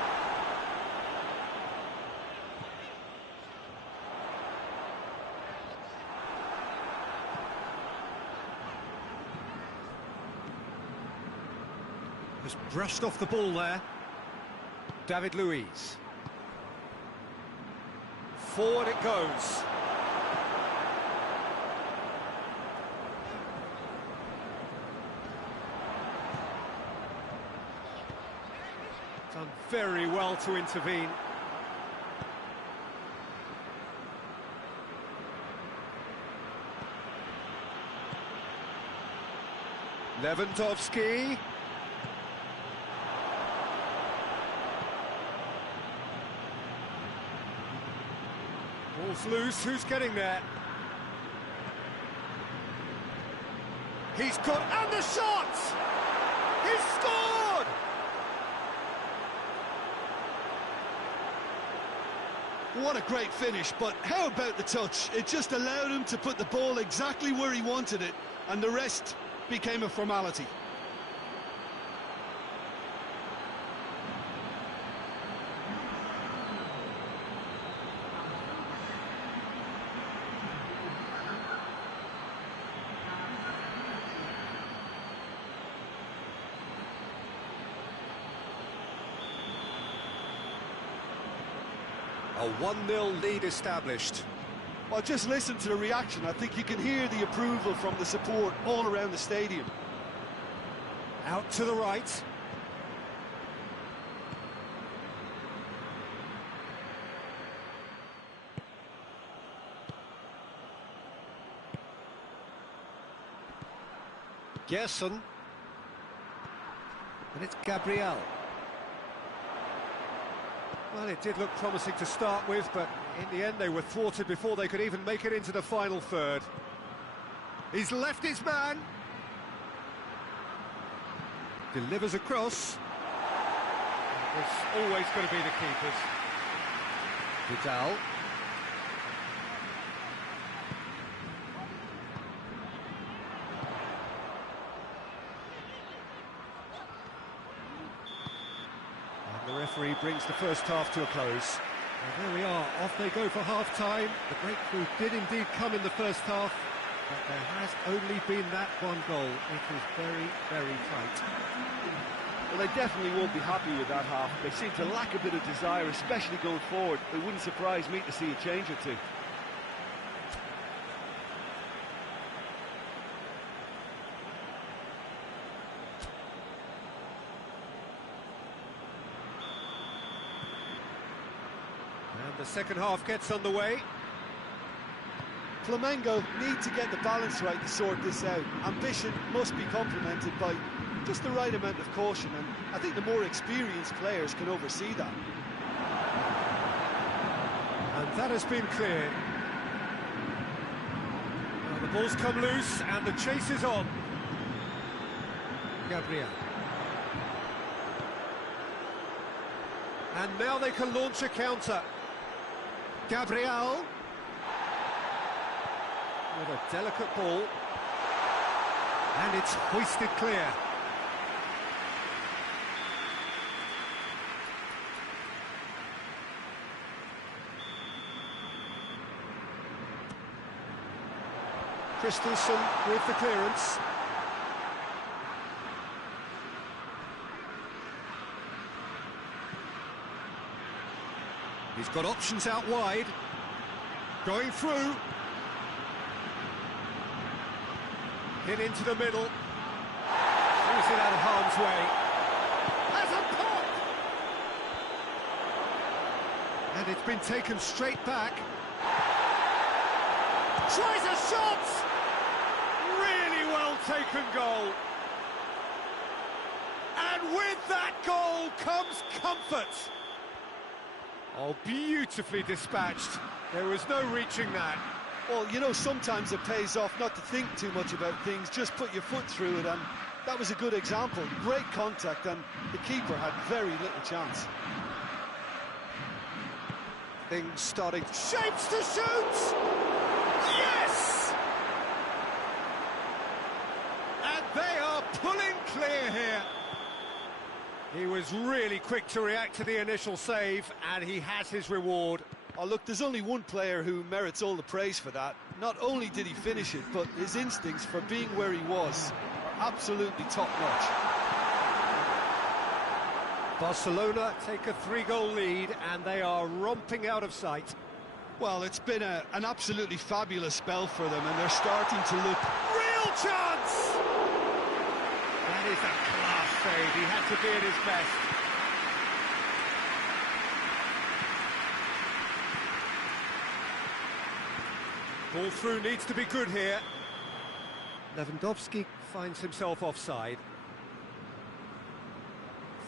Just brushed off the ball there. David Luiz. Forward it goes. Done very well to intervene. Lewandowski. Ball's loose, who's getting there? He's got, and the shot! He's scored! What a great finish, but how about the touch? It just allowed him to put the ball exactly where he wanted it, and the rest became a formality. A 1-0 lead established. Well, just listen to the reaction. I think you can hear the approval from the support all around the stadium. Out to the right. Gerson. And it's Gabriel. Well, it did look promising to start with, but in the end they were thwarted before they could even make it into the final third. He's left his man. Delivers across. It's always going to be the keepers. Vidal. referee brings the first half to a close. And there we are, off they go for half-time. The breakthrough did indeed come in the first half, but there has only been that one goal. It is very, very tight. Well, they definitely won't be happy with that half. They seem to lack a bit of desire, especially going forward. It wouldn't surprise me to see a change or two. And the second half gets underway. Flamengo need to get the balance right to sort this out. Ambition must be complemented by just the right amount of caution, and I think the more experienced players can oversee that. And that has been clear. Now the ball's come loose and the chase is on. Gabriel. And now they can launch a counter. Gabriel. With a delicate ball. And it's hoisted clear. Christensen with the clearance. He's got options out wide. Going through. Hit into the middle. Moves it out of harm's way. Has a pop! And it's been taken straight back. Tries a shot! Really well taken goal. And with that goal comes comfort. Oh, beautifully dispatched. There was no reaching that. Well, you know, sometimes it pays off not to think too much about things, just put your foot through it, and that was a good example. Great contact, and the keeper had very little chance. Things starting. Shapes to shoot! Yes! And they are pulling clear here. He was really quick to react to the initial save, and he has his reward. Oh, look, there's only one player who merits all the praise for that. Not only did he finish it, but his instincts for being where he was are absolutely top-notch. Barcelona take a 3-goal lead, and they are romping out of sight. Well, it's been an absolutely fabulous spell for them, and they're starting to look... Real chance! That is a class save. He had to be at his best. Ball through needs to be good here. Lewandowski finds himself offside.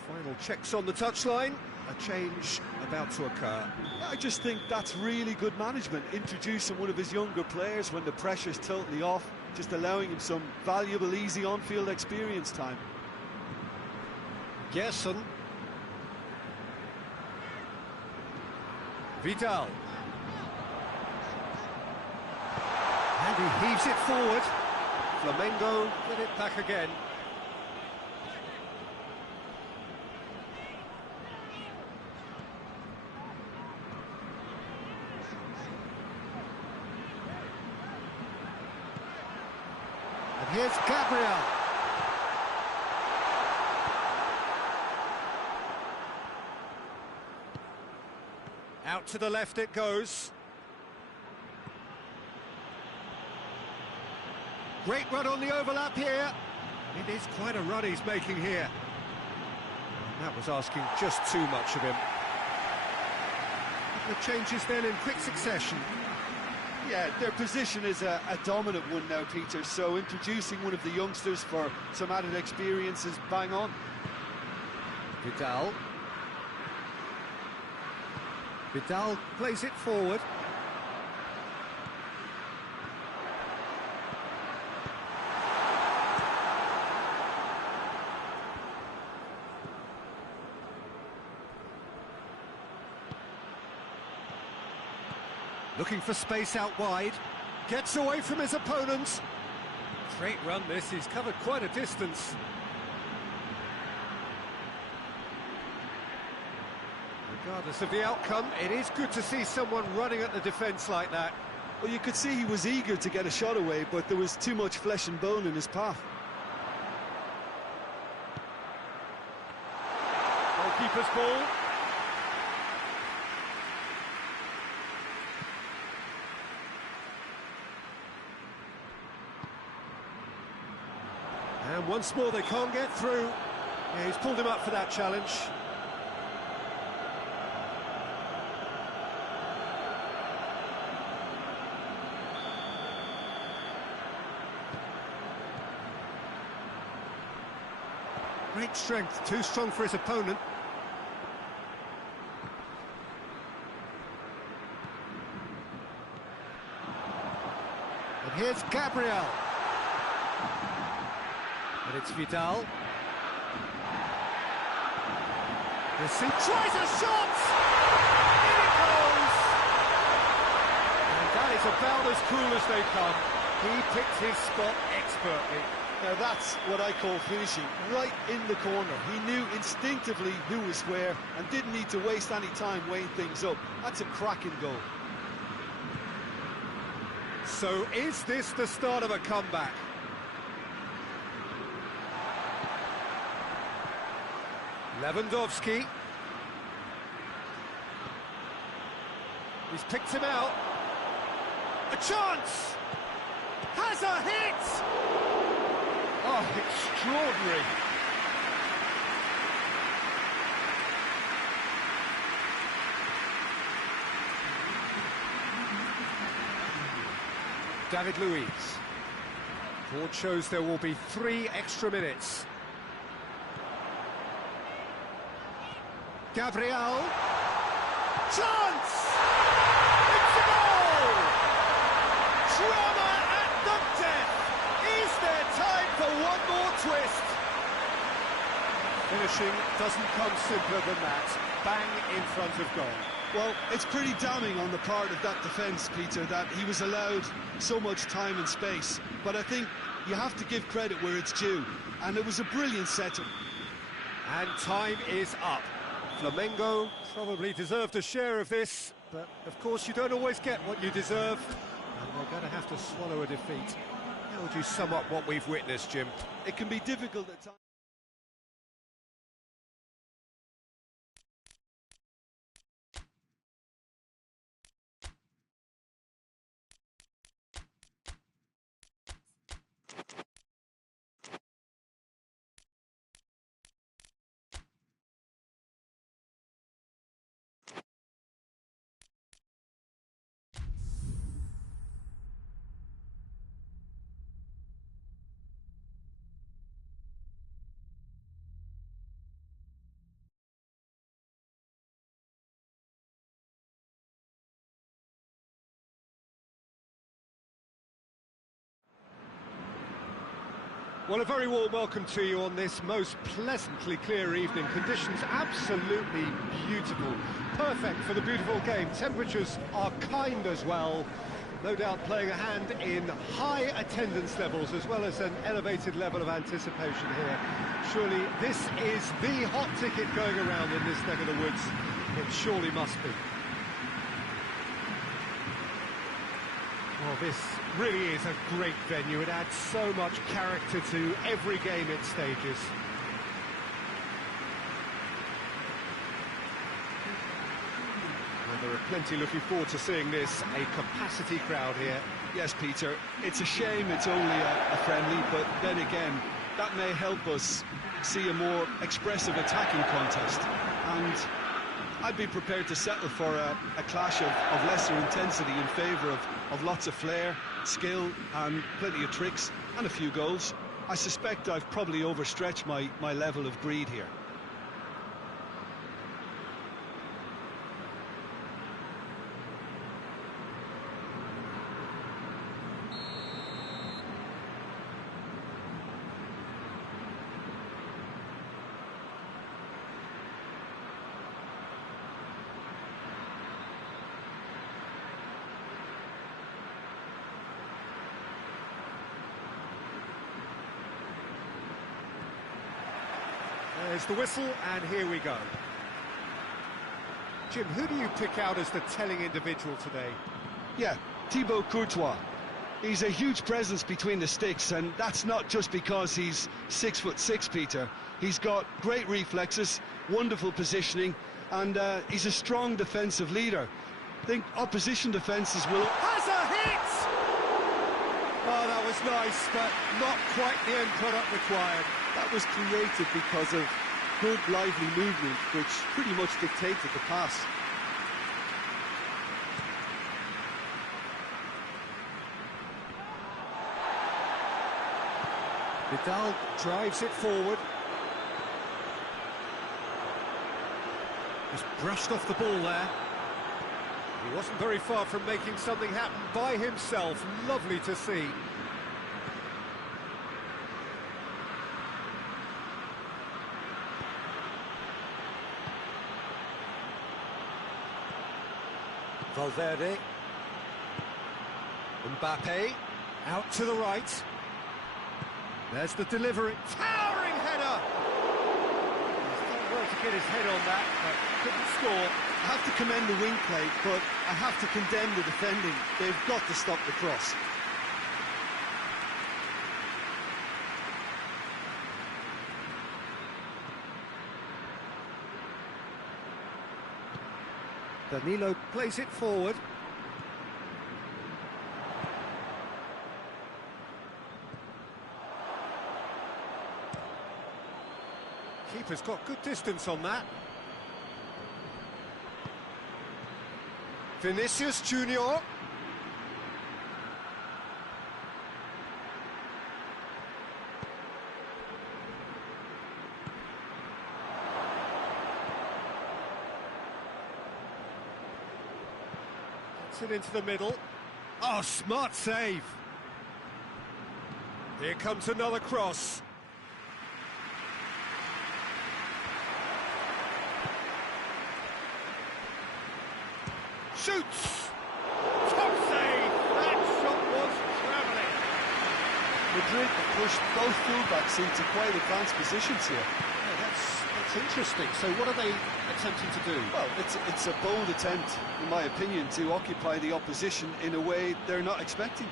Final checks on the touchline. A change about to occur. I just think that's really good management, introducing one of his younger players when the pressure's totally off, just allowing him some valuable, easy on-field experience time. Gerson. Vidal. And he heaves it forward. Flamengo get it back again. And here's Gabriel. Out to the left it goes. Great run on the overlap here. It is quite a run he's making here. That was asking just too much of him. The changes then in quick succession. Yeah, their position is a dominant one now, Peter, so introducing one of the youngsters for some added experience is bang on. Vidal. Vidal plays it forward. Looking for space out wide. Gets away from his opponents. Great run this, he's covered quite a distance. Regardless of the outcome, it is good to see someone running at the defence like that. Well, you could see he was eager to get a shot away, but there was too much flesh and bone in his path. Goalkeeper's ball. And once more they can't get through. Yeah, he's pulled him up for that challenge. Great strength, too strong for his opponent. And here's Gabriel. And it's Vidal. He tries a shot! In it goes! And that is about as cool as they come. He picked his spot expertly. Now that's what I call finishing, right in the corner. He knew instinctively who was where and didn't need to waste any time weighing things up. That's a cracking goal. So is this the start of a comeback? Lewandowski. He's picked him out. A chance! Has a hit! Oh, extraordinary. David Luiz. Board shows there will be 3 extra minutes. Gabriel. Chance! It's a goal! Drama at the death! Is there time for one more twist? Finishing doesn't come simpler than that. Bang in front of goal. Well, it's pretty damning on the part of that defence, Peter, that he was allowed so much time and space. But I think you have to give credit where it's due. And it was a brilliant setup. And time is up. Flamengo probably deserved a share of this, but of course you don't always get what you deserve, and they're going to have to swallow a defeat. How would you sum up what we've witnessed, Jim? It can be difficult at times. Well, a very warm welcome to you on this most pleasantly clear evening. Conditions absolutely beautiful. Perfect for the beautiful game. Temperatures are kind as well. No doubt playing a hand in high attendance levels as well as an elevated level of anticipation here. Surely this is the hot ticket going around in this neck of the woods. It surely must be. Well, this really is a great venue. It adds so much character to every game it stages. And there are plenty looking forward to seeing this. A capacity crowd here. Yes, Peter, it's a shame it's only a friendly, but then again, that may help us see a more expressive attacking contest. And I'd be prepared to settle for a clash of lesser intensity in favour of lots of flair, skill and plenty of tricks and a few goals. I suspect I've probably overstretched my level of greed here. There's the whistle, and here we go. Jim, who do you pick out as the telling individual today? Yeah, Thibaut Courtois. He's a huge presence between the sticks, and that's not just because he's 6'6", Peter. He's got great reflexes, wonderful positioning, and he's a strong defensive leader. I think opposition defences will... Has a hit! Oh, that was nice, but not quite the end product required. That was created because of good, lively movement, which pretty much dictated the pass. Vidal drives it forward. Just brushed off the ball there. He wasn't very far from making something happen by himself. Lovely to see. Valverde. Mbappe. Out to the right. There's the delivery. Towering header! He's done well to get his head on that, but couldn't score. I have to commend the wing play, but I have to condemn the defending. They've got to stop the cross. Danilo plays it forward. Keeper's got good distance on that. Vinicius Junior. Gets it into the middle. Oh, smart save. Here comes another cross. Shoots! Top save! That shot was travelling. Madrid pushed both fullbacks into quite advanced positions here. Yeah, that's interesting. So what are they attempting to do? Well, it's a bold attempt, in my opinion, to occupy the opposition in a way they're not expecting.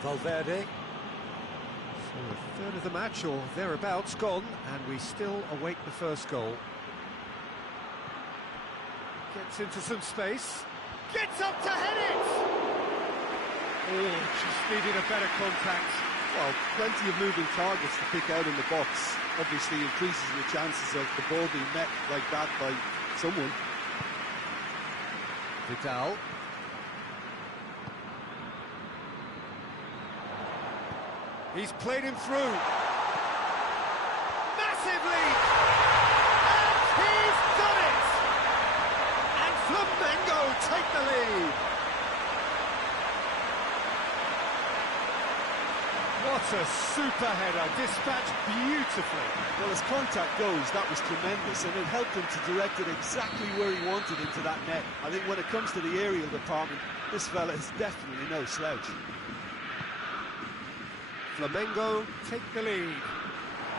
Valverde. So a third of the match or thereabouts gone, and we still await the first goal. Gets into some space. Gets up to head it! Oh, just needed a better contact. Well, plenty of moving targets to pick out in the box. Obviously increases the chances of the ball being met like that by someone. Vidal. He's played him through. Massive lead! And he's done it! And Flamengo take the lead! What a super header, dispatched beautifully. Well, as contact goes, that was tremendous, and it helped him to direct it exactly where he wanted into that net. I think when it comes to the aerial department, this fella is definitely no slouch. Flamengo take the lead.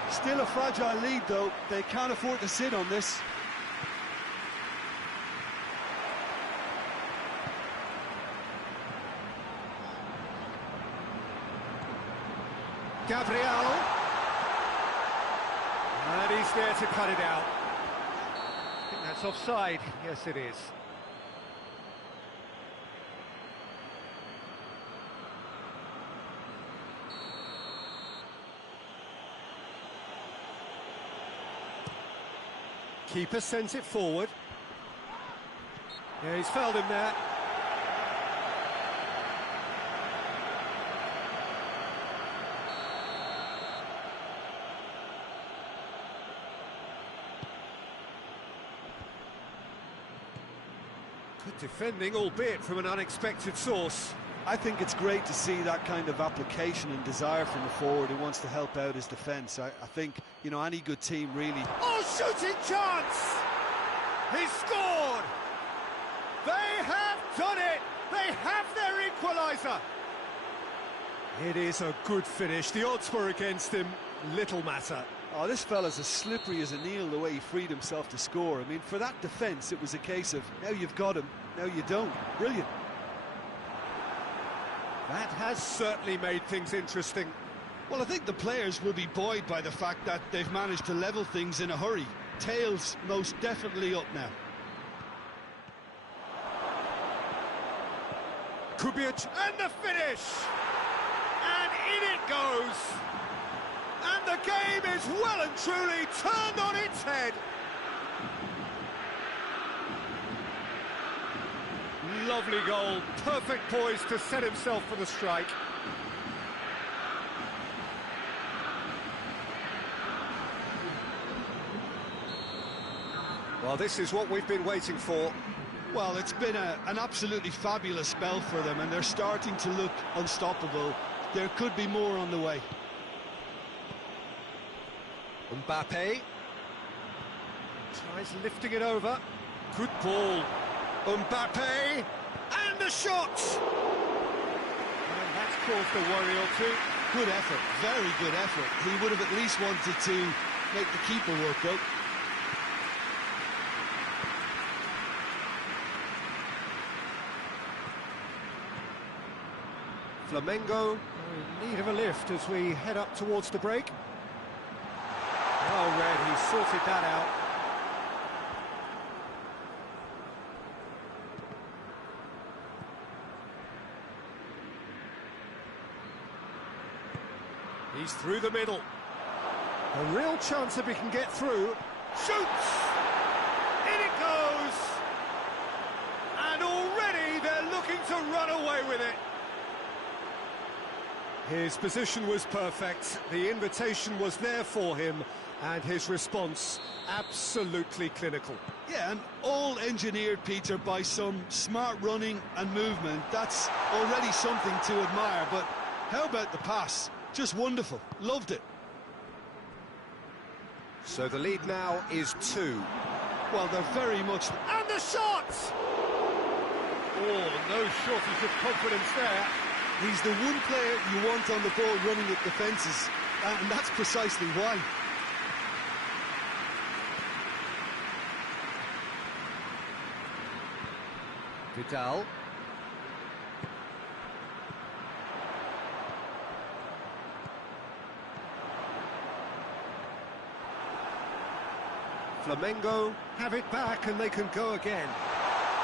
Still a fragile lead, though. They can't afford to sit on this. Gabriel. And he's there to cut it out. I think that's offside. Yes, it is. Keeper sends it forward. Yeah, he's fouled him there. Good defending, albeit from an unexpected source. I think it's great to see that kind of application and desire from a forward who wants to help out his defence. I think, you know, any good team really... Oh, shooting chance! He's scored! They have done it! They have their equaliser! It is a good finish. The odds were against him, little matter. Oh, this fella's as slippery as an eel, the way he freed himself to score. I mean, for that defence, it was a case of, now you've got him, now you don't. Brilliant. That has certainly made things interesting. Well, I think the players will be buoyed by the fact that they've managed to level things in a hurry. Tails most definitely up now. Kubic, and the finish! And in it goes! And the game is well and truly turned on its head! Lovely goal, perfect poise to set himself for the strike. Well, this is what we've been waiting for. Well, it's been an absolutely fabulous spell for them, and they're starting to look unstoppable. There could be more on the way. Mbappe tries lifting it over. Good ball. Mbappe, and the shot! And that's caused a worry or two. Good effort, very good effort. He would have at least wanted to make the keeper work though. Flamengo are in need of a lift as we head up towards the break. Well read, he sorted that out. He's through the middle. A real chance if he can get through. Shoots! In it goes! And already they're looking to run away with it. His position was perfect, the invitation was there for him, and his response absolutely clinical. Yeah, and all engineered, Peter, by some smart running and movement. That's already something to admire, but how about the pass? Just wonderful, loved it. So the lead now is 2. Well, they're very much... And the shot! Oh, no shortage of confidence there. He's the one player you want on the ball running at defences, and that's precisely why. Vidal. Flamengo have it back and they can go again.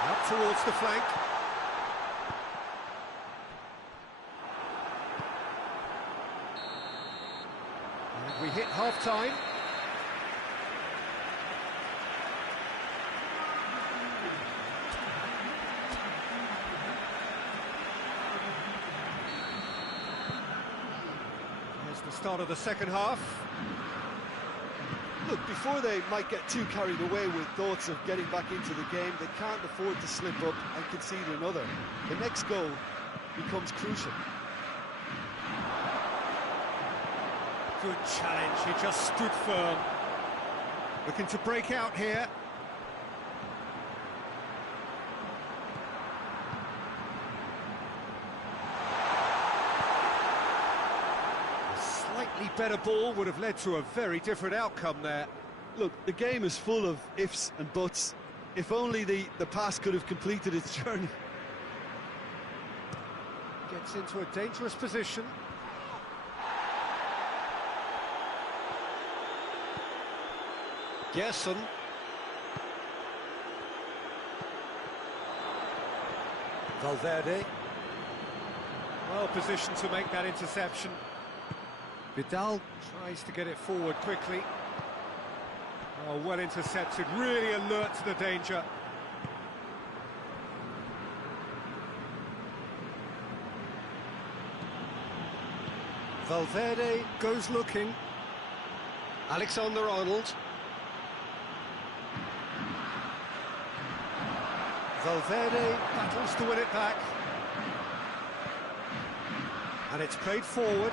Up towards the flank. And we hit half-time. There's the start of the second half. Look, before they might get too carried away with thoughts of getting back into the game, they can't afford to slip up and concede another. The next goal becomes crucial. Good challenge, he just stood firm. Looking to break out here. A slightly better ball would have led to a very different outcome there. Look, the game is full of ifs and buts. If only the pass could have completed its journey. Gets into a dangerous position. Gerson. Valverde. Well positioned to make that interception. Vidal tries to get it forward quickly. Oh, well intercepted, really alert to the danger. Valverde goes looking. Alexander-Arnold. Valverde battles to win it back. And it's played forward.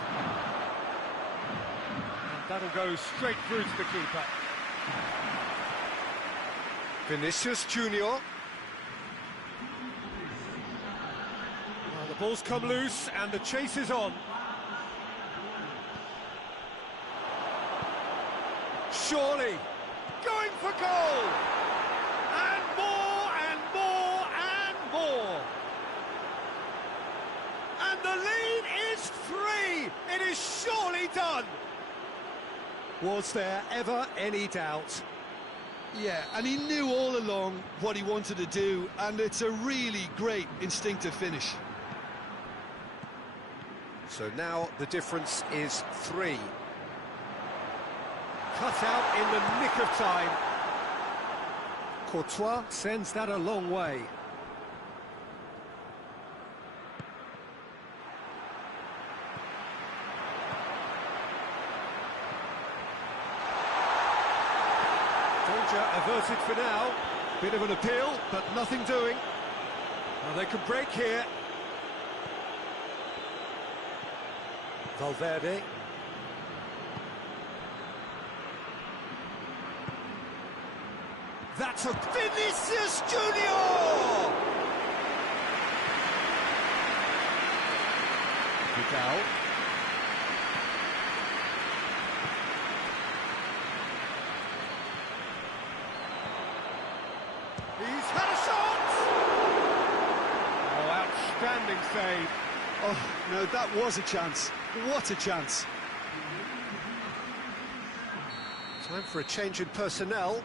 And that'll go straight through to the keeper. Vinicius Junior. Well, the ball's come loose and the chase is on. surely. Going for goal! And more, and more, and more! And the lead is 3! It is surely done! Was there ever any doubt? Yeah, and he knew all along what he wanted to do, and it's a really great instinctive finish. So now the difference is 3. Cut out in the nick of time. Courtois sends that a long way. Danger averted for now. Bit of an appeal, but nothing doing. Well, they could break here. Valverde. That's a Vinicius Junior! Vidal. He's had a shot! Oh, outstanding save. Oh, no, that was a chance. What a chance. Time for a change in personnel.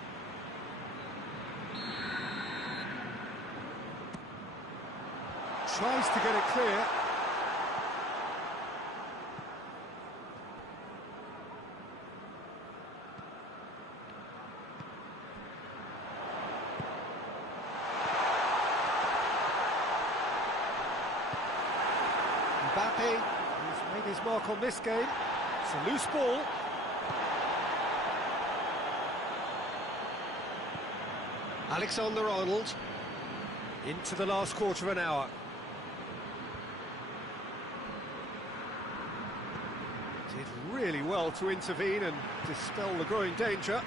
Tries to get it clear. Mbappe, he's made his mark on this game. It's a loose ball. Alexander-Arnold into the last quarter of an hour. Did really well to intervene and dispel the growing danger.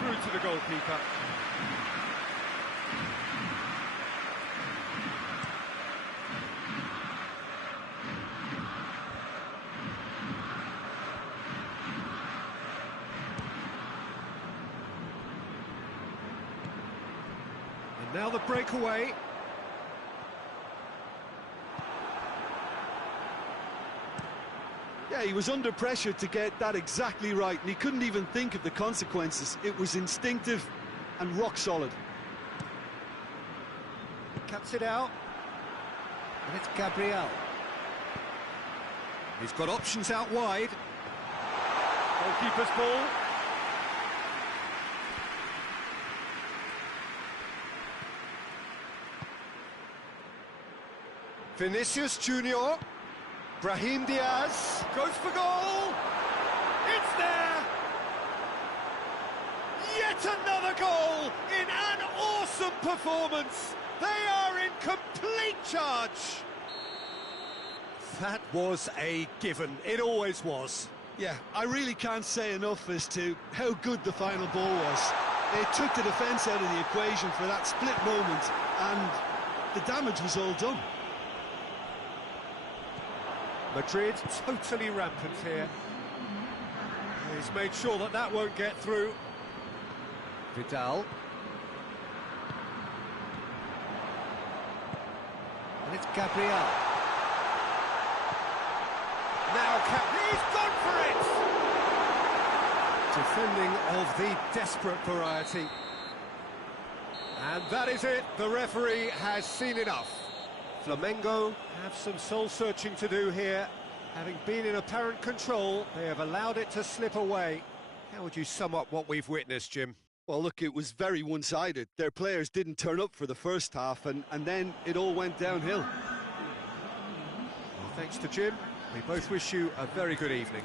Through to the goalkeeper. And now the breakaway. Yeah, he was under pressure to get that exactly right, and he couldn't even think of the consequences. It was instinctive and rock solid. Cuts it out. And it's Gabriel. He's got options out wide. Goalkeeper's ball. Vinicius Junior. Brahim Diaz goes for goal. It's there. Yet another goal in an awesome performance. They are in complete charge. That was a given. It always was. Yeah, I really can't say enough as to how good the final ball was. It took the defence out of the equation for that split moment, and the damage was all done. Madrid totally rampant here. He's made sure that that won't get through. Vidal. And it's Gabriel. Now he's gone for it! Defending of the desperate variety. And that is it. The referee has seen enough. Flamengo have some soul-searching to do here. Having been in apparent control, they have allowed it to slip away. How would you sum up what we've witnessed, Jim? Well, look, it was very one-sided. Their players didn't turn up for the first half, and then it all went downhill. Well, thanks to Jim. We both wish you a very good evening.